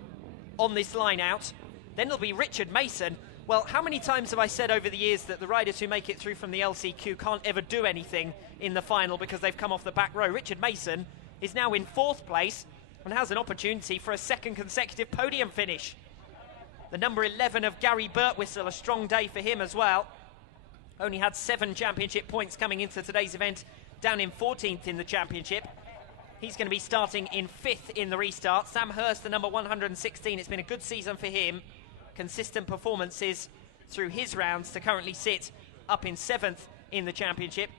on this line out. Then it'll be Richard Mason. Well, how many times have I said over the years that the riders who make it through from the LCQ can't ever do anything in the final because they've come off the back row? Richard Mason is now in 4th place, and has an opportunity for a second consecutive podium finish. The number 11 of Gary Birtwistle, a strong day for him as well. Only had 7 championship points coming into today's event, down in 14th in the championship. He's going to be starting in 5th in the restart. Sam Hurst, the number 116, it's been a good season for him. Consistent performances through his rounds to currently sit up in 7th in the championship.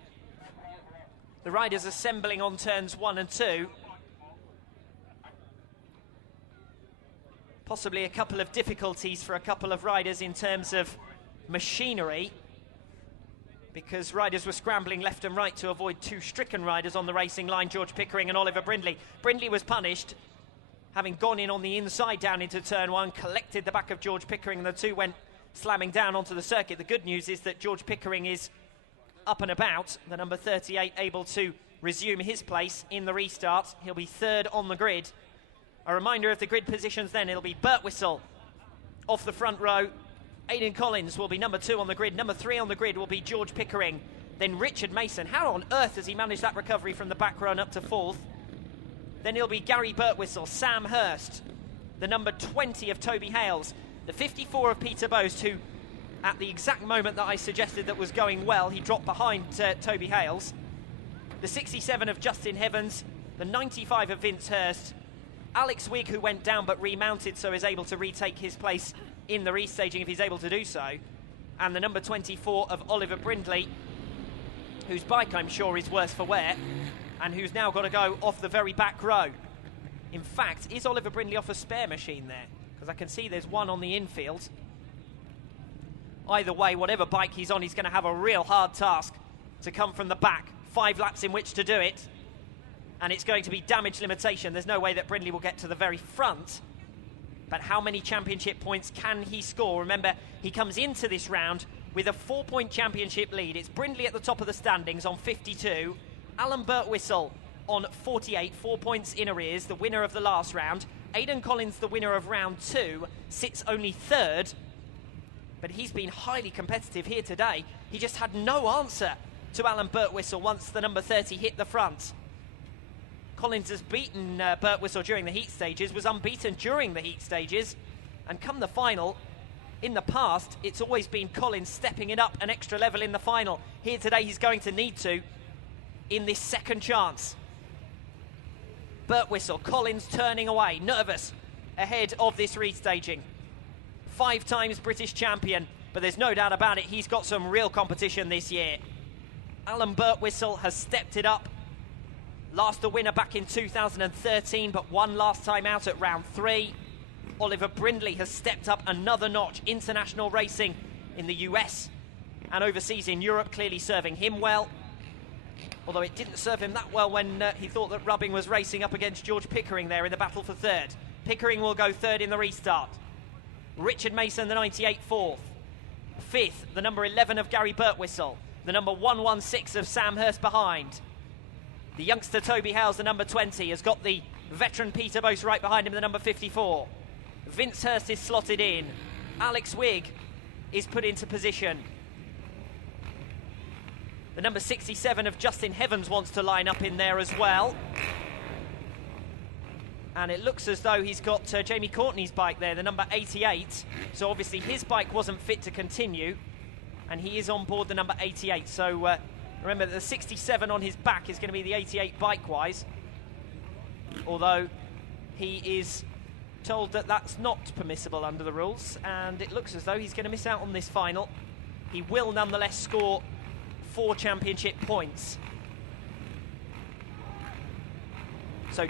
The riders assembling on turns 1 and 2. Possibly a couple of difficulties for a couple of riders in terms of machinery, because riders were scrambling left and right to avoid 2 stricken riders on the racing line, George Pickering and Oliver Brindley. Brindley was punished, having gone in on the inside down into turn 1, collected the back of George Pickering, and the 2 went slamming down onto the circuit. The good news is that George Pickering is up and about, the number 38 able to resume his place in the restart. He'll be 3rd on the grid. A reminder of the grid positions then, it'll be Birtwistle off the front row. Aidan Collins will be number 2 on the grid. Number 3 on the grid will be George Pickering. Then Richard Mason. How on earth has he managed that recovery from the back run up to 4th? Then it'll be Gary Birtwistle, Sam Hurst, the number 20 of Toby Hales, the 54 of Peter Boast, who at the exact moment that I suggested that was going well, he dropped behind Toby Hales, the 67 of Justin Heavens, the 95 of Vince Hurst, Alex Wigg, who went down but remounted, so is able to retake his place in the restaging if he's able to do so, and the number 24 of Oliver Brindley, whose bike I'm sure is worse for wear, and who's now got to go off the very back row. In fact, is Oliver Brindley off a spare machine there? Because I can see there's one on the infield. Either way, whatever bike he's on, he's going to have a real hard task to come from the back. 5 laps in which to do it, and it's going to be damage limitation. There's no way that Brindley will get to the very front, but how many championship points can he score? Remember, he comes into this round with a 4-point championship lead. It's Brindley at the top of the standings on 52, Alan Birtwistle on 48, 4 points in arrears, the winner of the last round. Aidan Collins, the winner of round 2, sits only 3rd, but he's been highly competitive here today. He just had no answer to Alan Birtwistle once the number 30 hit the front. Collins has beaten Birtwistle during the heat stages, was unbeaten during the heat stages, and come the final, in the past, it's always been Collins stepping it up an extra level in the final. Here today, he's going to need to in this second chance. Birtwistle, Collins turning away, nervous ahead of this restaging. 5 times British champion, but there's no doubt about it, he's got some real competition this year. Alan Birtwistle has stepped it up. Last the winner back in 2013, but won last time out at round 3. Oliver Brindley has stepped up another notch. International racing in the US and overseas in Europe, clearly serving him well. Although it didn't serve him that well when he thought that Rubbing was racing up against George Pickering there in the battle for 3rd. Pickering will go 3rd in the restart. Richard Mason, the 98, 4th. 5th, the number 11 of Gary Birtwistle. The number 116 of Sam Hurst behind. The youngster Toby Hales, the number 20, has got the veteran Peter Boast right behind him, the number 54. Vince Hurst is slotted in. Alex Wigg is put into position. The number 67 of Justin Heavens wants to line up in there as well. And it looks as though he's got Jamie Courtney's bike there, the number 88. So obviously his bike wasn't fit to continue, and he is on board the number 88. So remember that the 67 on his back is going to be the 88 bike-wise, although he is told that that's not permissible under the rules, and it looks as though he's going to miss out on this final. He will nonetheless score 4 championship points. So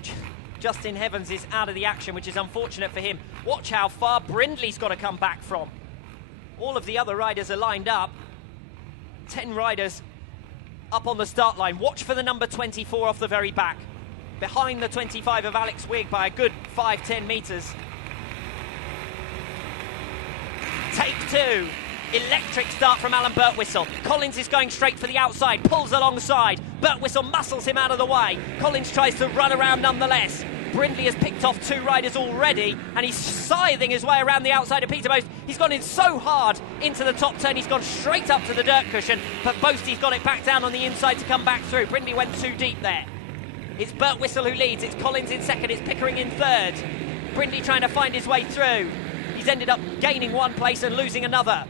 Justin Heavens is out of the action, which is unfortunate for him. Watch how far Brindley's got to come back from. All of the other riders are lined up. 10 riders up on the start line. Watch for the number 24 off the very back. Behind the 25 of Alex Wigg by a good 5-10 metres. Take 2. Electric start from Alan Birtwistle. Collins is going straight for the outside, pulls alongside. Birtwistle muscles him out of the way. Collins tries to run around nonetheless. Brindley has picked off 2 riders already, and he's scything his way around the outside of Peter Boast. He's gone in so hard into the top turn, he's gone straight up to the dirt cushion, but Boastie's got it back down on the inside to come back through. Brindley went too deep there. It's Birtwistle who leads, it's Collins in second, it's Pickering in third. Brindley trying to find his way through. He's ended up gaining one place and losing another.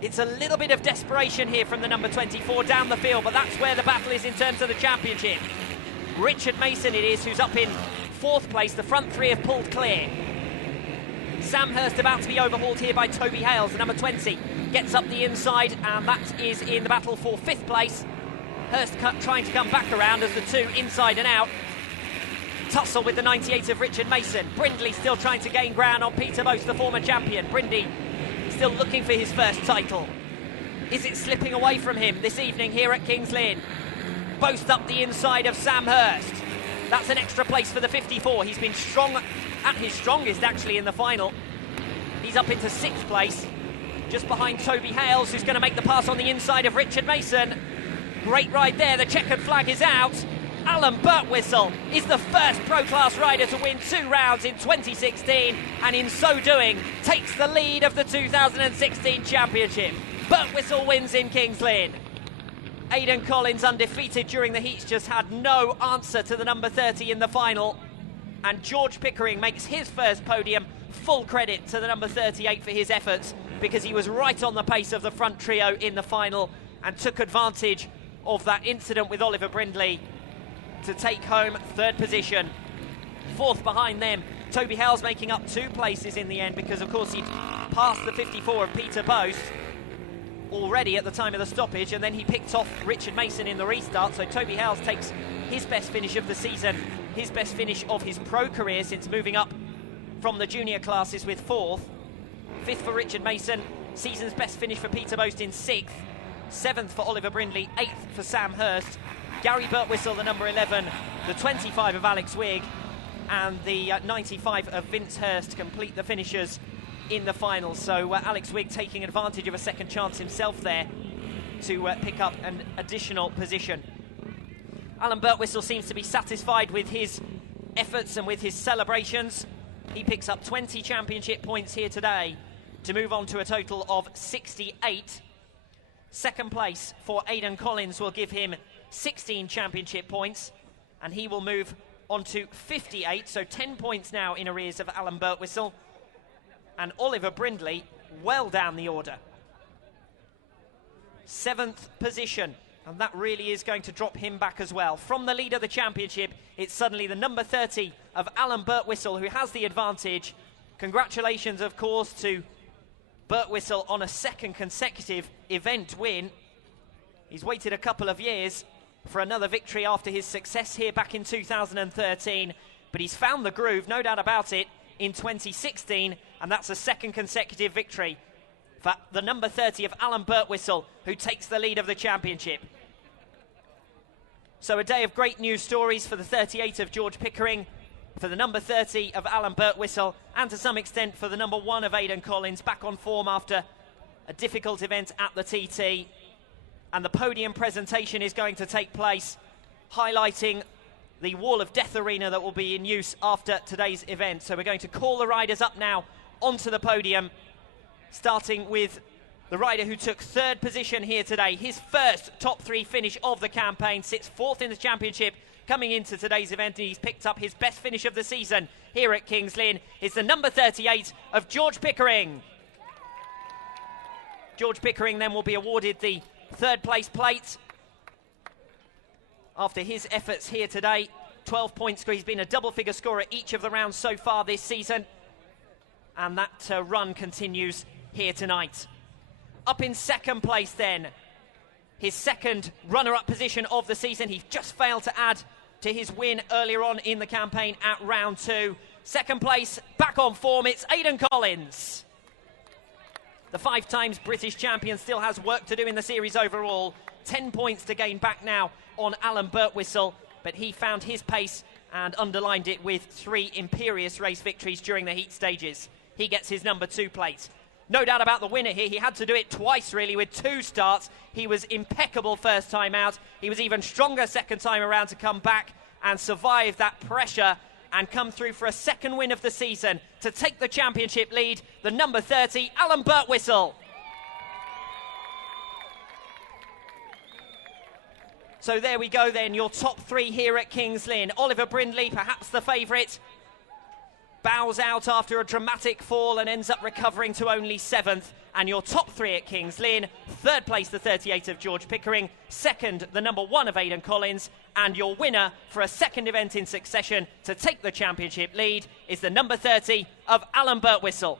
It's a little bit of desperation here from the number 24 down the field, but that's where the battle is in terms of the championship. Richard Mason it is who's up in fourth place. The front three have pulled clear. Sam Hurst about to be overhauled here by Toby Hales. The number 20 gets up the inside, and that is in the battle for fifth place. Hurst trying to come back around as the two inside and out. Tussle with the 98 of Richard Mason. Brindley still trying to gain ground on Peter Most, the former champion. Brindley still looking for his first title. Is it slipping away from him this evening here at Kings Lynn? Boast up the inside of Sam Hurst. That's an extra place for the 54. He's been strong at his strongest actually in the final. He's up into sixth place, just behind Toby Hales, who's going to make the pass on the inside of Richard Mason. Great ride there, the checkered flag is out. Alan Birtwistle is the first pro-class rider to win 2 rounds in 2016, and in so doing takes the lead of the 2016 championship. Birtwistle wins in Kings Lynn. Aidan Collins, undefeated during the heats, just had no answer to the number 30 in the final. And George Pickering makes his first podium. Full credit to the number 38 for his efforts, because he was right on the pace of the front trio in the final and took advantage of that incident with Oliver Brindley to take home third position. Fourth behind them, Toby Hales making up 2 places in the end, because of course he'd passed the 54 of Peter Boast already at the time of the stoppage, and then he picked off Richard Mason in the restart. So Toby Hales takes his best finish of the season, his best finish of his pro career since moving up from the junior classes with 4th. 5th for Richard Mason, season's best finish for Peter Boast in 6th. 7th for Oliver Brindley, 8th for Sam Hurst. Gary Birtwistle, the number 11, the 25 of Alex Wigg, and the 95 of Vince Hurst complete the finishers in the final. So Alex Wigg taking advantage of a second chance himself there to pick up an additional position. Alan Birtwistle seems to be satisfied with his efforts and with his celebrations. He picks up 20 championship points here today to move on to a total of 68. Second place for Aidan Collins will give him 16 championship points, and he will move on to 58, so 10 points now in arrears of Alan Birtwistle. And Oliver Brindley well down the order. 7th position, and that really is going to drop him back as well. From the lead of the championship, it's suddenly the number 30 of Alan Birtwistle who has the advantage. Congratulations, of course, to Birtwistle on a second consecutive event win. He's waited a couple of years for another victory after his success here back in 2013, but he's found the groove, no doubt about it, in 2016, and that's a second consecutive victory for the number 30 of Alan Birtwistle, who takes the lead of the championship. So a day of great news stories for the 38 of George Pickering, for the number 30 of Alan Birtwistle, and to some extent for the number 1 of Aidan Collins, back on form after a difficult event at the TT. And the podium presentation is going to take place, highlighting the Wall of Death arena that will be in use after today's event. So we're going to call the riders up now onto the podium, starting with the rider who took 3rd position here today. His first top 3 finish of the campaign, sits 4th in the championship coming into today's event, and he's picked up his best finish of the season here at Kings Lynn. It's the number 38 of George Pickering. George Pickering then will be awarded the 3rd place plate after his efforts here today. 12 points. He's been a double-figure scorer each of the rounds so far this season, and that run continues here tonight. Up in 2nd place then, his 2nd runner-up position of the season. He just failed to add to his win earlier on in the campaign at round 2. 2nd place, back on form, it's Aidan Collins. The 5 times British champion still has work to do in the series overall. 10 points to gain back now on Alan Birtwistle, but he found his pace and underlined it with 3 imperious race victories during the heat stages. He gets his number 2 plate. No doubt about the winner here. He had to do it twice, really, with 2 starts. He was impeccable first time out. He was even stronger second time around to come back and survive that pressure and come through for a 2nd win of the season to take the championship lead, the number 30, Alan Birtwistle. So there we go then, your top three here at Kings Lynn. Oliver Brindley, perhaps the favourite, bows out after a dramatic fall and ends up recovering to only 7th. And your top three at Kings Lynn: 3rd place, the 38 of George Pickering; 2nd, the number 1 of Aidan Collins; and your winner for a 2nd event in succession to take the championship lead is the number 30 of Alan Birtwistle.